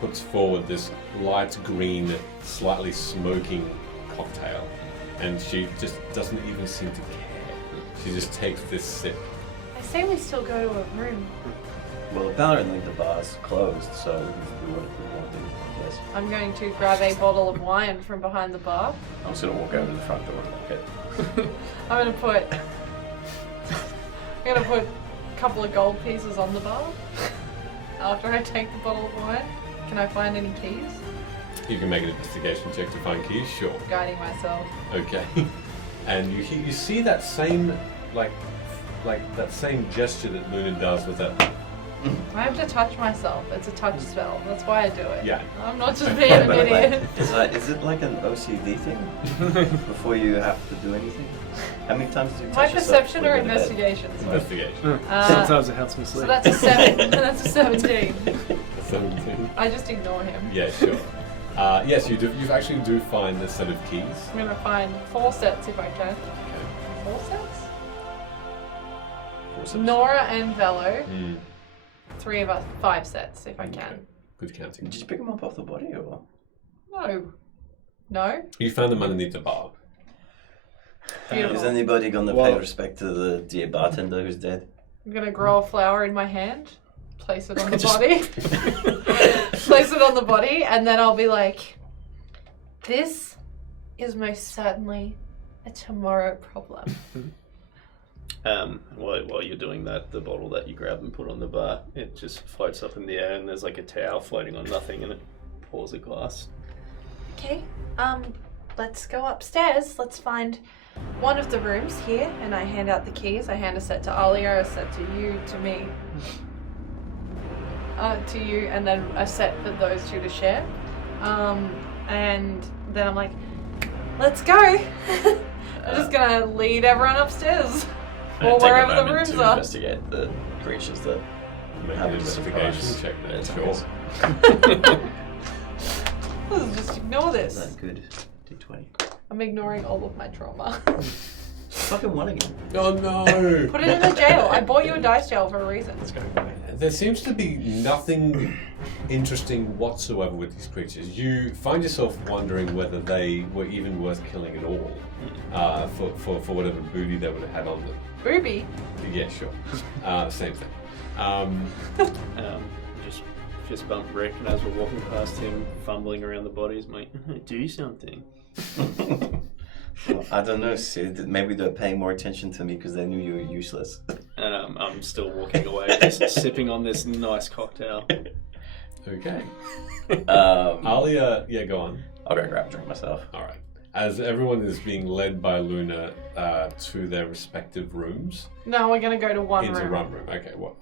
puts forward this light green, slightly smoking cocktail, and she just doesn't even seem to care. She just takes this sip. I say we still go to a room. Well, apparently the bar's closed, so we won't do, I guess. I'm going to grab a bottle of wine from behind the bar. I'm just gonna walk over to the front door and lock it. I'm gonna put a couple of gold pieces on the bar. After I take the bottle of wine, can I find any keys? You can make an investigation check to find keys, sure. Guiding myself. Okay. And you see that same like that same gesture that Luna does with that. I have to touch myself. It's a touch spell. That's why I do it. Yeah. I'm not just being an idiot. Is it like an OCD thing? Before you have to do anything? How many times do you touch My yourself perception before or you go to bed? investigation? Investigation. Sometimes it helps me sleep. So that's a 7. That's a 17. 17. I just ignore him. Yeah, sure. Yes, you do. You actually do find a set of keys. I'm gonna find 4 sets if I can. Okay. 4 sets? Awesome. Nora and Velo. Mm, 3 of us. 5 sets if I okay. can. Good counting. Did you pick them up off the body or? No. No? You found them underneath the bar. Beautiful. Is anybody gonna Well- pay respect to the dear bartender who's dead? I'm gonna grow a flower in my hand, place it on the body, place it on the body, and then I'll be like, this is most certainly a tomorrow problem. While you're doing that, the bottle that you grab and put on the bar, it just floats up in the air, and there's like a towel floating on nothing, and it pours a glass. Okay, let's go upstairs. Let's find one of the rooms here, and I hand out the keys. I hand a set to Alia, a set to you, to me, to you, and then a set for those two to share. And then I'm like, let's go. I'm just gonna lead everyone upstairs. Or Take a wherever the moment rooms to are. investigate the creatures that Make have an a investigation surprise. check then, It's sure. Let's just ignore Is this. that good? D20. I'm ignoring all of my trauma. Fucking one again. Oh no! Put it in a jail. I bought you a dice jail for a reason. Let's go. There seems to be nothing interesting whatsoever with these creatures. You find yourself wondering whether they were even worth killing at all, for whatever booty they would have had on them. Booby. Yeah, sure. Same thing. Just bump Rick, and as we're walking past him, fumbling around the bodies, I'm like, do something. Well, I don't know, Sid. Maybe they're paying more attention to me because they knew you were useless. I'm still walking away, just sipping on this nice cocktail. Okay. Um, Alia, yeah, go on. I'll go grab a drink myself. All right. As everyone is being led by Luna to their respective rooms, No, we're gonna go to one into room. one room. Okay, well,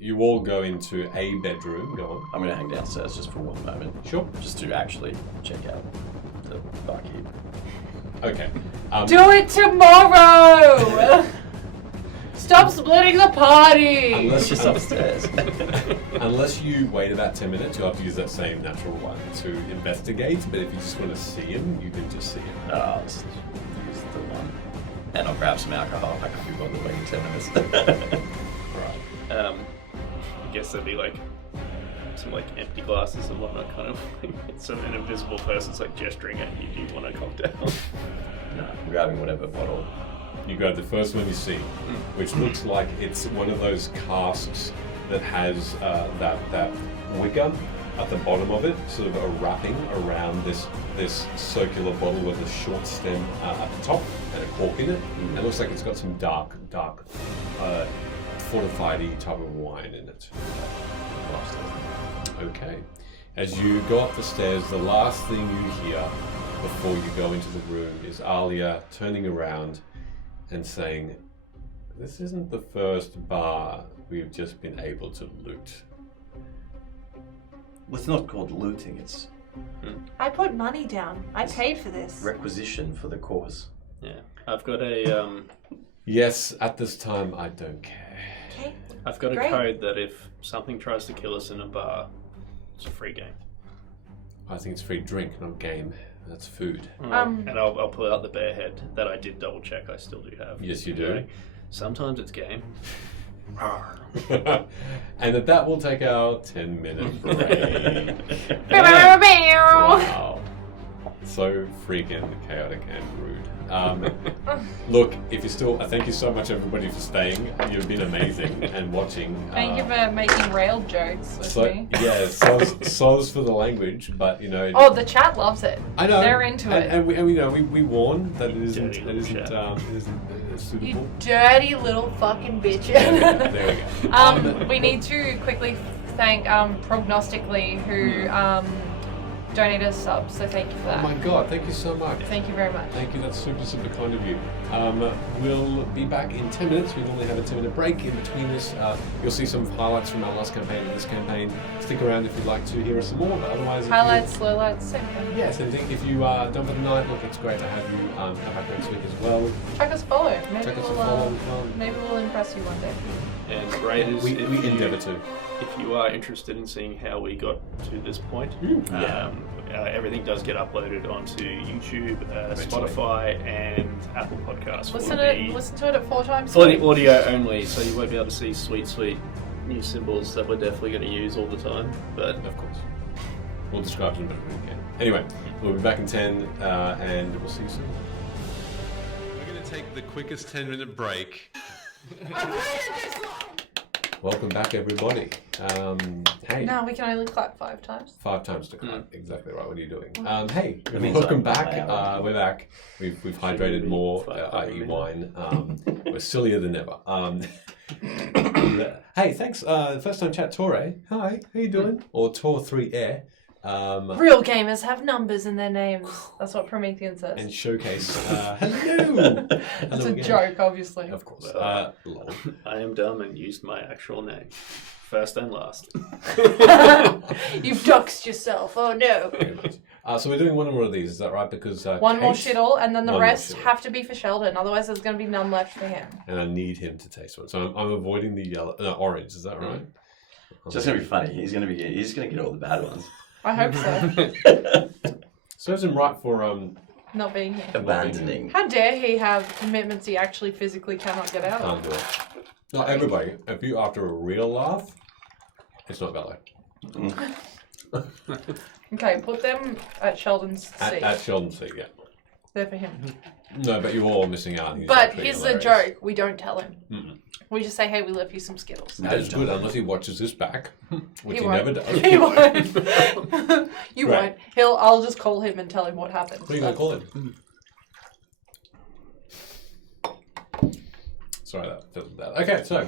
you all go into a bedroom. Go on. I'm gonna hang downstairs just for one moment, Sure. just to actually check out the barkeep. Okay. Do it tomorrow! Stop splitting the party! Unless she's upstairs. Unless you wait about 10 minutes, you'll have to use that same natural one to investigate. But if you just want to see him, you can just see him. I'll just use the one. And I'll grab some alcohol. I can't be bothered waiting 10 minutes. Right. I guess there'd be like some like empty glasses and whatnot, kind of like some an invisible person's like gesturing at you. Do you want a cocktail? No, I'm grabbing whatever bottle. You grab the first one you see, which looks like it's one of those casks that has that wicker at the bottom of it, sort of a wrapping around this circular bottle with a short stem at the top and a cork in it. It looks like it's got some dark fortified-y type of wine in it. Okay. As you go up the stairs, the last thing you hear before you go into the room is Alia turning around and saying, "This isn't the first bar we've just been able to loot." Well, it's not called looting, it's I put money down. I paid for this. requisition for the cause. Yeah, I've got a Yes, at this time I don't care. Okay. I've got a Great. code that if something tries to kill us in a bar, it's a free game. I think it's free drink, not game. That's food. And I'll pull out the bear head that I did double check. I still do have. Yes, you do. Sometimes it's game. And that will take our 10-minute break. Wow. Wow. So freaking chaotic and rude. Look, if you're still, thank you so much everybody for staying. You've been amazing and watching. Thank you for making rail jokes with me. Yeah, soz for the language, but you know. Oh, the chat loves it. I know. They're into it. And we warn that it isn't Dirty suitable. You dirty little fucking bitch. There we go. We need to quickly thank Prognostically who donated a sub, so thank you for Oh that. my god, thank you so much. Thank you very much. Thank you, that's super, super kind of you. We'll be back in 10 minutes. We normally have a 10-minute break in between this. You'll see some highlights from our last campaign and this campaign. Stick around if you'd like to hear us some more, but otherwise... Highlights, lowlights, same thing. Yeah, same thing. If you done for the night, look, it's great to have you come back next week as well. Check us a follow. Maybe Check us a we'll, follow as well. maybe we'll impress you one day. And Raiders, We endeavour to. if you are interested in seeing how we got to this point, everything does get uploaded onto YouTube, Spotify, and Apple Podcasts. Listen to it at 4 times. For the audio only, so you won't be able to see sweet new symbols that we're definitely going to use all the time. But Of course. We'll describe them better when we can. Anyway, we'll be back in 10 and we'll see you soon. We're going to take the quickest 10-minute break. Welcome back, everybody. Hey. No, we can only clap 5 times. 5 times to clap. Exactly right. What are you doing? Hey, means welcome I'm back. out. We're back. We've hydrated more, i.e. wine. We're sillier than ever. Hey, thanks. First time chat, Torre. Hi, how you doing? Or Tor3 Air. Real gamers have numbers in their names. That's what Promethean says. And Showcase. Hello. That's Hello a again. joke, obviously. Of course. Lol. I am dumb and used my actual name, first and last. You've doxed yourself. Oh no. Very much. So we're doing one more of these, is that right? Because One more Case- shittle, and then the One more rest shittle. have to be for Sheldon. Otherwise, there's going to be none left for him. And I need him to taste one. So I'm avoiding the yellow, orange. Is that right? It's just gonna be funny. He's gonna get all the bad ones. I hope so. Serves him right for Not being here. Abandoning. How dare he have commitments he actually physically cannot get out of? can't do it. Not everybody. If you after a real laugh, it's not valid. Okay, put them at Sheldon's seat. At Sheldon's seat, yeah. They're for him. No, but you're all missing out. He's But actually here's the hilarious. joke. We don't tell him. Mm-mm. We just say, hey, we left you some Skittles. That is good unless he watches this back, which he won't. never does. He won't. You Right. won't. I'll just call him and tell him what happened. What are you going to call him? Sorry, that fiddled that. Okay, so.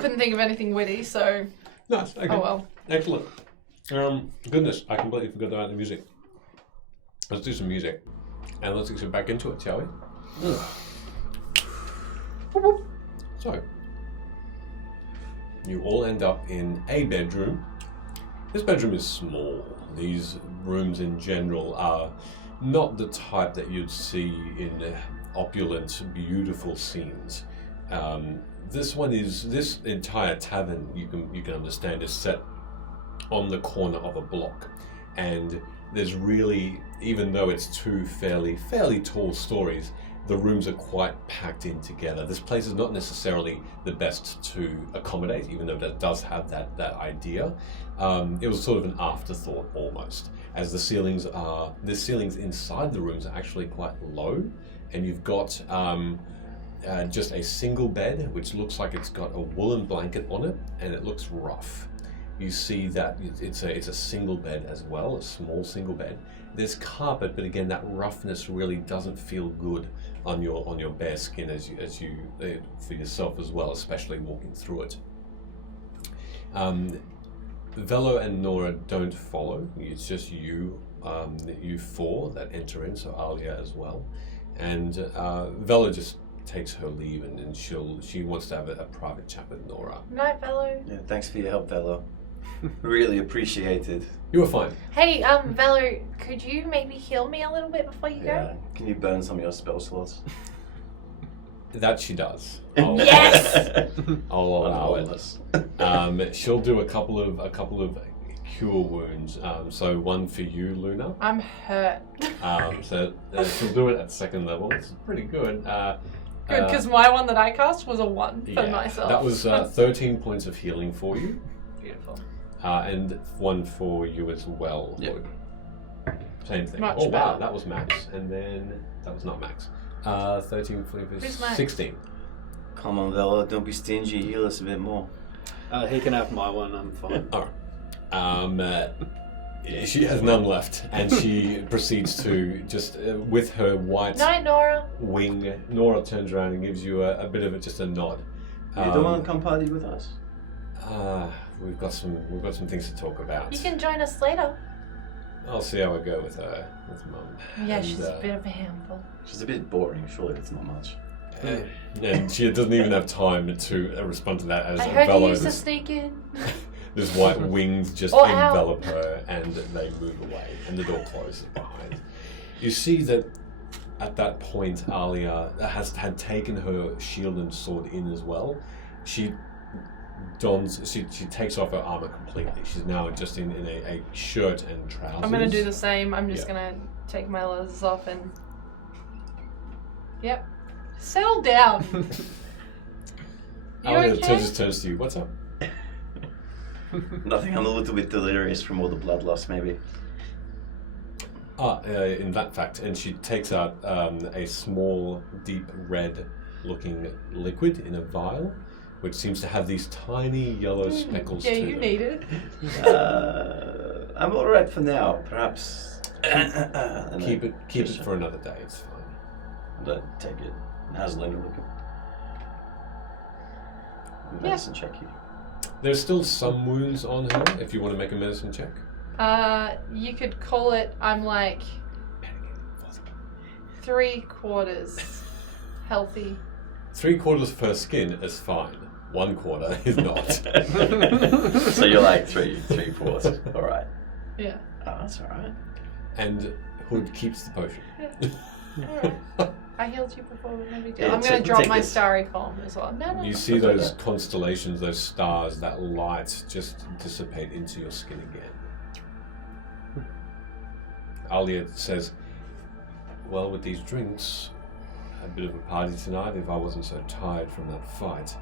Couldn't think of anything witty, so Nice. Okay. oh well. Excellent. Goodness, I completely forgot about the music. Let's do some music. And let's get back into it, shall we? So, you all end up in a bedroom This bedroom is small. These rooms in general are not the type that you'd see in opulent, beautiful scenes. This entire tavern, you can understand, is set on the corner of a block, and there's really, even though it's two fairly tall stories, the rooms are quite packed in together. This place is not necessarily the best to accommodate, even though that does have that idea. It was sort of an afterthought almost, as the ceilings inside the rooms are actually quite low, and you've got just a single bed, which looks like it's got a woolen blanket on it, and it looks rough. You see that it's a single bed as well, a small single bed. There's carpet, but again, that roughness really doesn't feel good on your bare skin as you for yourself as well, especially walking through it. Velo and Nora don't follow. It's just you four that enter in, so Alia as well. And Velo just takes her leave, and she wants to have a private chat with Nora. Night, Velo. Yeah, thanks for your help, Velo. Really appreciate it. You were fine. Hey, Velo, could you maybe heal me a little bit before you go? Can you burn some of your spell slots? That she does. Yes! I'll allow it. She'll do a couple of cure wounds. So one for you, Luna. I'm hurt. So she'll do it at second level. It's pretty good. Good, because my one that I cast was a 1 for myself. That was 13 points of healing for you. Beautiful. And one for you as well. Yep. Same thing. Much Wow, better. that was max. And then that was not max. 13 for Who's max? 16. Come on, Velo, don't be stingy. Heal us a bit more. He can have my one, I'm fine. Alright. She has none left, and she proceeds to just, with her white Night, Nora. wing, Nora turns around and gives you a bit of just a nod. You don't want to come party with us? We've got some things to talk about. You can join us later. I'll see how I go with Mum. Yeah, And, she's a bit of a handful. She's a bit boring, surely it's not much. And she doesn't even have time to respond to that as I heard you Velo, used to sneak in. this white wings just Or envelop her, and they move away, and the door closes behind. You see that at that point, Alia had taken her shield and sword in as well. She takes off her armor completely. She's now just in a shirt and trousers. I'm going to do the same. I'm just Yeah. going to take my leathers off and... Yep. Settle down. You Alia okay? just turns to you. What's up? Nothing, I'm a little bit delirious from all the blood loss, maybe. In that fact, and she takes out a small, deep red-looking liquid in a vial, which seems to have these tiny yellow speckles Yeah, to you them. need it. I'm alright for now, perhaps. Keep it for another day. It's fine. Don't take it. How's Luna looking? Yeah. Medicine check here. There's still some wounds on her. If you want to make a medicine check. You could call it, I'm like 3/4 healthy. 3/4 of her skin is fine. 1/4 is not. So you're like three-fourths. Alright. Yeah. Oh, that's alright. And Hood keeps the potion. Alright. I healed you before, but no big deal. Yeah, I'm going to take drop my this. starry form as well. No. You see those constellations, those stars, that light just dissipate into your skin again. Alia says, well, with these drinks, a bit of a party tonight if I wasn't so tired from that fight.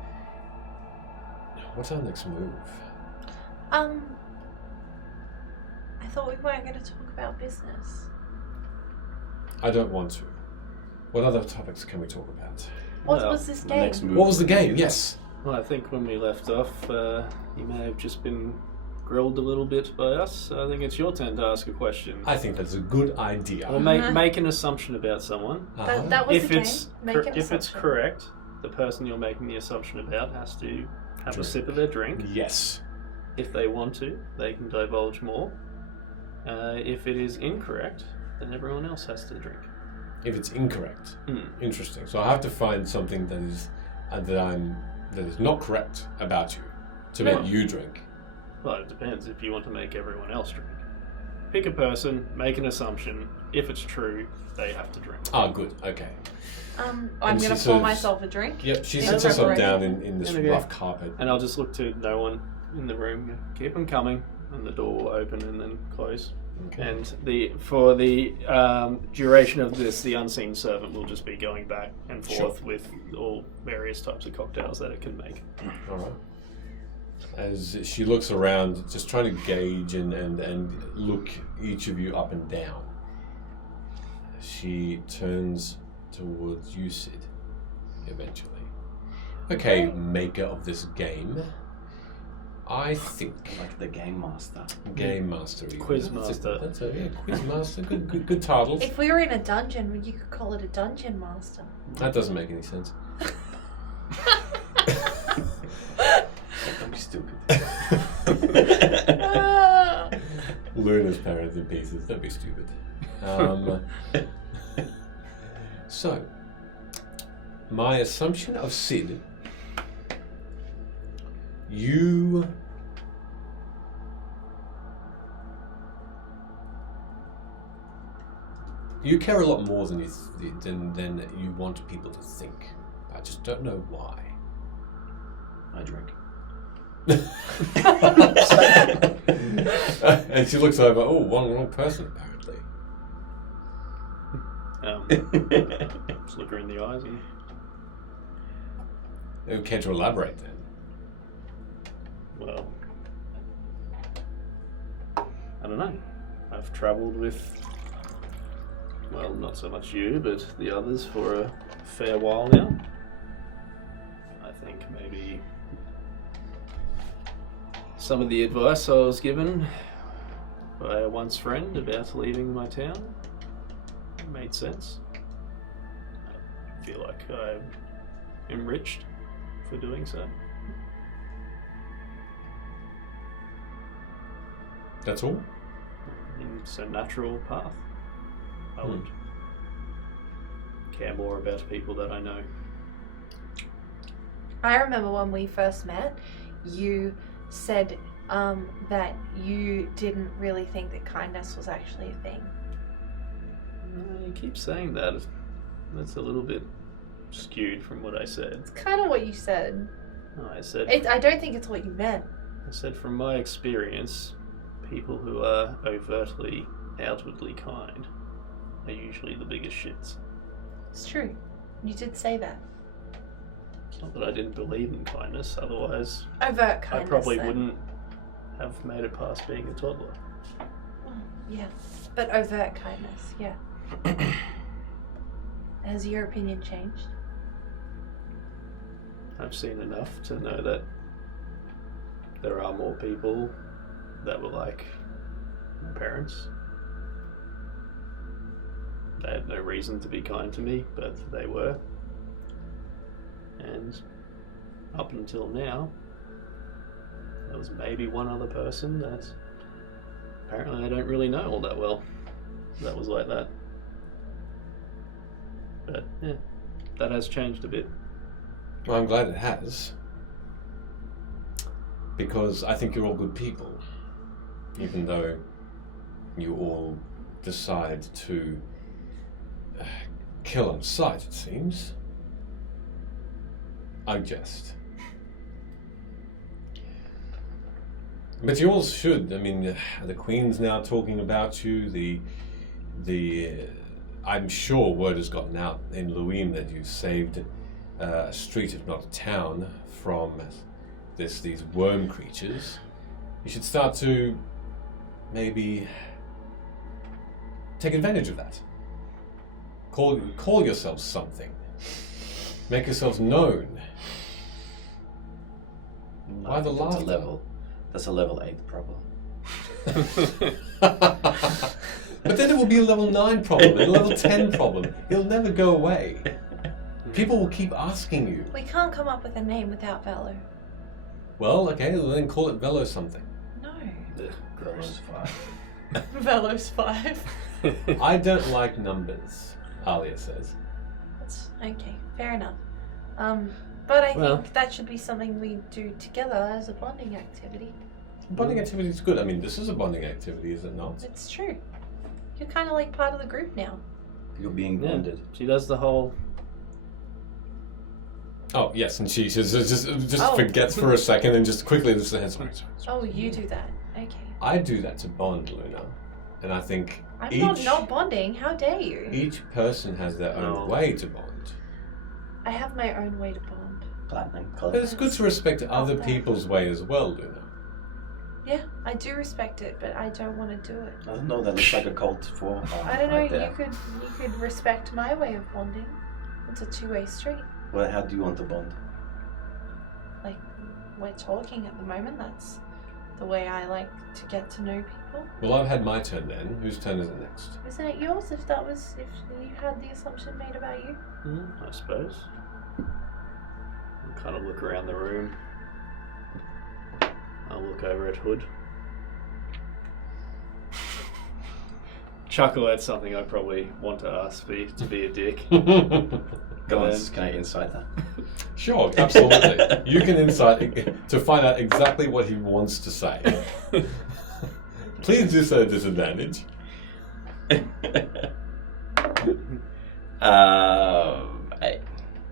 What's our next move? I thought we weren't going to talk about business. I don't want to. What other topics can we talk about? What Well, was this The game? next move. What was the game? Yes. Well, I think when we left off, you may have just been grilled a little bit by us. I think it's your turn to ask a question. I think that's a good idea. Or make an assumption about someone. Uh-huh. That was If the game. it's Make an if it's assumption. correct, the person you're making the assumption about has to have a Drink. sip of their drink. Yes. If they want to, they can divulge more. If it is incorrect, then everyone else has to drink. If it's incorrect. Hmm. Interesting. So I have to find something that is not correct about you to make you drink. Well, it depends if you want to make everyone else drink. Pick a person, make an assumption. If it's true, they have to drink. Oh, good. Okay. I'm And going she to sort pour of- myself a drink. Yep, she In sits herself preparation. down in this Okay. rough carpet. And I'll just look to no one in the room. Keep them coming, and the door will open and then close. Okay. And for the duration of this, the unseen servant will just be going back and forth with all various types of cocktails that it can make. All right. As she looks around, just trying to gauge and look each of you up and down, she turns towards you, Sid, eventually. Okay, maker of this game. I think Like the game master. Game Master. even. Quiz That's Master. That's a Quiz Master. Good titles. If we were in a dungeon, you could call it a dungeon master. That doesn't make any sense. Don't be stupid. Luna's parents in pieces. Don't be stupid. So, my assumption of Sid, you care a lot more than than you want people to think. I just don't know why. I drink. And she looks over. Oh, one wrong person apparently. Just look her in the eyes and Care to elaborate then? well, I don't know. I've travelled with, well, not so much you, but the others for a fair while now. I think maybe some of the advice I was given by a once friend about leaving my town made sense. I feel like I'm enriched for doing so. That's all? It's a natural path. I would care more about people that I know. I remember when we first met, you said that you didn't really think that kindness was actually a thing. You keep saying that. That's a little bit skewed from what I said. It's kind of what you said. No, I said I don't think it's what you meant. from my experience, people who are overtly, outwardly kind are usually the biggest shits. It's true. You did say that. Not that I didn't believe in kindness, otherwise Overt kindness. I probably then. wouldn't have made it past being a toddler. Yeah, but overt kindness, yeah. Has your opinion changed? I've seen enough to know that there are more people that were like my parents. They had no reason to be kind to me, but they were. And up until now, there was maybe one other person that apparently I don't really know all that well that was like that. But yeah, that has changed a bit. Well, I'm glad it has. Because I think you're all good people. Even though you all decide to kill on sight, it seems. I jest. But you all should. I mean, the Queen's now talking about you. I'm sure word has gotten out in Luim that you saved a street, if not a town, from these worm creatures. You should start to maybe take advantage of that. Call yourselves something. Make yourselves known. Why the That's laughter? a level. That's a level 8 problem. But then it will be a level 9 problem, a level 10 problem. It'll never go away. People will keep asking you. We can't come up with a name without Velo. Well, okay, well then call it Velo something. No. Gross. Velo's 5. I don't like numbers, Alia says. That's okay, fair enough. But I Well- think that should be something we do together as a bonding activity. Bonding activity is good. I mean, this is a bonding activity, is it not? It's true. You're kind of like part of the group now. You're being Yeah. bonded. She does the whole. Oh, yes, and she just Oh. forgets for a second and just quickly lifts her hand. Sorry. Oh, you do that. Okay. I do that to bond, Luna. And I think I'm each, not bonding. How dare you? each person has their own No. way to bond. I have my own way to bond. Platinum But color. it's good to respect other people's way as well, Luna. Yeah, I do respect it, but I don't want to do it. I don't know, that looks like a cult for I don't know. right there. You could respect my way of bonding. It's a two-way street. Well, how do you want to bond? Like we're talking at the moment. That's the way I like to get to know people. Well, I've had my turn then. Whose turn is it next? Isn't it yours? If you had the assumption made about you. I suppose. I'll kind of look around the room. I'll look over at Hood. Chuckle at something I probably want to ask to be a dick. Go on, then- can I insight that? Sure, absolutely. You can insight to find out exactly what he wants to say. Please do so at disadvantage. 8.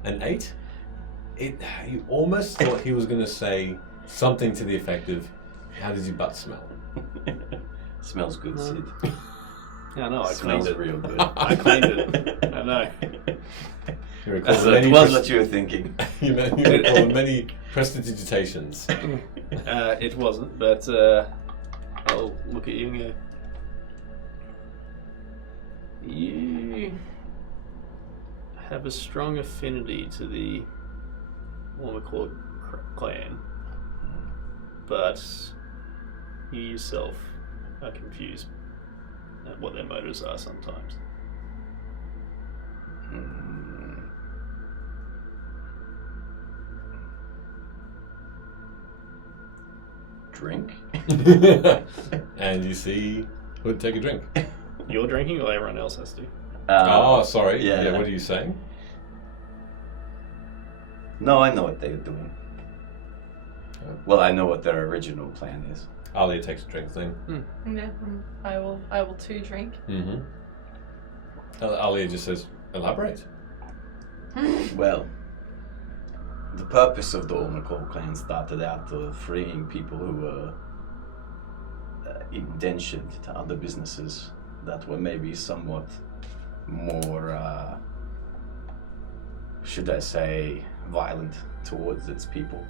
An 8? You almost thought he was going to say something to the effect of, "How does your butt smell?" Smells good, Sid. Yeah, no, I cleaned Smells it. real good. I cleaned it. I know. You recall That's the what, many was what you were thinking. you recall the many prestidigitations. It wasn't, but I'll look at you and go. You have a strong affinity to the Warmacore clan, but you yourself are confused at what their motives are sometimes. Drink? And you see Hood take a drink. You're drinking, or everyone else has to? Oh, sorry. yeah. Yeah, what are you saying? No, I know what they're doing. Well, I know what their original plan is. Alia takes a drink then. Yeah, I will too drink. Mm-hmm. Alia just says, "Elaborate." Well, the purpose of the Ormacore clan started out of freeing people who were indentured to other businesses that were maybe somewhat more, should I say, violent towards its people.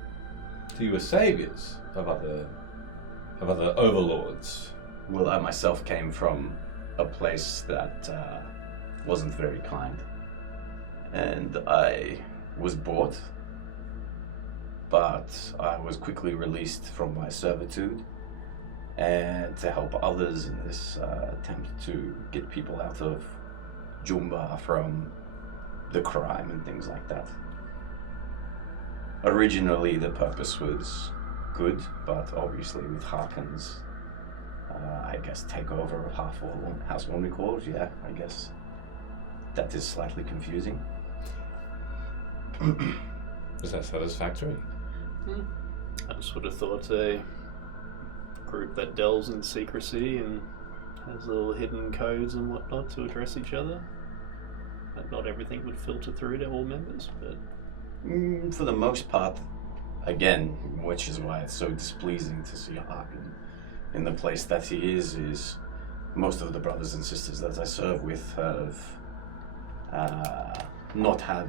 So you were saviors of other overlords. Well, I myself came from a place that wasn't very kind, and I was bought, but I was quickly released from my servitude, and to help others in this attempt to get people out of Jumba from the crime and things like that. Originally, the purpose was good, but obviously with Harkin's, I guess, takeover of half all House Warmacore, yeah, I guess that is slightly confusing. Is that satisfactory? I just would have thought a group that delves in secrecy and has little hidden codes and whatnot to address each other. That not everything would filter through to all members, but For the most part, again, which is why it's so displeasing to see Harkin in the place that he is most of the brothers and sisters that I serve with have not had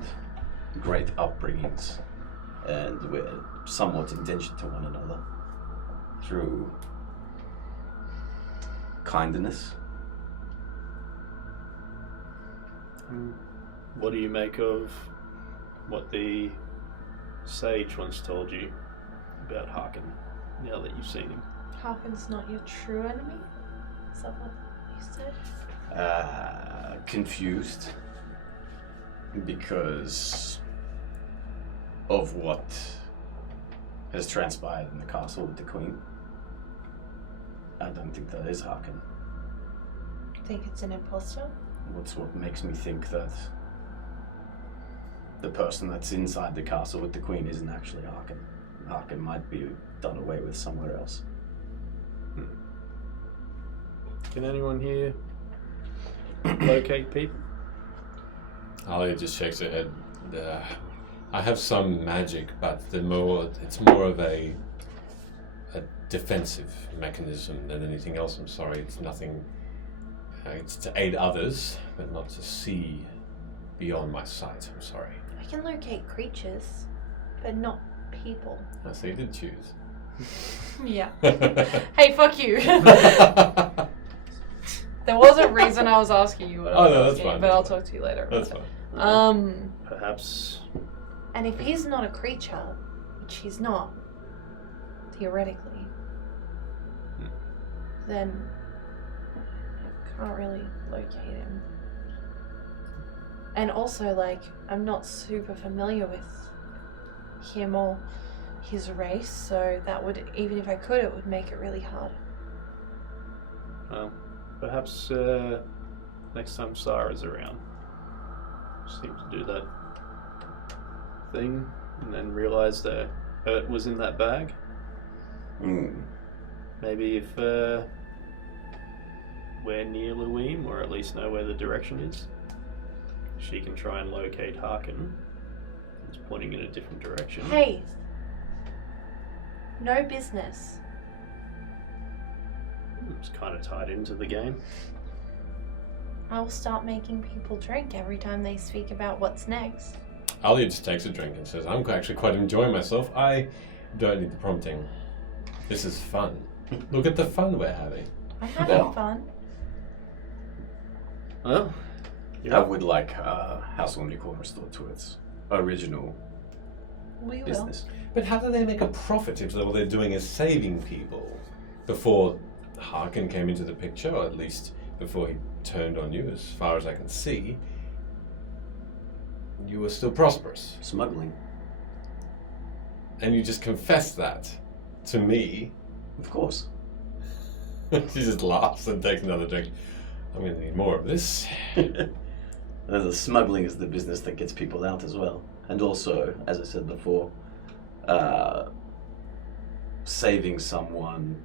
great upbringings, and we're somewhat indentured to one another through kindness. what do you make of what the sage once told you about Harkin, now that you've seen him? Harkin's not your true enemy? Is that what you said? Confused because of what has transpired in the castle with the Queen. I don't think that is Harkin. Think it's an imposter? What's what makes me think that the person that's inside the castle with the Queen isn't actually Harkin. Harkin might be done away with somewhere else. Can anyone here locate people? Alia just shakes her head. I have some magic, but it's more of a defensive mechanism than anything else. I'm sorry, it's nothing. It's to aid others, but not to see beyond my sight. I'm sorry. I can locate creatures, but not people. I see you did choose. Yeah. Hey, fuck you. There was a reason I was asking you what I was that's asking, fine. but I'll talk to you later. That's fine. Perhaps. And if he's not a creature, which he's not, theoretically, then I can't really locate him. And also, like, I'm not super familiar with him or his race, so that would, even if I could, it would make it really hard. Perhaps next time Sarah's around, seem to do that thing and then realize the hurt was in that bag. Maybe if we're near Luim, or at least know where the direction is, she can try and locate Harkin. It's pointing in a different direction. Hey! No business. It's kind of tied into the game. I will start making people drink every time they speak about what's next. Alia just takes a drink and says, I'm actually quite enjoying myself. I don't need the prompting. This is fun. Look at the fun we're having. I'm having fun. Well, I would like House on Liquor restored to its original We will. business. But how do they make a profit if all they're doing is saving people? Before Harkin came into the picture, or at least before he turned on you, as far as I can see, you were still prosperous. Smuggling. And you just confessed that to me. Of course. She just laughs and takes another drink. I'm going to need more of this. The smuggling is the business that gets people out as well. And also, as I said before, saving someone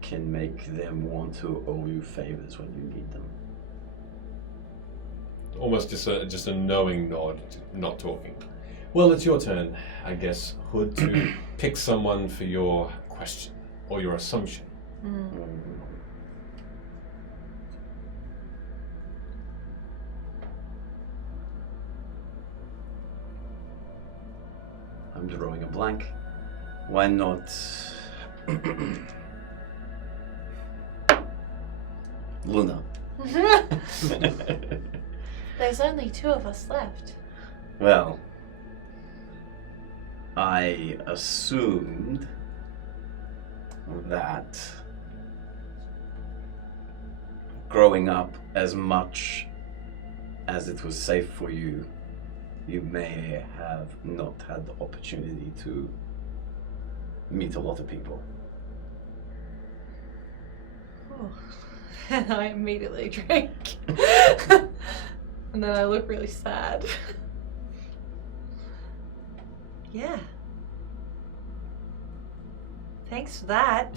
can make them want to owe you favors when you need them. Almost just a knowing nod, not talking. Well, it's your turn, I guess, Hood, to pick someone for your question or your assumption. I'm drawing a blank. Why not? Luna. There's only 2 of us left. Well, I assumed that growing up, as much as it was safe for you, you may have not had the opportunity to meet a lot of people. Oh. And I immediately drink. And then I look really sad. Yeah. Thanks for that.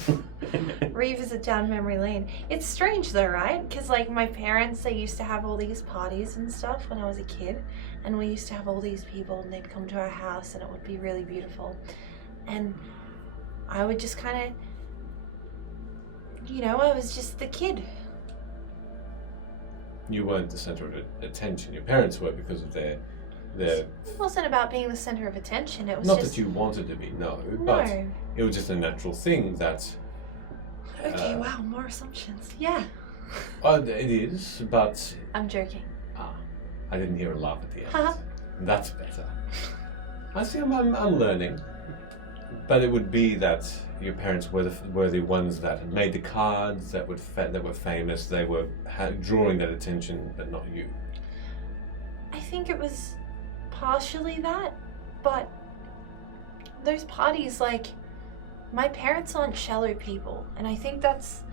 Revisit down memory lane. It's strange though, right? Because like my parents, they used to have all these parties and stuff when I was a kid. And we used to have all these people and they'd come to our house and it would be really beautiful. And I would just kind of, you know, I was just the kid. You weren't the center of attention. Your parents were because of their. It wasn't about being the center of attention. It was Not just... that you wanted to be, no, but No. it was just a natural thing that. Okay, wow, more assumptions. Yeah. It is, but I'm joking. I didn't hear a laugh at the end. Haha. That's better. I see. I'm learning, but it would be that your parents were the ones that had made the cards that were famous. They were drawing that attention, but not you. I think it was partially that, but those parties, like, my parents aren't shallow people, and I think that's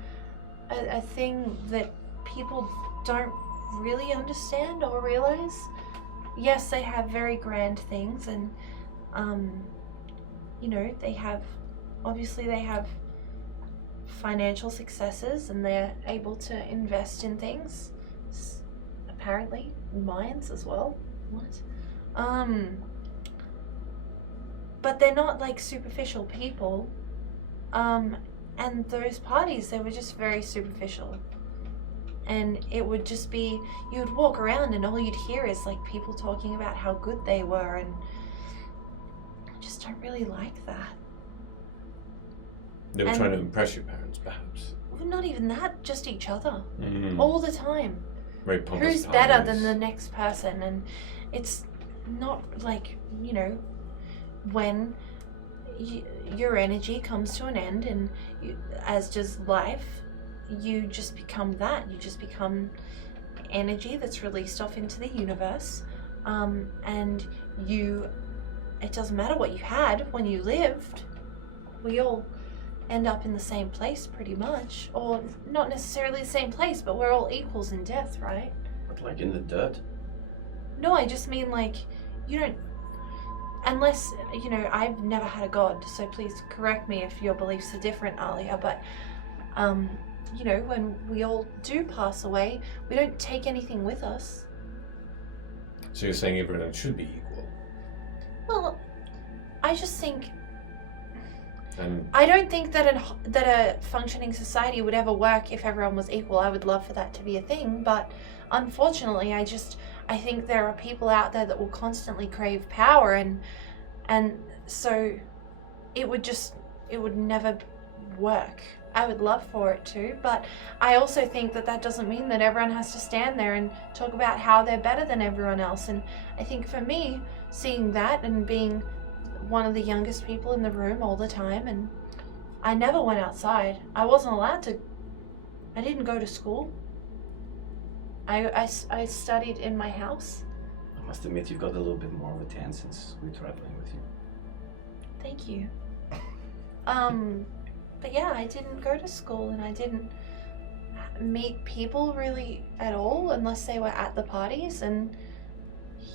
a thing that people don't really understand or realize. Yes, they have very grand things, and you know, they have financial successes and they're able to invest in things. Apparently, mines as well. What? But they're not like superficial people. And those parties, they were just very superficial. And it would just be, you would walk around and all you'd hear is like people talking about how good they were, and I just don't really like that. They were trying to impress your parents, perhaps. Well, not even that, just each other. Mm. All the time. Very pompous Who's better parties. than the next person? And it's not like, you know, when your energy comes to an end, and as does life, you just become that. You just become energy that's released off into the universe. And it doesn't matter what you had when you lived. We all end up in the same place pretty much. Or not necessarily the same place, but we're all equals in death, right? But like in the dirt. No, I just mean like, you don't, unless, you know, I've never had a god, so please correct me if your beliefs are different, Alia, but, you know, when we all do pass away, we don't take anything with us. So you're saying everyone should be equal? Well, I just think, And I don't think that a functioning society would ever work if everyone was equal. I would love for that to be a thing, but unfortunately, I think there are people out there that will constantly crave power, and so it would never work. I would love for it to, but I also think that doesn't mean that everyone has to stand there and talk about how they're better than everyone else. And I think for me, seeing that and being one of the youngest people in the room all the time, and I never went outside. I wasn't allowed to. I didn't go to school. I studied in my house. I must admit, you've got a little bit more of a tan since we're traveling with you. Thank you. But yeah, I didn't go to school, and I didn't meet people really at all unless they were at the parties, and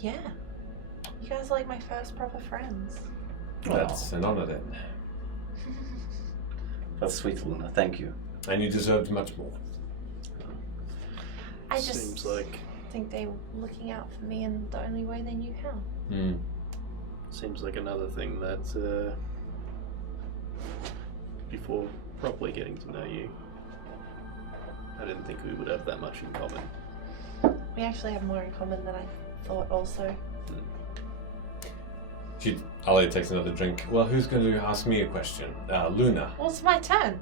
yeah. You guys are like my first proper friends. that's an honor then. That's sweet, Luna. Thank you. And you deserved much more. I just Seems like think they were looking out for me in the only way they knew how. seems like another thing that before properly getting to know you, I didn't think we would have that much in common. We actually have more in common than I thought also. Alia takes another drink. Well, who's going to ask me a question? Luna. Well, it's my turn.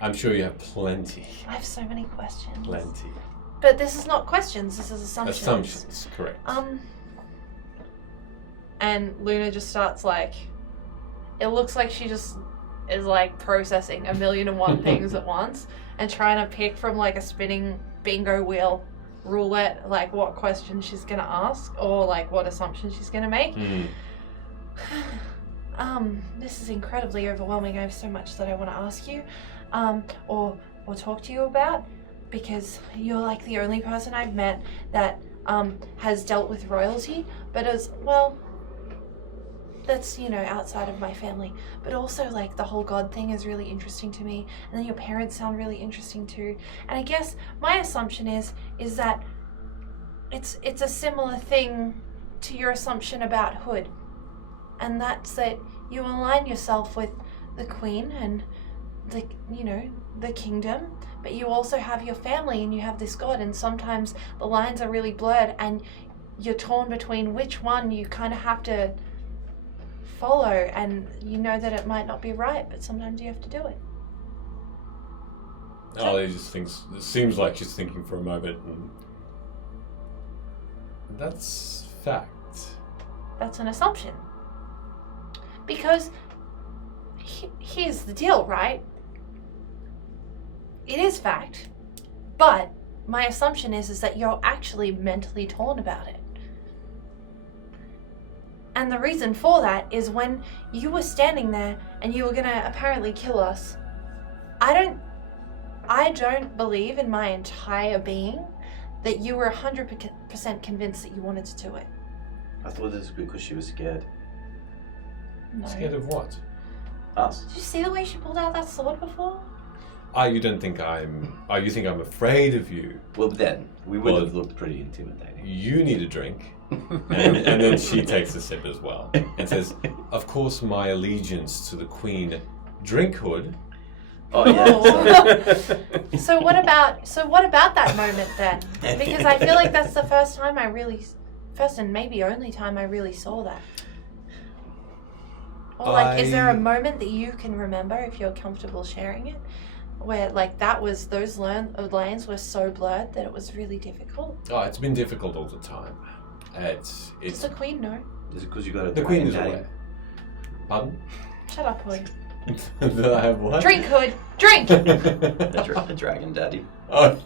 I'm sure you have plenty. I have so many questions. Plenty. But this is not questions, this is assumptions. Assumptions, correct. And Luna just starts like, it looks like she just is like processing 1,000,001 things at once and trying to pick from like a spinning bingo wheel roulette, like what question she's gonna ask or like what assumption she's gonna make. This is incredibly overwhelming. I have so much that I want to ask you, or talk to you about, because you're like the only person I've met that has dealt with royalty, but as well, that's, you know, outside of my family, but also like the whole God thing is really interesting to me, and then your parents sound really interesting too. And I guess my assumption is that it's a similar thing to your assumption about Hood, and that's that you align yourself with the Queen and the kingdom, but you also have your family and you have this God, and sometimes the lines are really blurred and you're torn between which one you kind of have to follow, and you know that it might not be right, but sometimes you have to do it. Alia just thinks, it seems like she's thinking for a moment, and that's fact. That's an assumption. Because here's the deal, right? It is fact, but my assumption is that you're actually mentally torn about it. And the reason for that is when you were standing there and you were gonna apparently kill us, I don't believe in my entire being that you were 100% convinced that you wanted to do it. I thought it was because she was scared. No. Scared of what? Us. Did you see the way she pulled out that sword before? You don't think I'm... Oh, you think I'm afraid of you? Well, then, we would Well- have looked pretty intimidating. You need a drink. And then she takes a sip as well and says, "Of course, my allegiance to the Queen. Drink, Hood." Oh, yeah. So what about that moment then? Because I feel like that's the first and maybe only time I really saw that. Or like, is there a moment that you can remember, if you're comfortable sharing it, where like those lanes were so blurred that it was really difficult? Oh, it's been difficult all the time. Does the Queen know? Is it because you got a The Queen is dragon aware. Pardon? Shut up, Hood. That I have what? Drink, Hood. Drink. daddy? A dragon daddy. Oh,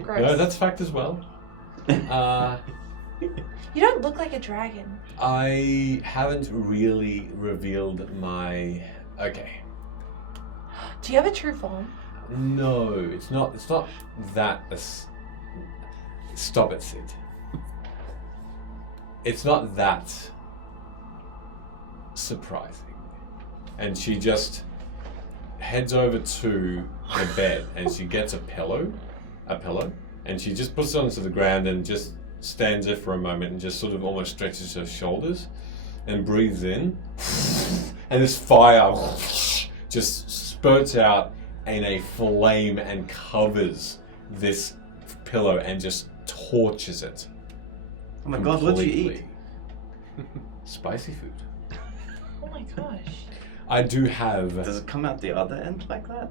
Gross. no, that's fact as well. You don't look like a dragon. I haven't really revealed my... Okay. Do you have a true form? No, it's not that... Stop it, Sid. It's not that surprising. And she just heads over to the bed and she gets a pillow, and she just puts it onto the ground and just stands there for a moment and just sort of almost stretches her shoulders and breathes in. And this fire just spurts out in a flame and covers this pillow and just torches it. Oh my god, what did you eat? completely. Spicy food. Oh my gosh. I do have Does it come out the other end like that?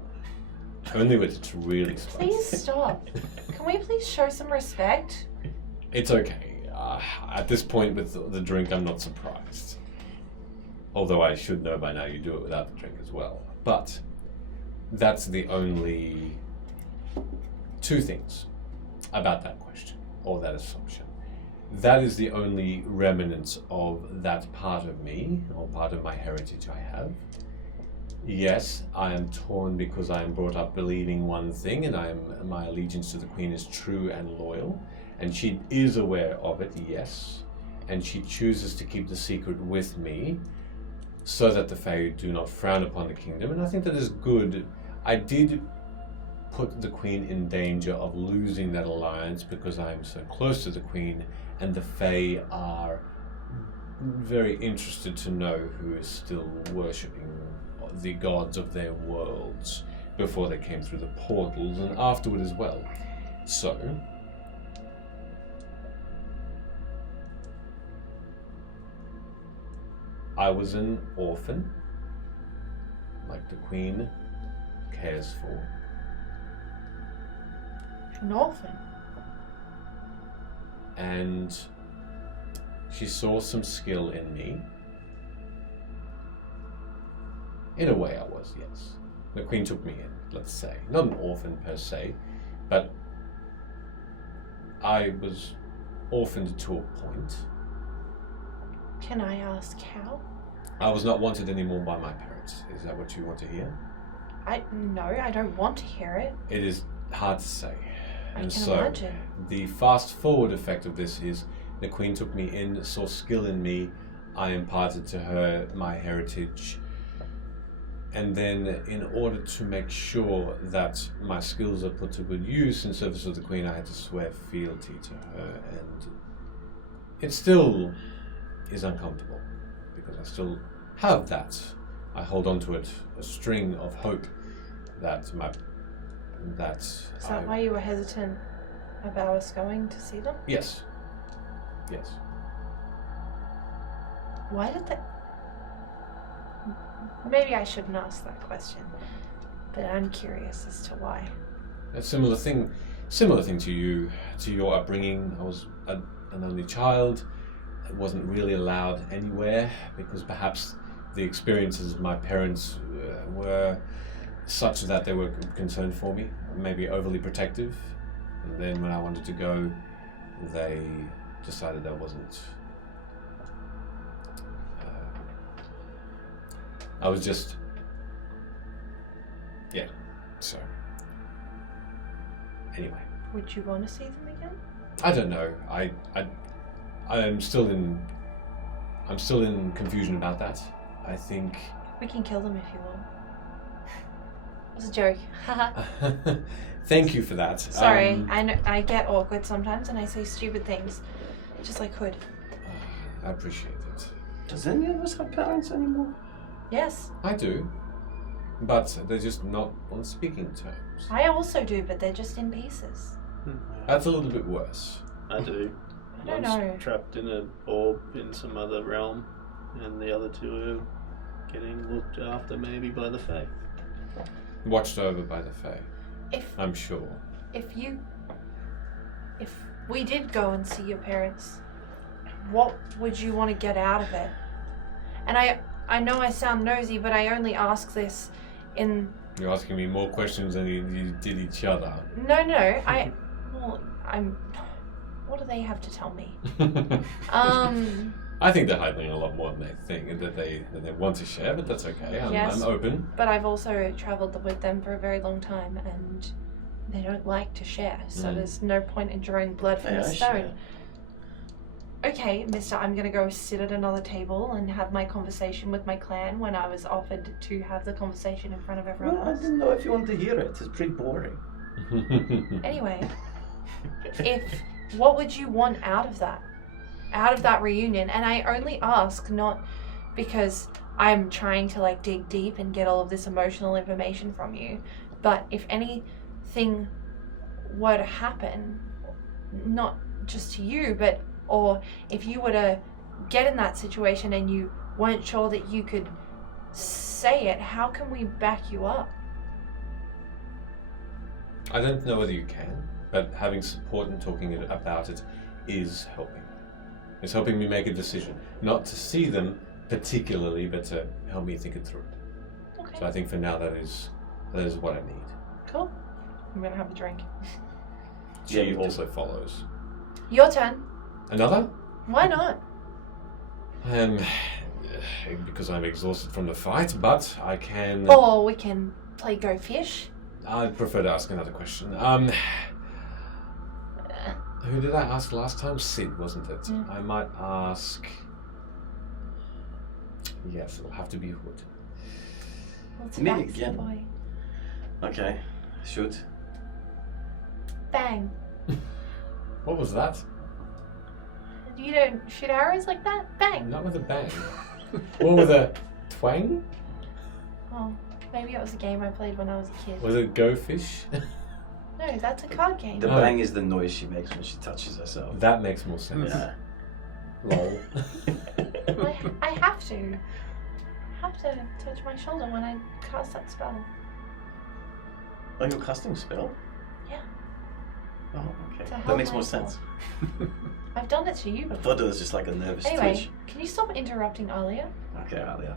only when it's really spicy. Please stop. Can we please show some respect? It's okay. At this point with the drink, I'm not surprised. Although I should know by now you do it without the drink as well. But that's the only two things about that question, or that assumption. That is the only remnants of that part of me, or part of my heritage I have. Yes, I am torn because I am brought up believing one thing, and my allegiance to the Queen is true and loyal, and she is aware of it, yes, and she chooses to keep the secret with me, so that the Fae do not frown upon the kingdom, and I think that is good. I did put the Queen in danger of losing that alliance because I am so close to the Queen, and the Fae are very interested to know who is still worshipping the gods of their worlds before they came through the portals and afterward as well. So, I was an orphan, like the Queen cares for. An orphan. And she saw some skill in me. In a way I was, yes. The Queen took me in, let's say. Not an orphan per se, but I was orphaned to a point. Can I ask how? I was not wanted anymore by my parents. Is that what you want to hear? No, I don't want to hear it. It is hard to say. I And can so, imagine. the fast forward effect of this is the Queen took me in, saw skill in me, I imparted to her my heritage, and then in order to make sure that my skills are put to good use in service of the Queen, I had to swear fealty to her, and it still is uncomfortable, because I still have that. I hold on to it, a string of hope that Is that why you were hesitant about us going to see them? Yes. Yes. Why did they... Maybe I shouldn't ask that question, but I'm curious as to why. A similar thing to you, to your upbringing. I was an only child. I wasn't really allowed anywhere because perhaps the experiences of my parents were such that they were concerned for me, maybe overly protective. And then when I wanted to go, they decided I wasn't. I was just, yeah. So anyway, Would you want to see them again? I don't know. I'm still in confusion about that. I think We can kill them if you want. It was a joke. Thank you for that. Sorry, I know, I get awkward sometimes and I say stupid things. Just like Hood. I appreciate it. Does any of us have parents anymore? Yes. I do. But they're just not on speaking terms. I also do, but they're just in pieces. That's a little bit worse. I do. I don't One's know. trapped in an orb in some other realm, and the other two are getting looked after maybe by the Fae. Watched over by the Fae, If I'm sure. if we did go and see your parents, what would you want to get out of it? And I know I sound nosy, but I only ask this in... You're asking me more questions than you did each other. No, I'm... What do they have to tell me? I think they're hiding a lot more than they think, and that they want to share, but that's okay. Yes. I'm open. But I've also travelled with them for a very long time, and they don't like to share, so there's no point in drawing blood from a stone. Share. Okay, mister, I'm gonna go sit at another table and have my conversation with my clan when I was offered to have the conversation in front of everyone Well, I else. didn't know if you wanted to hear it. It's pretty boring. Anyway, what would you want out of that? Out of that reunion? And I only ask not because I'm trying to like dig deep and get all of this emotional information from you, but if anything were to happen, not just to you, but or if you were to get in that situation and you weren't sure that you could say it, how can we back you up? I don't know whether you can, but having support and talking about it is helping. It's helping me make a decision. Not to see them particularly, but to help me think it through. Okay. So I think for now that is what I need. Cool. I'm gonna have a drink. Yeah, She you also follows. Your turn. Another? Why not? Because I'm exhausted from the fight, but I can... Or we can play Go Fish. I'd prefer to ask another question. Who did I ask last time? Sid, wasn't it? Mm. I might ask... Yes, it'll have to be Hood. Let's Me wax the again. boy. Okay, shoot. Bang. What was that? You don't shoot arrows like that? Bang. Not with a bang. Or with a twang? Oh, maybe it was a game I played when I was a kid. Was it Go Fish? No, that's a card game. The Oh. bang is the noise she makes when she touches herself. That makes more sense. Yeah. Lol. I have to. I have to touch my shoulder when I cast that spell. Oh, you're casting a spell? Yeah. Oh, okay. To That help makes more myself. sense. I've done it to you I before. thought it was just like a nervous Anyway, twitch. can you stop interrupting Alia? Okay, Alia.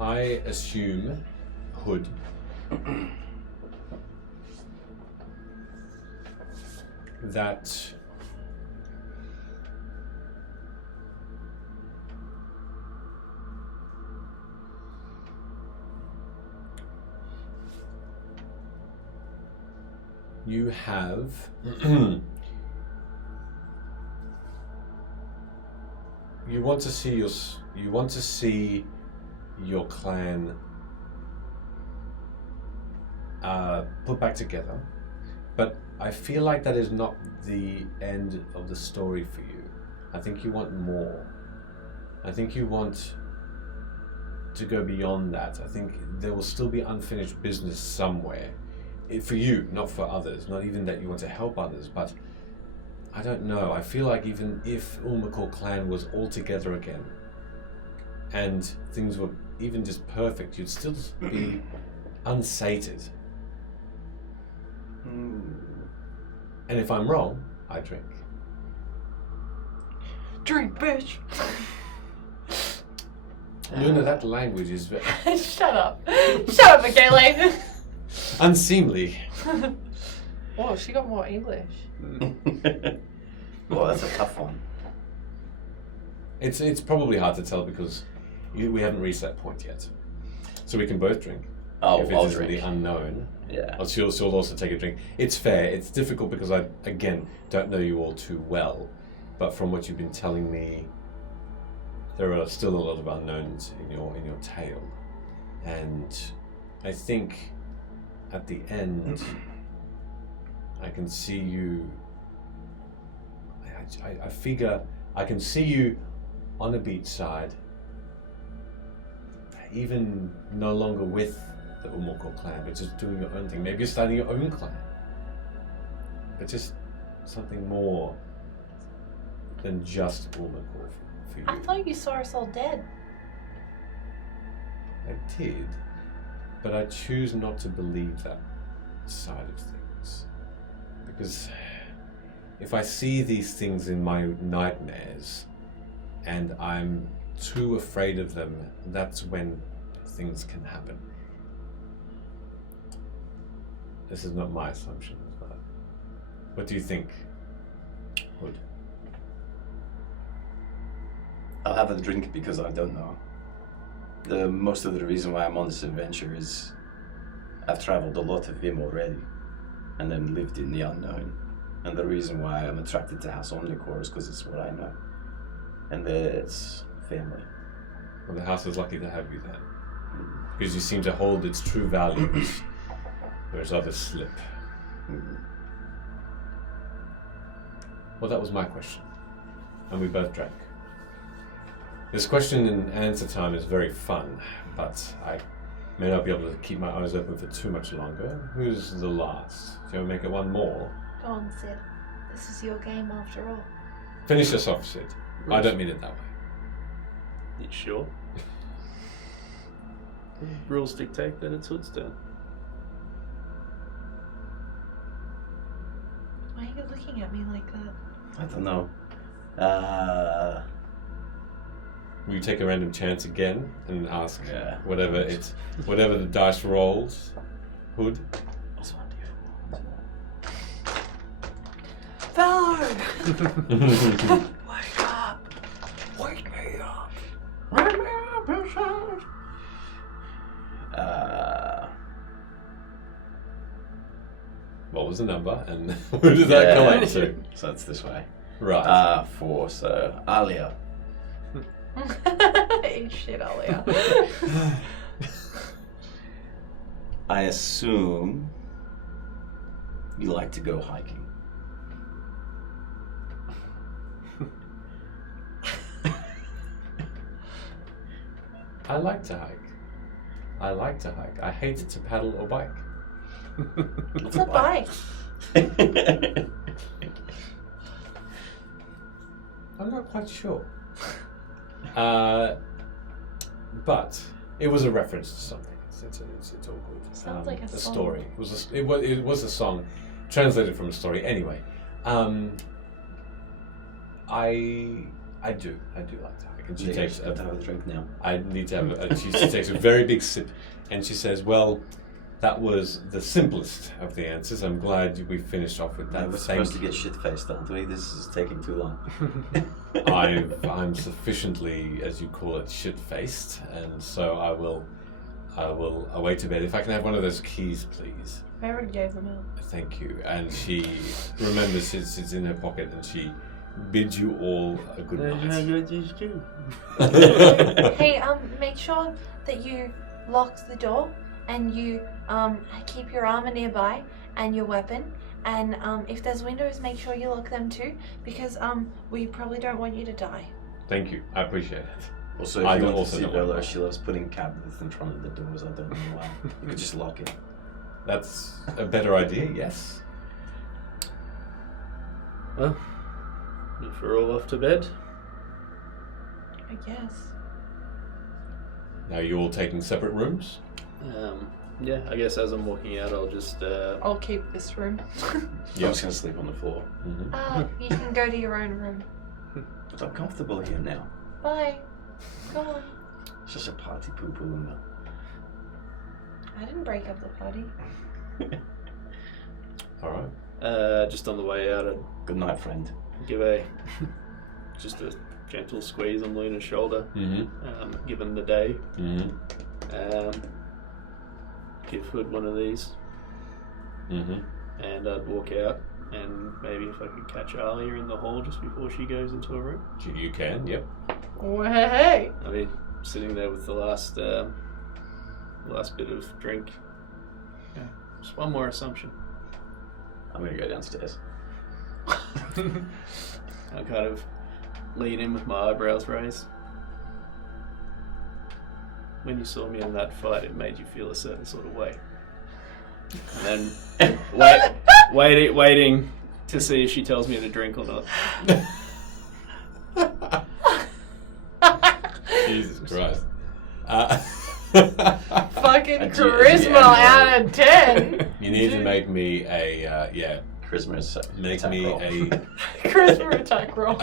I assume Hood that you have you want to see your clan put back together, but I feel like that is not the end of the story for you. I think you want more. I think you want to go beyond that. I think there will still be unfinished business somewhere. For you, not for others. Not even that you want to help others, but I don't know. I feel like even if Ulmacor clan was all together again and things were even just perfect, you'd still be unsated. And if I'm wrong, I drink. Drink, bitch. Luna, that language is very Shut up. Shut up, Michele. unseemly. Oh, she got more English. Well, that's a tough one. It's probably hard to tell because we haven't reached that point yet. So we can both drink. Oh, if it I'll is in the drink. unknown. Yeah. Or she'll also take a drink. It's fair. It's difficult because I, again, don't know you all too well. But from what you've been telling me, there are still a lot of unknowns in your tale. And I think at the end, I can see you. I figure I can see you on a beachside, even no longer with the Umoko clan, but just doing your own thing. Maybe you're starting your own clan, but just something more than just Umoko for you. I thought you saw us all dead. I did, but I choose not to believe that side of things. Because if I see these things in my nightmares and I'm too afraid of them, that's when things can happen. This is not my assumption, but what do you think, Hood? I'll have a drink because I don't know. Most of the reason why I'm on this adventure is I've traveled a lot of Vim already and then lived in the unknown. And the reason why I'm attracted to House Omnicore is because it's what I know. And it's family. Well, the house is lucky to have you then. Because you seem to hold its true values, whereas others slip. Well, that was my question. And we both drank. This question and answer time is very fun, but I may not be able to keep my eyes open for too much longer. Who's the last? Shall we make it one more? Go on, Sid. This is your game after all. Finish us off, Sid. I don't mean it that way. You sure? Rules dictate that it's Hood's turn. Why are you looking at me like that? I don't know. Will you take a random chance again and ask Yeah. whatever the dice rolls? Hood? Fellow! Wake up! Wake me up! Wake me up, inside! What was the number and who did that collate to? So it's this way. Right. 4, so Alia. Eat shit, Alia. I assume you like to go hiking. I like to hike. I hate to paddle or bike. It's a bike. I'm not quite sure. But it was a reference to something. It's all good. Sounds like a song. story. It was a song translated from a story. Anyway, I do like to hike, and she takes got to have a drink now. I need to have she takes a very big sip, and she says, "Well, that was the simplest of the answers. I'm glad we finished off with that." We're supposed to get shit-faced, aren't we? This is taking too long. I'm sufficiently, as you call it, shit-faced, and so I will away to bed. If I can have one of those keys, please. I already gave them out. Thank you. And she remembers it's in her pocket, and she bids you all a good night. Hey, make sure that you lock the door and you keep your armor nearby and your weapon. And if there's windows, make sure you lock them too, because we probably don't want you to die. Thank you. I appreciate it. Also, if you want to see Bella, she loves putting cabinets in front of the doors. I don't know why. You could just lock it. That's a better idea, yes. Well, if we're all off to bed. I guess. Now you're all taking separate rooms? Yeah, I guess as I'm walking out, I'll just. I'll keep this room. I'm just gonna sleep on the floor. You can go to your own room. But I'm comfortable here now. Bye. Go on. It's just a party poo-poo. I didn't break up the party. Alright. Just on the way out, I'd Good night, friend. give just a gentle squeeze on Luna's shoulder, given the day. give Hood one of these, Mm-hmm. and I'd walk out, and maybe if I could catch Alia in the hall just before she goes into her room. You can, yep. Oh, hey. I mean, sitting there with the last bit of drink. Yeah, just one more assumption. I'm gonna go downstairs. I kind of lean in with my eyebrows raised. When you saw me in that fight, it made you feel a certain sort of way. And then waiting to see if she tells me to drink or not. Jesus Christ. Fucking A G- charisma out of 10. You need to make me a, Charisma is make attack me roll. a... Charisma attack roll.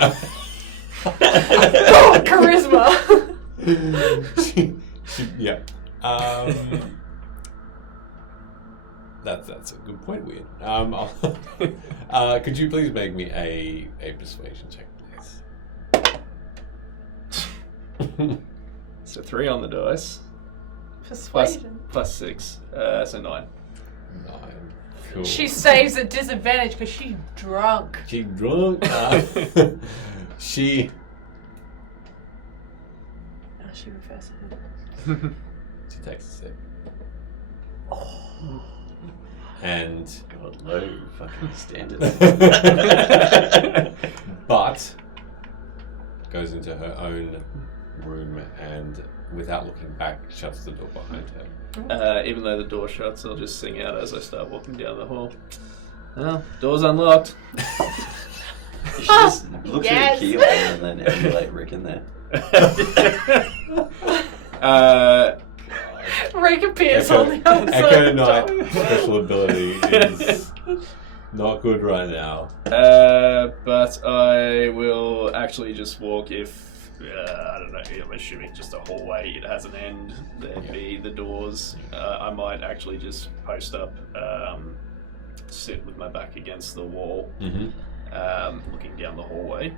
Charisma. Yeah. That's a good point, Weird. Could you please make me a persuasion check, please? So 3 on the dice. Persuasion. Plus 6. So 9. 9. Cool. She saves at disadvantage because she's drunk. She drunk. She Oh, she refers takes a sip. And God, low fucking standards. but goes into her own room and, without looking back, shuts the door behind her. Even though the door shuts, I'll just sing out as I start walking down the hall. Well, door's unlocked. You should just look Yes. through the keyhole and then emulate Rick in there. Rick appears on the other side. Echo of the Knight door. special ability is not good right now. But I will actually just walk if, I don't know, I'm assuming just a hallway, it has an end, there'd be the doors. I might actually just post up, sit with my back against the wall, looking down the hallway,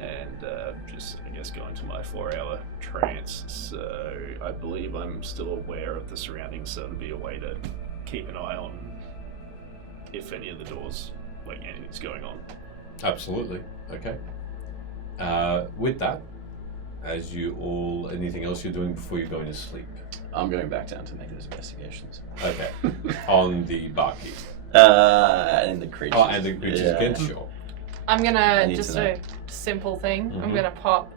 and just, I guess, go into my 4-hour trance. So I believe I'm still aware of the surroundings, so it'd be a way to keep an eye on if any of the doors, like anything's going on. Absolutely. Okay. With that, as you all, anything else you're doing before you're going to sleep? I'm going back down to make those investigations. Okay. On the barkeep. And the creatures. Oh, and the creatures Yeah. again? Sure. I'm I gonna need just to know. a simple thing. I'm Mhm. gonna pop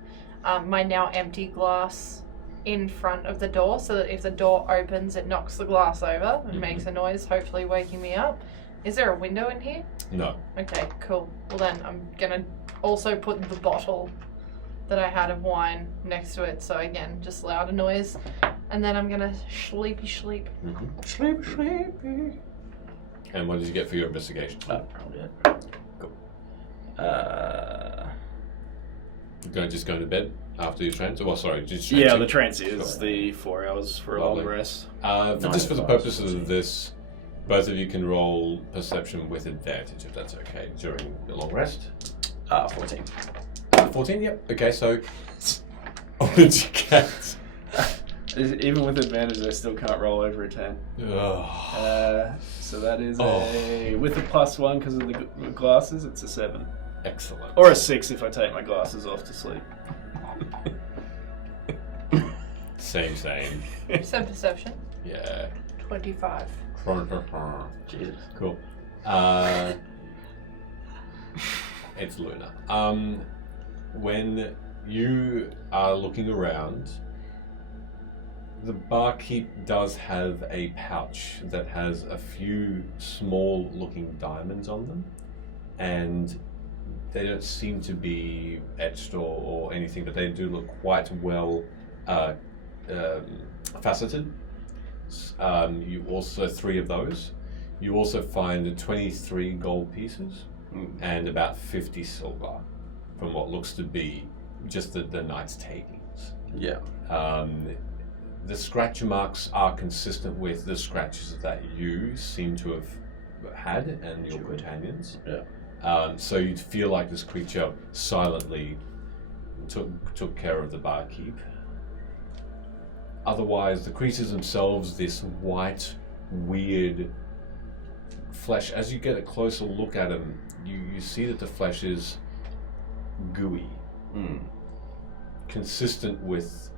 my now empty glass in front of the door so that if the door opens, it knocks the glass over and makes a noise, hopefully waking me up. Is there a window in here? No. Okay, cool. Well then, I'm gonna also put the bottle that I had of wine next to it. So again, just louder noise, and then I'm gonna sleep. Sleepy. And what did you get for your investigation? Oh, probably it. Cool. You're going just going to bed after your trance? Well, sorry, just Yeah, trancing? the trance is Sure. the 4 hours for a Lovely. long rest. Just for the 9 purposes of this, both of you can roll perception with advantage, if that's okay, during the long rest. 14. 14, yep. Okay, so what did you get? Even with advantage, I still can't roll over a 10. Oh, So that is Oh. with a +1 because of the glasses, it's a 7. excellent. Or a 6 if I take my glasses off to sleep. Same. So perception, Yeah. 25. Jesus. Cool. It's Luna. When you are looking around, the barkeep does have a pouch that has a few small looking diamonds on them, and they don't seem to be etched or anything, but they do look quite well faceted. You also, 3 of those. You also find 23 gold pieces and about 50 silver from what looks to be just the knight's takings. Yeah. The scratch marks are consistent with the scratches that you seem to have had and your companions. Yeah. So you'd feel like this creature silently took care of the barkeep. Otherwise, the creatures themselves, this white weird flesh. As you get a closer look at them, you see that the flesh is gooey, consistent with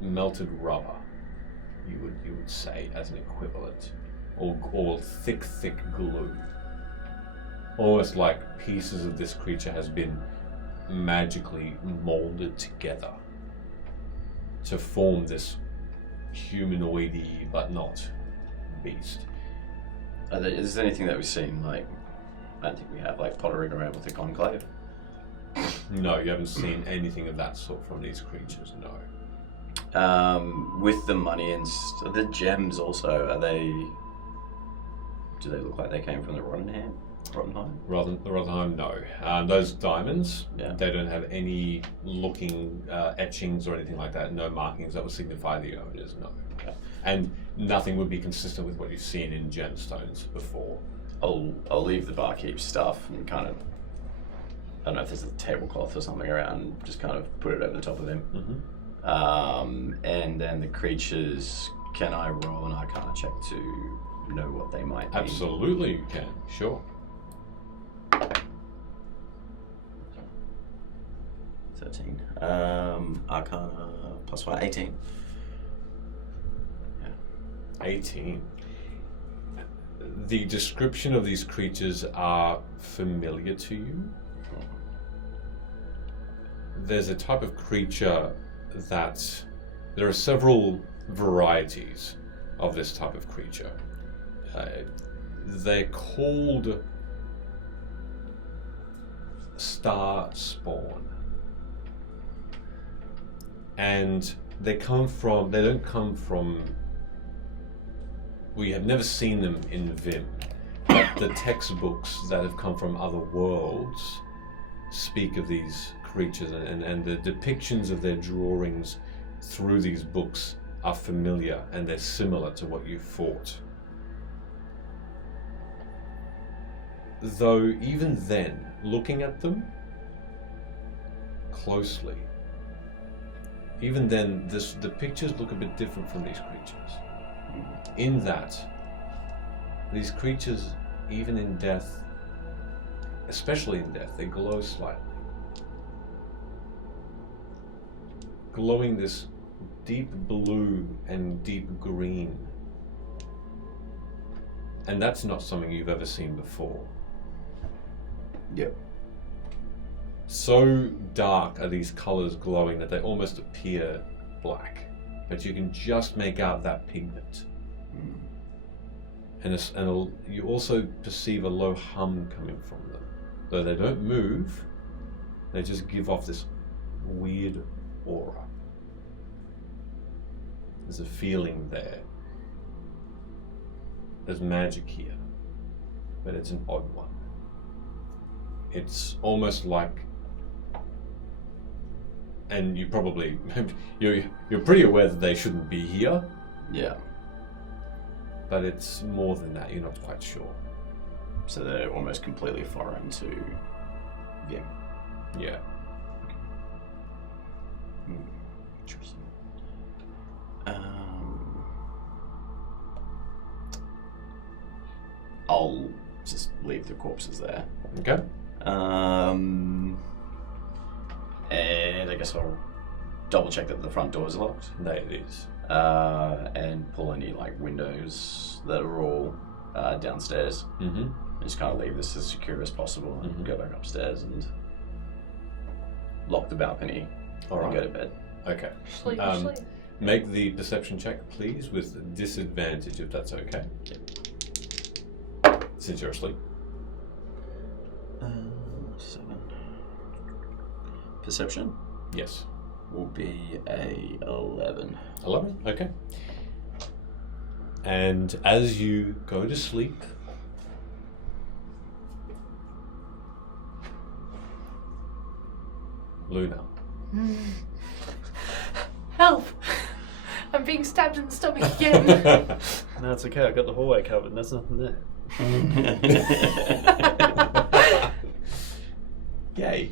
melted rubber. You would say as an equivalent, or thick glue. Almost like pieces of this creature has been magically molded together to form this humanoidy but not beast. Is there anything that we've seen, like, I don't think we have, like, pottering around with the conclave? No, you haven't seen anything of that sort from these creatures, no. With the money and the gems also, do they look like they came from the Rottenheim? Rothenheim, no. Those diamonds, Yeah. they don't have any looking etchings or anything like that, no markings that would signify the owners, no. Okay. And nothing would be consistent with what you've seen in gemstones before. I'll leave the barkeep stuff and kind of, I don't know if there's a tablecloth or something around, just kind of put it over the top of him. And then the creatures, can I roll an Arcana check to know what they might be? Absolutely you can, sure. 13. Arcana plus 1, 18. 18. The description of these creatures are familiar to you. There's a type of creature that there are several varieties of this type of creature. They're called star spawn, and they don't come from. We have never seen them in Vim, but the textbooks that have come from other worlds speak of these creatures, and the depictions of their drawings through these books are familiar, and they're similar to what you fought. Though even then, looking at them closely, even then the pictures look a bit different from these creatures. In that, these creatures, even in death, especially in death, they glow slightly. Glowing this deep blue and deep green. And that's not something you've ever seen before. Yep. So dark are these colors glowing that they almost appear black, but you can just make out that pigment. And you also perceive a low hum coming from them. Though they don't move, they just give off this weird aura. There's a feeling there. There's magic here, but it's an odd one. It's almost like, and you probably, you're pretty aware that they shouldn't be here. Yeah. But it's more than that, you're not quite sure. So they're almost completely foreign to Vim. Yeah. Interesting. I'll just leave the corpses there. Okay. And I guess I'll double check that the front door is locked. No, it is. And pull any like windows that are all downstairs. Mm-hmm. And just kind of leave this as secure as possible and go back upstairs and lock the balcony and go to bed. Okay. Sleep. Make the perception check, please, with disadvantage, if that's okay. Since you're asleep. 7. Perception Yes. will be a 11. 11? Okay. And as you go to sleep, Luna. Help! I'm being stabbed in the stomach again. No, it's okay. I got the hallway covered and there's nothing there. Yay.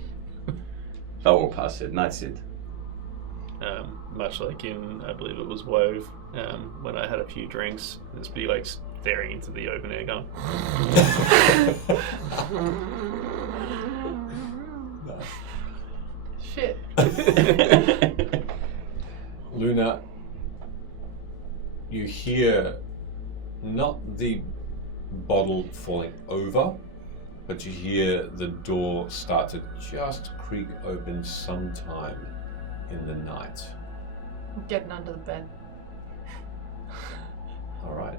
Oh, we'll pass it. Night Sid. much like in, I believe it was Wove, when I had a few drinks, just be like staring into the open air going. Shit. Luna, you hear not the bottle falling over, but you hear the door start to just creak open sometime in the night. I'm getting under the bed. All right.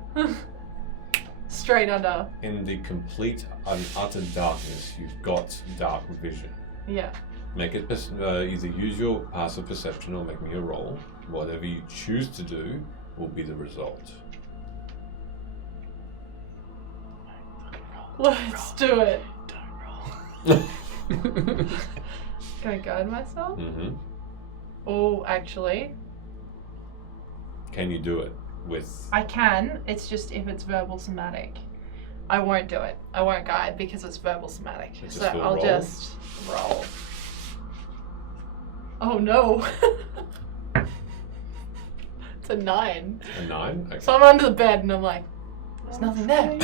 Straight under. In the complete and utter darkness, you've got dark vision. Yeah. Make it either use your passive perception or make me a roll. Whatever you choose to do will be the result. Let's do it. Don't roll. Can I guide myself? Mm-hmm. Oh, actually, Can you do it with? I can. It's just if it's verbal somatic. I won't do it. I won't guide because it's verbal somatic. Just So do a I'll roll? just roll. Oh no. It's a 9. A 9? Okay. So I'm under the bed and I'm like, there's nothing there.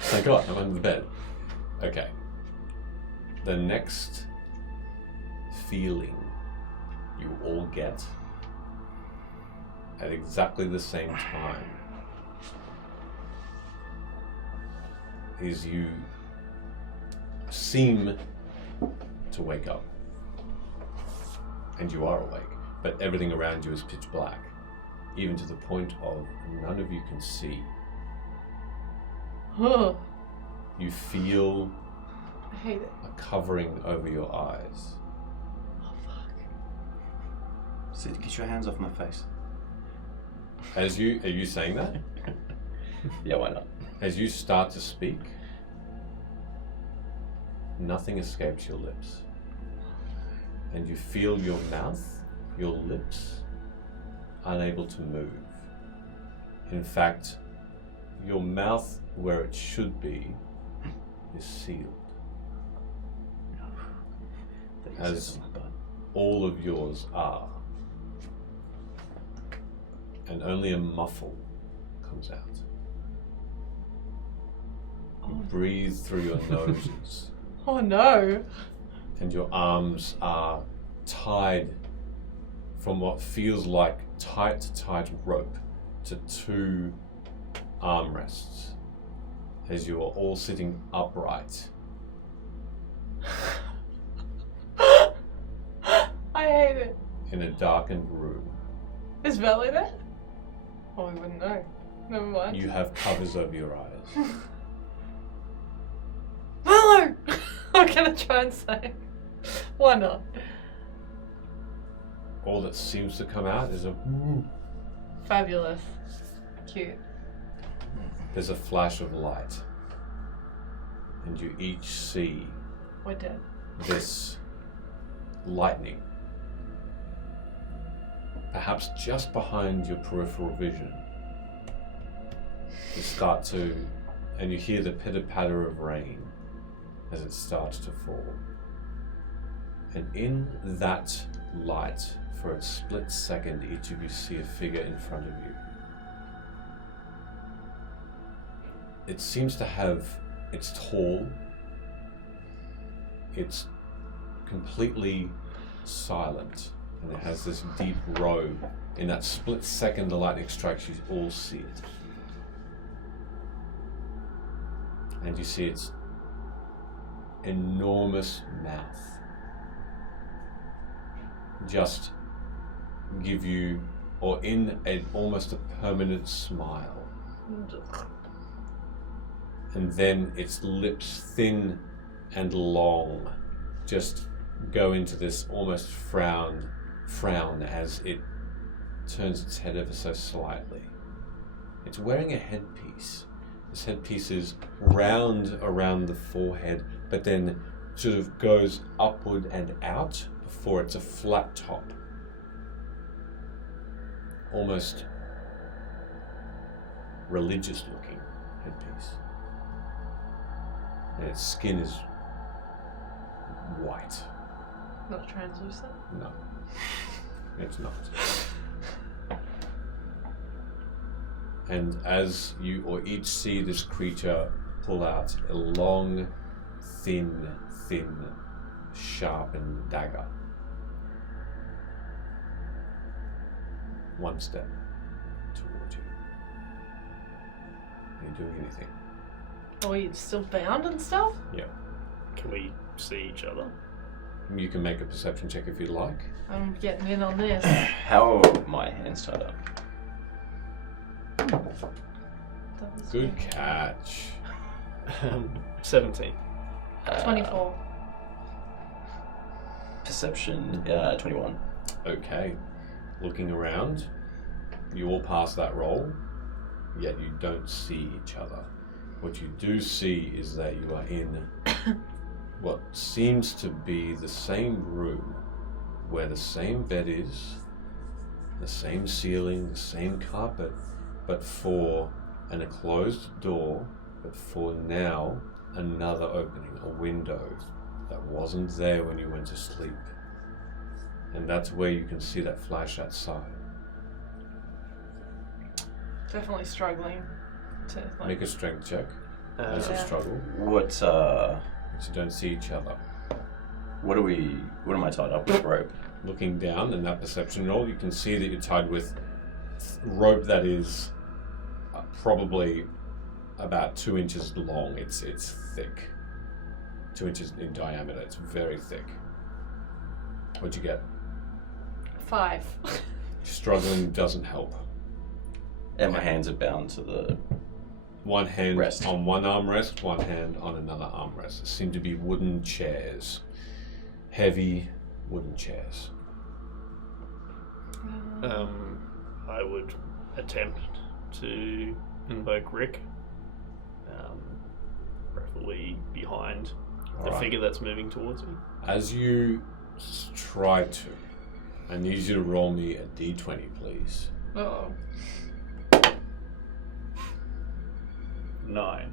Thank God, I'm under the bed. Okay. The next feeling you all get at exactly the same time is you seem to wake up. And you are awake, but everything around you is pitch black, even to the point of none of you can see. Huh. You feel I hate it. a covering over your eyes. Oh fuck. Sid, get your hands off my face. Are you saying that? Yeah, why not? As you start to speak, nothing escapes your lips. And you feel your mouth, your lips, unable to move. In fact, your mouth, where it should be, is sealed. As all of yours are. And only a muffle comes out. You breathe through your noses, Oh no. and your arms are tied from what feels like tight rope to 2 armrests as you are all sitting upright. I hate it. In a darkened room. Is Belly there? Oh, we wouldn't know. Never mind. You have covers over your eyes. Bello! I'm gonna try and say. Why not? All that seems to come out is Fabulous. Cute. there's a flash of light. And you each see We're dead. this lightning. Perhaps just behind your peripheral vision. You start to, and you hear the pitter-patter of rain as it starts to fall. And in that light, for a split second, each of you see a figure in front of you. It seems to have, it's tall, it's completely silent, and it has this deep robe. In that split second the lightning strikes, you all see it. And you see its enormous mouth just give you, or in almost a permanent smile. And then its lips, thin and long, just go into this almost frown as it turns its head ever so slightly. It's wearing a headpiece. This headpiece is round around the forehead, but then sort of goes upward and out before it's a flat top. Almost religious looking headpiece. And its skin is white. Not translucent. No. It's not. And as you or each see this creature pull out a long, thin, sharpened dagger. One step towards you. Are you doing anything? Are we still bound and stuff? Yeah. Can we see each other? You can make a perception check if you'd like. I'm getting in on this. How are my hands tied up? That was Good weird. catch. 17. 24. Perception, 21. Okay. Looking around, you all pass that roll, yet you don't see each other. What you do see is that you are in what seems to be the same room where the same bed is, the same ceiling, the same carpet, and a closed door, but for now another opening, a window that wasn't there when you went to sleep. And that's where you can see that flash outside. Definitely struggling to like. Make a strength check as you Yeah. struggle, What but you don't see each other. what am I tied up with rope? Looking down in that perception roll, you can see that you're tied with rope that is probably about 2 inches long. It's thick. 2 inches in diameter. It's very thick. What'd you get? 5. Struggling doesn't help. And my hands are bound to the One hand Rest. on one armrest, one hand on another armrest. It seem to be wooden chairs. Heavy wooden chairs. I would attempt to invoke Rick, preferably behind the Alright. figure that's moving towards me. As you try to, I need you to roll me a d20, please. Uh-oh. 9.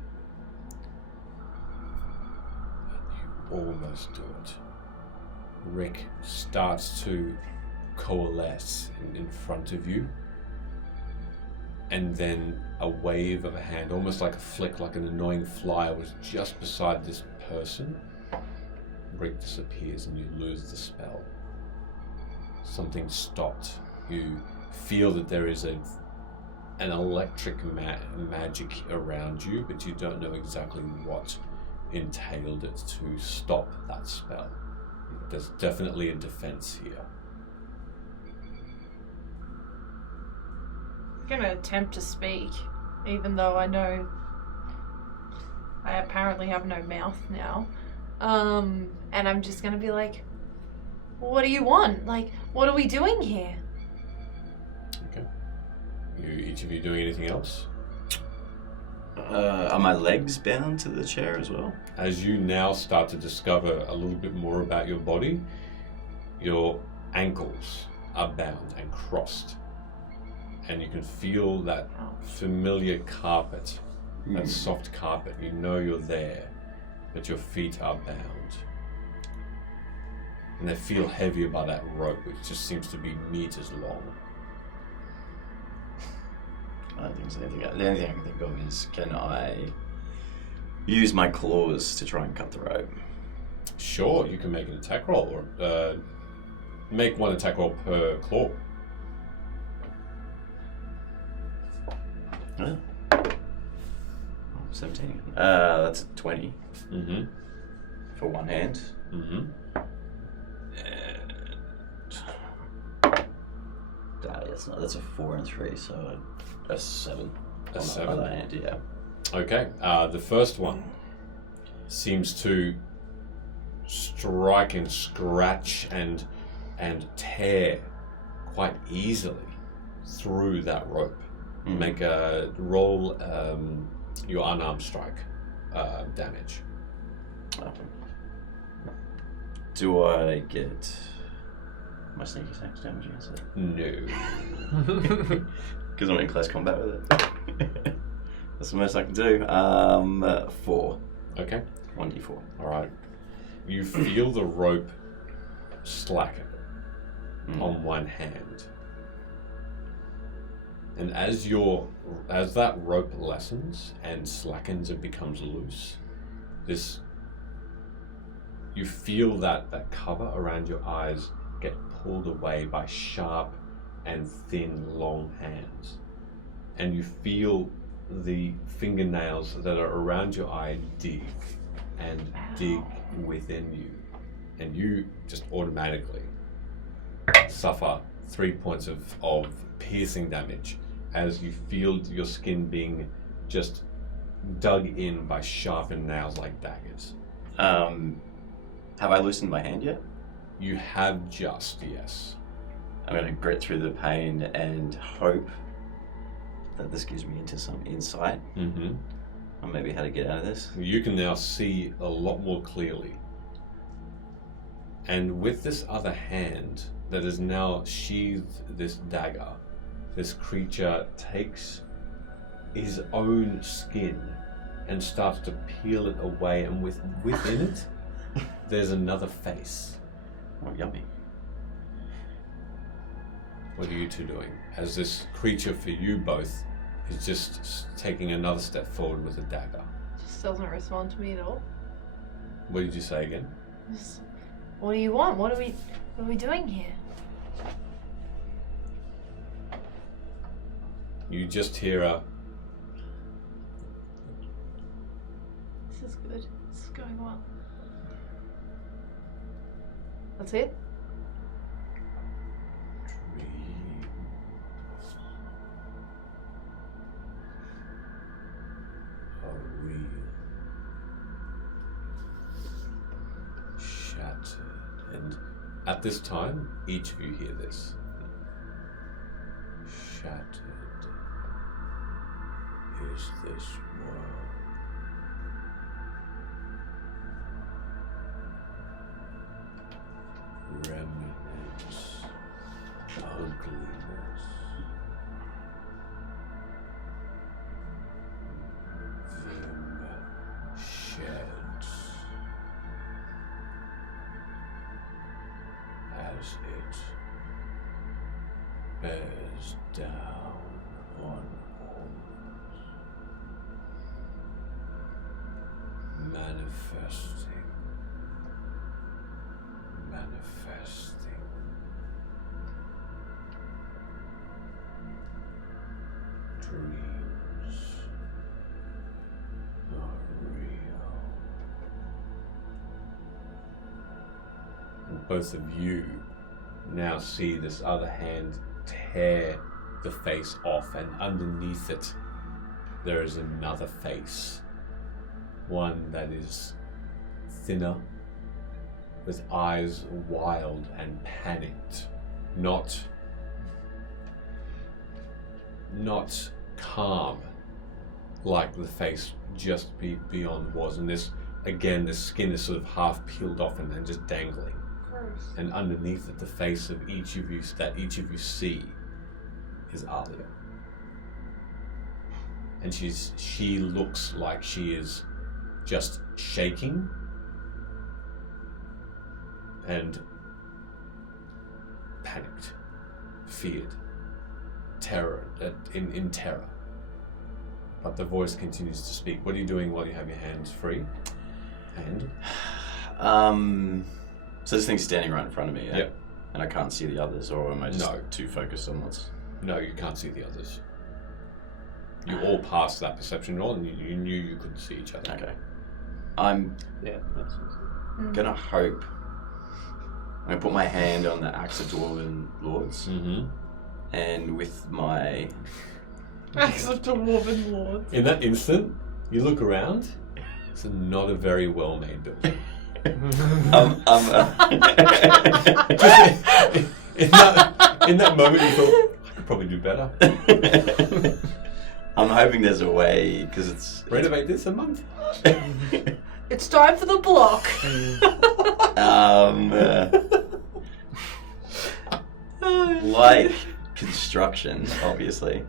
You almost do it. Rick starts to coalesce in front of you, and then a wave of a hand, almost like a flick, like an annoying fly, was just beside this person. Rick disappears and you lose the spell. Something stopped. You feel that there is an electric magic around you, but you don't know exactly what entailed it to stop that spell. There's definitely a defense here. I'm gonna attempt to speak, even though I know I apparently have no mouth now. And I'm just gonna be like, what do you want? Like, what are we doing here? Okay. Each of you doing anything else? Are my legs bound to the chair as well? As you now start to discover a little bit more about your body, your ankles are bound and crossed. And you can feel that familiar carpet, that soft carpet. You know you're there, but your feet are bound. And they feel heavier by that rope, which just seems to be meters long. I don't think there's anything. The only thing I can think of is, can I use my claws to try and cut the rope? Sure, you can make an attack roll, or make one attack roll per claw. Yeah. 17. That's 20 Mm-hmm. for one hand. Mm-hmm. That's a 4 and 3, so a 7. A on 7? the other hand, yeah. Okay, the first one seems to strike and scratch and tear quite easily through that rope. Make a roll your unarmed strike damage. Do I get my sneak attacks damage against it? No. Because I'm in close combat with it. That's the most I can do. 4. Okay. 1d4. All right. You feel the rope slacken, on one hand. And as that rope lessens and slackens and becomes loose, you feel that cover around your eyes get pulled away by sharp and thin, long hands. And you feel the fingernails that are around your eye dig and dig within you. And you just automatically suffer 3 points of piercing damage as you feel your skin being just dug in by sharpened nails like daggers. Have I loosened my hand yet? You have just, yes. I'm going to grit through the pain and hope that this gives me into some insight on maybe how to get out of this. You can now see a lot more clearly. And with this other hand that has now sheathed this dagger, this creature takes his own skin and starts to peel it away, and within it, there's another face. Oh, yummy. What are you two doing? As this creature for you both is just taking another step forward with a dagger. Just doesn't respond to me at all. What did you say again? What do you want? What are we doing here? You just hear a... This is good. This is going well. That's it? Shattered. And at this time, each of you hear this. Shattered is this world. Remnants, ugliness, vim sheds as it bears down on onwards, manifesting. Dreams are real. And both of you now see this other hand tear the face off, and underneath it there is another face. One that is thinner, with eyes wild and panicked, not calm like the face just beyond was. And this, again, the skin is sort of half peeled off and then just dangling. Gross. And underneath it, the face of each of you see is Alia. And she looks like she is just shaking and panicked, feared, in terror. But the voice continues to speak. What are you doing while you have your hands free? So this thing's standing right in front of me, yeah? Yep. And I can't see the others, or am I just too focused on what's... No, you can't see the others. You all passed that perception roll, and you knew you couldn't see each other. Okay. I'm gonna hope... I'm gonna put my hand on the Axe of Dwarven Lords, and with my... Axe of Dwarven Lords. In that instant, you look around, it's not a very well-made building. In that moment, you thought, I could probably do better. I'm hoping there's a way, because it's... Renovate this a month. It's time for the block. Like construction, obviously.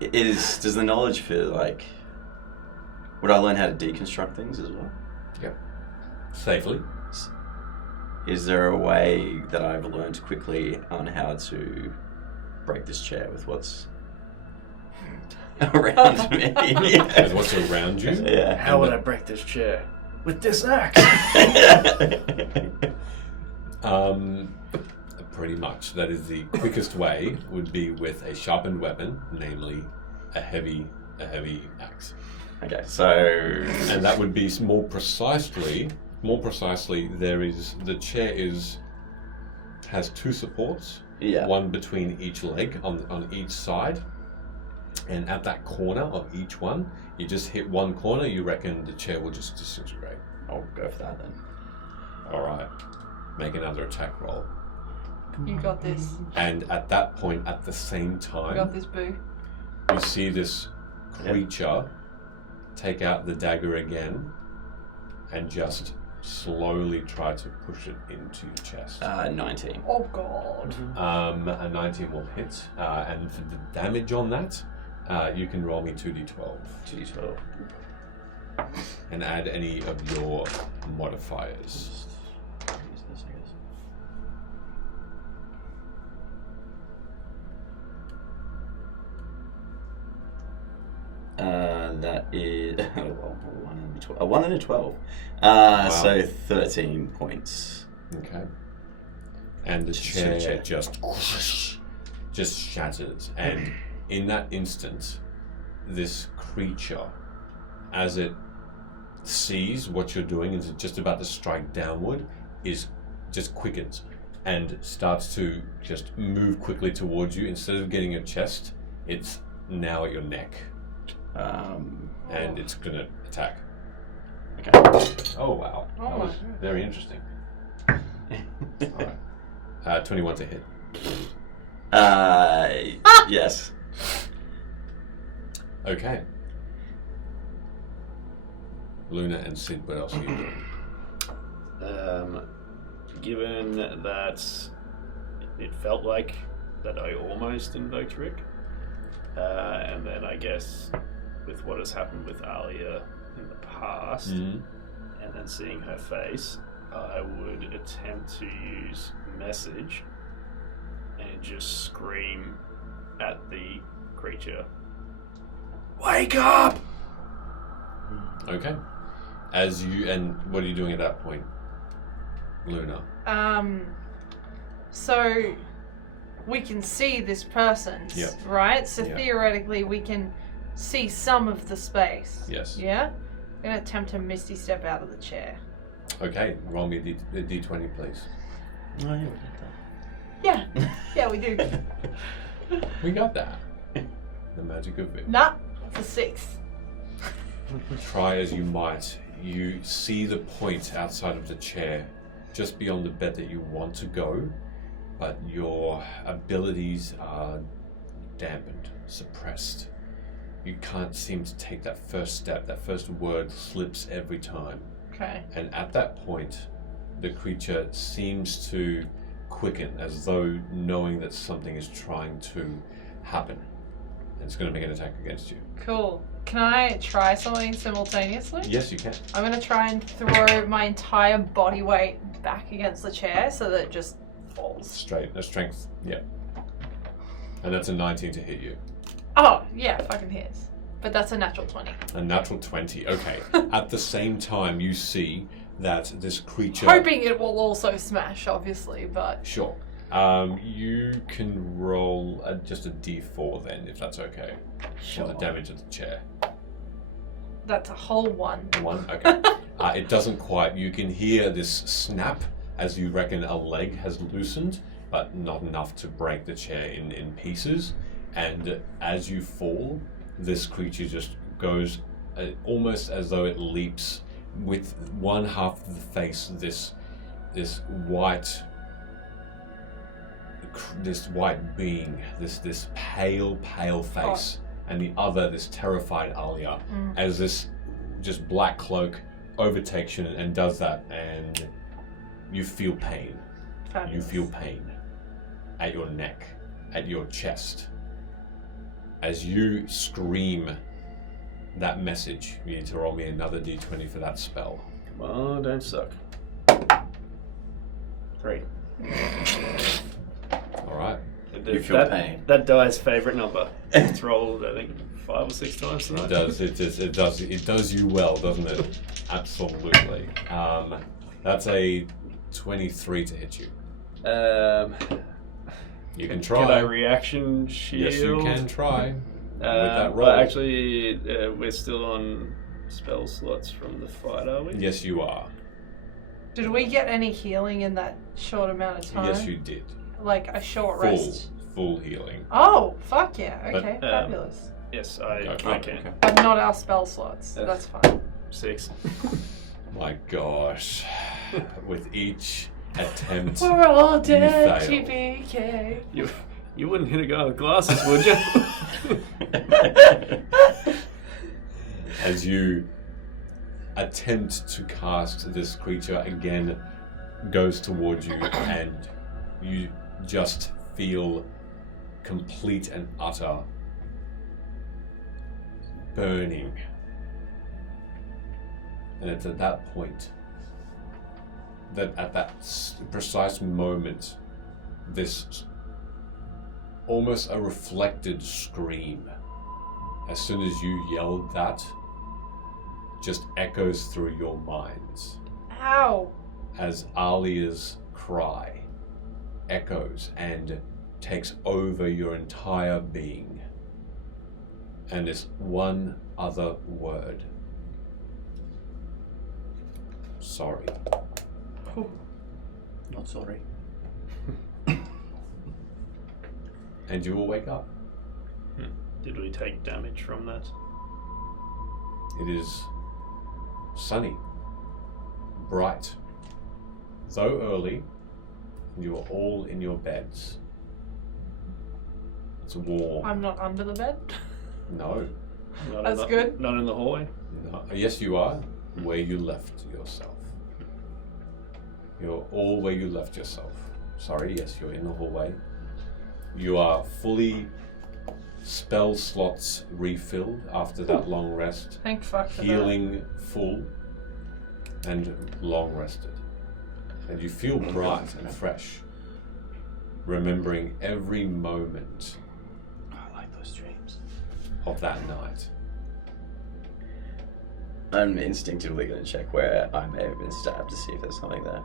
Does the knowledge feel like... Would I learn how to deconstruct things as well? Yep. Safely. Is there a way that I've learned quickly on how to break this chair with what's around me? As what's around you? Yeah. How would I break this chair? With this axe. Pretty much. That is the quickest way. Would be with a sharpened weapon, namely a heavy axe. Okay, so And that would be more precisely. The chair has two supports. yeah. One between each leg on each side, and at that corner of each one, you just hit one corner. You reckon the chair will just disintegrate. I'll go for that then. All right, make another attack roll. You got this. And at that point, at the same You time, got this, boo. you see this creature take out the dagger again and just slowly try to push it into your chest. 19. Oh god. A 19 will hit, and for the damage on that, you can roll me 2d12 2d12. and add any of your modifiers. Use this, I guess. That is a 1 and a 12. So 13 points. Okay. And the chair just shatters, and in that instant, this creature, as it sees what you're doing and is just about to strike downward, is just quickens and starts to just move quickly towards you. Instead of getting your chest, it's now at your neck, and it's gonna attack. Okay. Oh wow, Oh that my was very interesting. All right, 21 to hit. Yes. Okay. Luna and Sid, what else are you doing? Given that it felt like that I almost invoked Rick, and then I guess with what has happened with Alia in the past, and then seeing her face, I would attempt to use message and just scream at the creature, "Wake up!" Okay. And what are you doing at that point, Luna? So we can see this person, Yep. right? So Yep. theoretically we can see some of the space. Yes. Yeah? I'm gonna attempt to misty step out of the chair. Okay, roll me a d20, please. Oh, yeah, we did that. Yeah. Yeah, we do. We got that. The magic of it. Nah, it's a 6. Try as you might, you see the point outside of the chair, just beyond the bed that you want to go, but your abilities are dampened, suppressed. You can't seem to take that first step. That first word slips every time. Okay. And at that point, the creature seems to quicken, as though knowing that something is trying to happen. And it's going to make an attack against you. Cool. Can I try something simultaneously? Yes, you can. I'm gonna try and throw my entire body weight back against the chair so that it just falls. Straight, a strength, yeah. And that's a 19 to hit you. Oh, yeah, fucking hits. But that's a natural 20. A natural 20, okay. At the same time, you see that this creature... Hoping it will also smash, obviously, but... Sure. You can roll just a d4 then, if that's okay. Sure. For the damage of the chair. That's a whole 1. 1, okay. It doesn't quite. You can hear this snap as you reckon a leg has loosened, but not enough to break the chair in pieces. And as you fall, this creature just goes almost as though it leaps with one half of the face, this white being, this pale face, and the other, this terrified Alia, as this just black cloak overtakes you and does that, and you feel pain. Fabulous. You feel pain at your neck, at your chest. As you scream that message, you need to roll me another d20 for that spell. Come on, don't suck. 3. All right. You feel pain. That die's favourite number. It's rolled, I think, 5 or 6 times tonight. It does. It does you well, doesn't it? Absolutely. That's a 23 to hit you. You can try. Can I reaction shield? Yes, you can try. With that roll. Well, actually, we're still on spell slots from the fight, are we? Yes, you are. Did we get any healing in that short amount of time? Yes, you did. Like a short rest? Full healing. Oh, fuck yeah. Okay, But, fabulous. Yes, I can. Okay. But not our spell slots, so that's fine. 6. My gosh. With each attempt, We're all dead, fail. TPK. You wouldn't hit a guy with glasses, would you? as you attempt to cast this creature again, goes towards you, and you just feel complete and utter burning. And it's at that point that at that precise moment, this almost a reflected scream, as soon as you yelled that, just echoes through your minds. Ow. As Alia's cry echoes and takes over your entire being. And this one other word. Sorry. Not sorry. And you will wake up. Did we take damage from that? It is sunny, bright, though early. You are all in your beds. It's warm. I'm not under the bed. No. That's good. Not in the hallway? No. Yes, you are. Where you left yourself. You're all where you left yourself. Sorry, yes, you're in the hallway. You are fully spell slots refilled after that long rest. Thank fuck for Healing full and long rested. And you feel bright and fresh, remembering every moment I like those dreams. of that night. I'm instinctively going to check where I may have been stabbed to see if there's something there.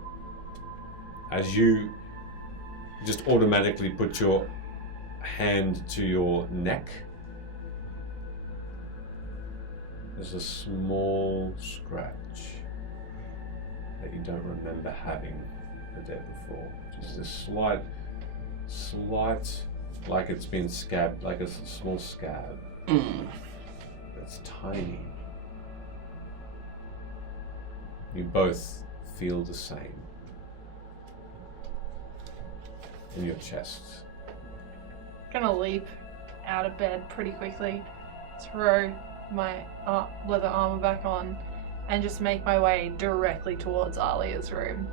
As you just automatically put your hand to your neck, there's a small scratch that you don't remember having the day before. Just this slight, like it's been scabbed, like a small scab. It's tiny. You both feel the same in your chests. Gonna leap out of bed pretty quickly, throw my leather armor back on, and just make my way directly towards Alia's room.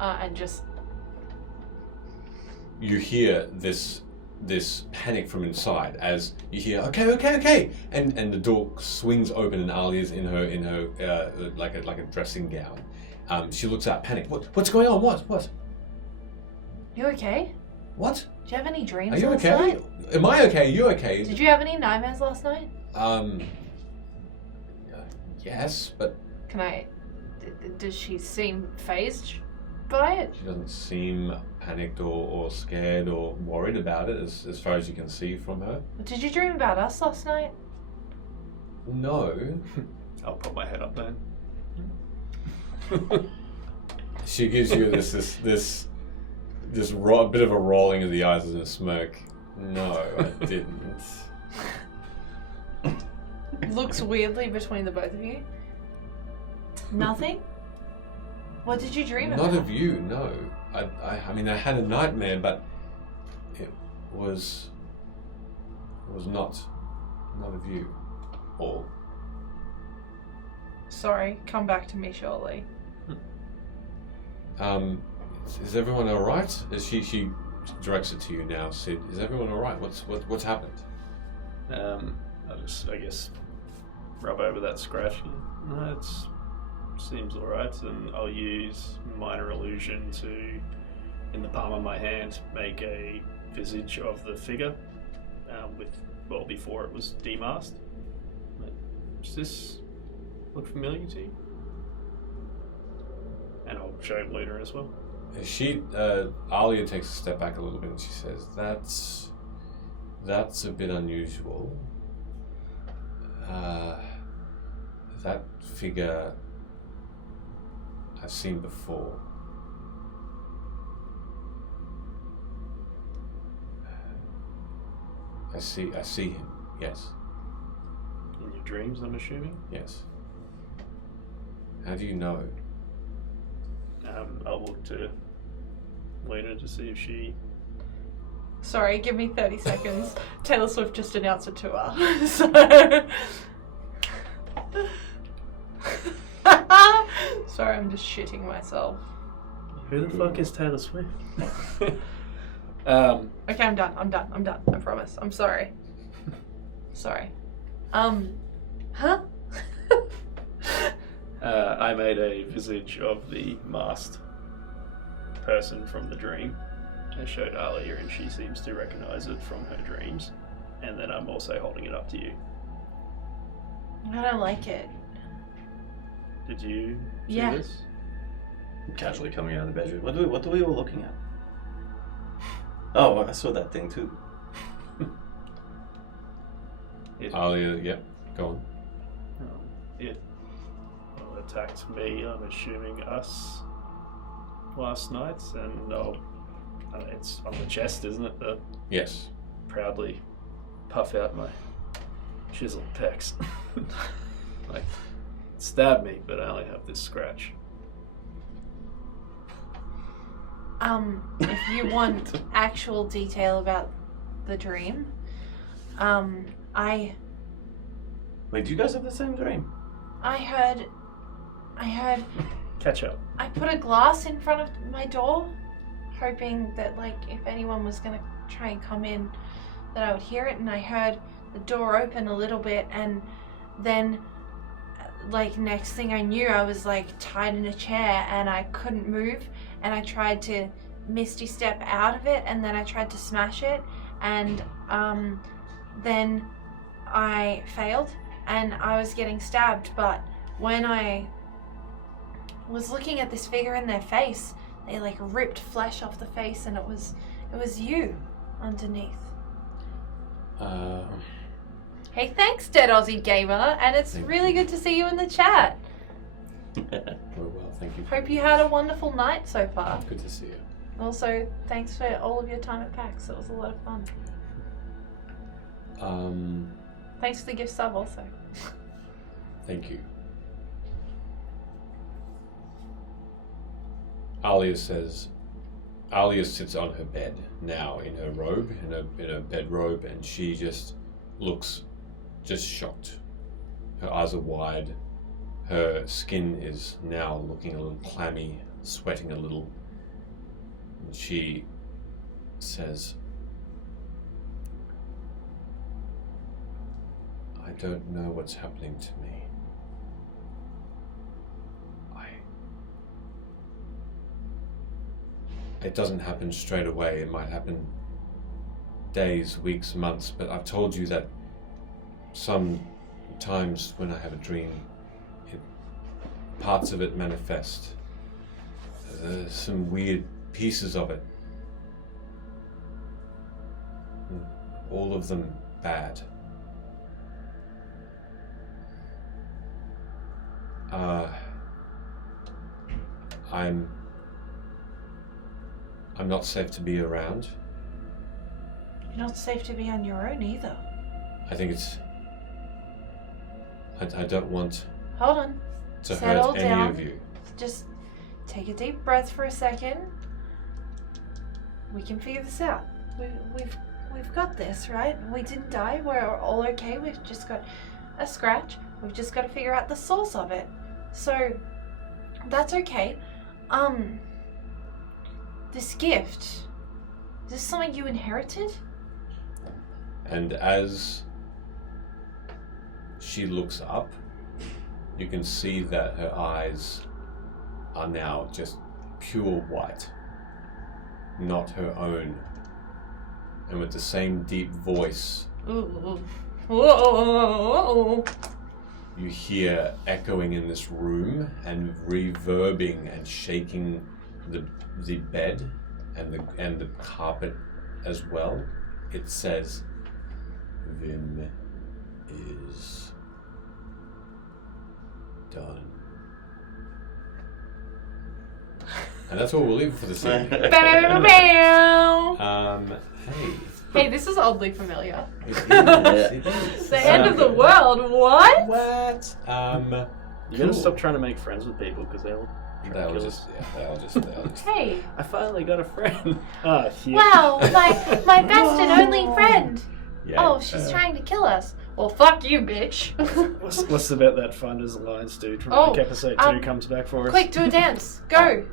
And just... You hear this panic from inside as you hear, okay, and the door swings open and Alia's in her like a dressing gown. She looks out, panic. What's going on? What? You okay? What? Did you have any dreams Are you last okay? night? Am I okay? You okay? Did you have any nightmares last night? Yes, but Does she seem phased by it? she doesn't seem panicked or scared or worried about it as far as you can see from her. Did you dream about us last night? No. I'll put my head up then. She gives you this bit of a rolling of the eyes and a smirk. No, I didn't. Looks weirdly between the both of you. Nothing? What did you dream about? Not of you, no. I mean, I had a nightmare, but it was not of you. Or Sorry, come back to me shortly. is everyone all right? She directs it to you now, Sid. Is everyone all right? What's happened? I'll just, I guess, rub over that scratch. No, it seems alright, and I'll use minor illusion to in the palm of my hand, make a visage of the figure before it was demasked. Does this look familiar to you? And I'll show Luna as well. Alia takes a step back a little bit and she says, that's a bit unusual. That figure I've seen before. I see him, yes. In your dreams, I'm assuming? Yes. How do you know? I'll look to Luna to see if she... Sorry, give me 30 seconds. Taylor Swift just announced a tour. So... Sorry, I'm just shitting myself. Who the fuck is Taylor Swift? Okay, I'm done. I promise. I'm sorry. Sorry. Huh? I made a visage of the masked person from the dream. I showed Alia and she seems to recognize it from her dreams. And then I'm also holding it up to you. I don't like it. Did you see Yeah. this? Casually coming out of the bedroom. What are we all looking at? Oh, I saw that thing too. Alia, yep, go on. It attacked me, I'm assuming us, last night, and it's on the chest, isn't it? Yes. Proudly puff out my chiseled pecs. Like, it stabbed me, but I only have this scratch. If you want actual detail about the dream, Wait, do you guys have the same dream? I heard Catch up. I put a glass in front of my door, hoping that, like, if anyone was gonna try and come in, that I would hear it, and I heard the door open a little bit, and then, like, next thing I knew, I was, like, tied in a chair, and I couldn't move, and I tried to misty step out of it, and then I tried to smash it, and, then I failed, and I was getting stabbed, but when I was looking at this figure in their face, they, like, ripped flesh off the face, and it was you underneath. Hey, thanks, Dead Aussie Gamer, and it's really good to see you in the chat. Well, thank you. Hope you had a wonderful night so far. Good to see you. Also, thanks for all of your time at PAX. It was a lot of fun. Thanks for the gift sub also. Thank you. Alia sits on her bed now in her robe, in her bedrobe, and she just looks shocked. Her eyes are wide. Her skin is now looking a little clammy, sweating a little. And she says, I don't know what's happening to me. It doesn't happen straight away. It might happen days, weeks, months, but I've told you that sometimes when I have a dream, parts of it manifest. There's some weird pieces of it. All of them bad. I'm not safe to be around. You're not safe to be on your own either. I think it's... I don't want Hold on. to Settle hurt any down. of you. Just take a deep breath for a second. We can figure this out. We've got this, right? We didn't die. We're all okay. We've just got a scratch. We've just got to figure out the source of it. So that's okay. This gift, is this something you inherited? And as she looks up, you can see that her eyes are now just pure white. not her own. And with the same deep voice, Ooh. Whoa. you hear echoing in this room and reverbing and shaking the bed and the carpet as well. It says, "Vim is done." And that's what we'll leave for this evening. Hey. Hey, this is oddly familiar. It is. The end of the world. What? What? You gotta stop trying to make friends with people because they'll They'll just. Hey. I finally got a friend. Ah, shit. Wow, my best and only friend. Yeah, Oh, she's trying to kill us. Well, fuck you, bitch. What's the bit that Thunder's Alliance dude from Oh, episode 2 comes back for us? Quick, do a dance. Go.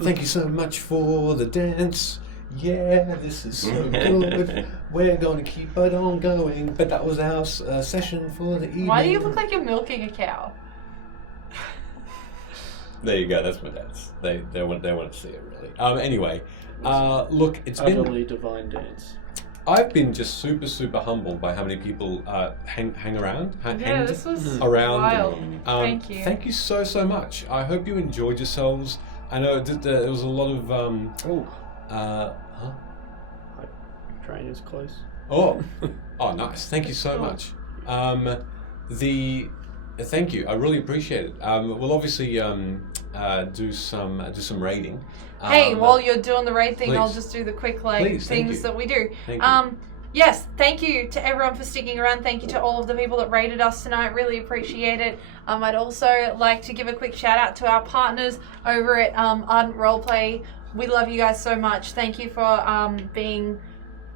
Thank you so much for the dance. Yeah, this is so good. We're going to keep it on going. But that was our session for the evening. Why do you look like you're milking a cow? There you go. That's my dance. They want to see it really. Anyway, look, it's been Utterly divine dance. I've been just super humbled by how many people hang around. Yeah, this was around. wild. Thank you. Thank you so much. I hope you enjoyed yourselves. I know there was a lot of Train is close. Oh, nice. Thank you so much. Thank you. I really appreciate it. We'll obviously do some raiding. Hey, while you're doing the raid thing, please. I'll just do the quick Please, thank things you. that we do. Thank you. Yes, thank you to everyone for sticking around. Thank you to all of the people that raided us tonight. Really appreciate it. I'd also like to give a quick shout out to our partners over at Ardent Roleplay. We love you guys so much. Thank you for being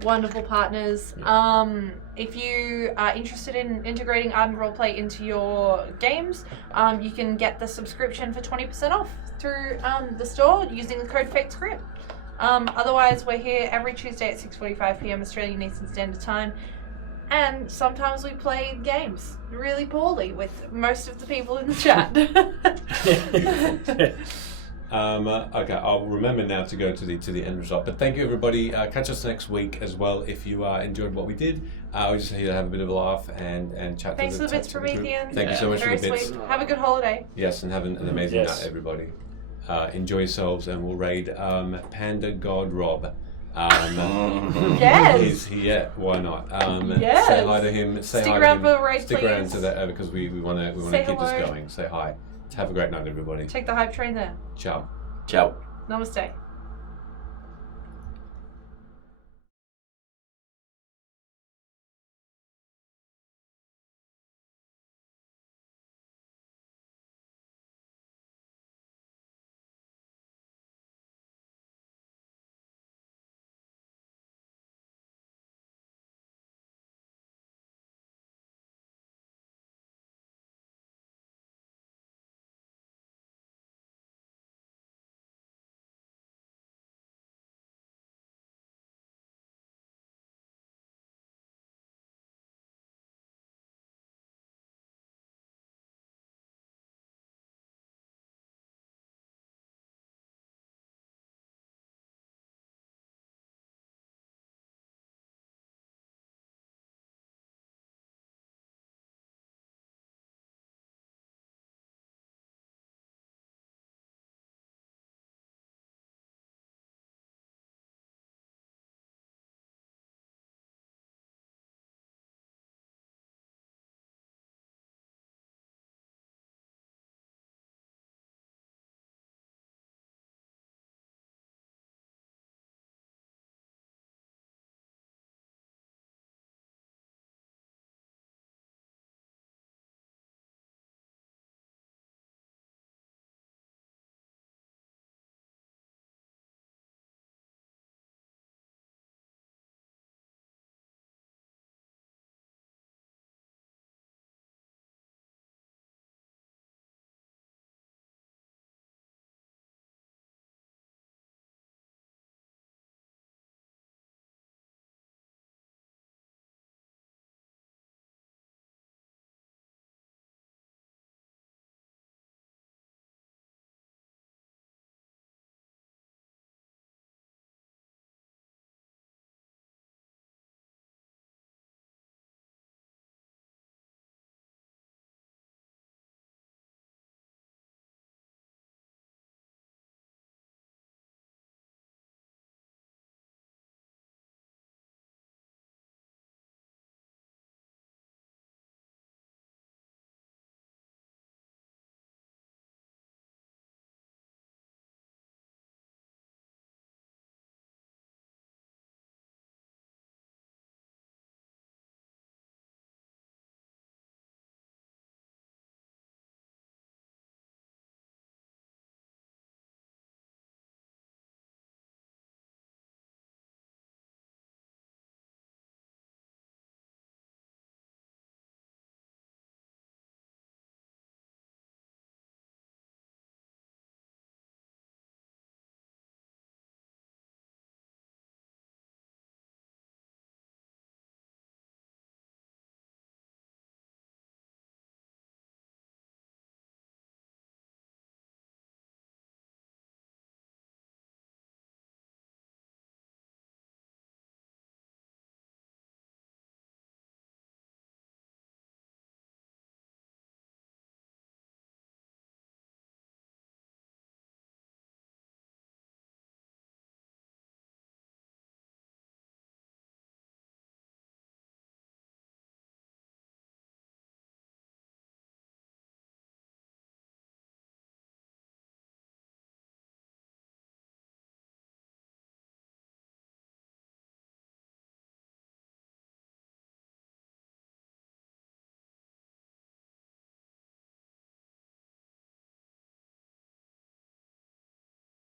wonderful partners. If you are interested in integrating Ardent Roleplay into your games, you can get the subscription for 20% off through the store using the code FAKESCRIPT. Otherwise, we're here every Tuesday at 6:45 p.m. Australian Eastern Standard Time. And sometimes we play games really poorly with most of the people in the chat. Okay, I'll remember now to go to the end result. But thank you, everybody. Catch us next week as well if you enjoyed what we did. We're just here to have a bit of a laugh and chat. Thanks to for the bits, group. Promethean. Thank you so much Very for the bits. sweet. Have a good holiday. Yes, and have an amazing Yes. night, everybody. Enjoy yourselves, and we'll raid Panda God Rob. Yes. He's here. Why not? Yes. Say hi to him. Say Stick hi around to him. for the raid, Stick around please. to that because we want to Say keep this hello. going. Say hi. Have a great night, everybody. Take the hype train there. Ciao. Ciao. Namaste.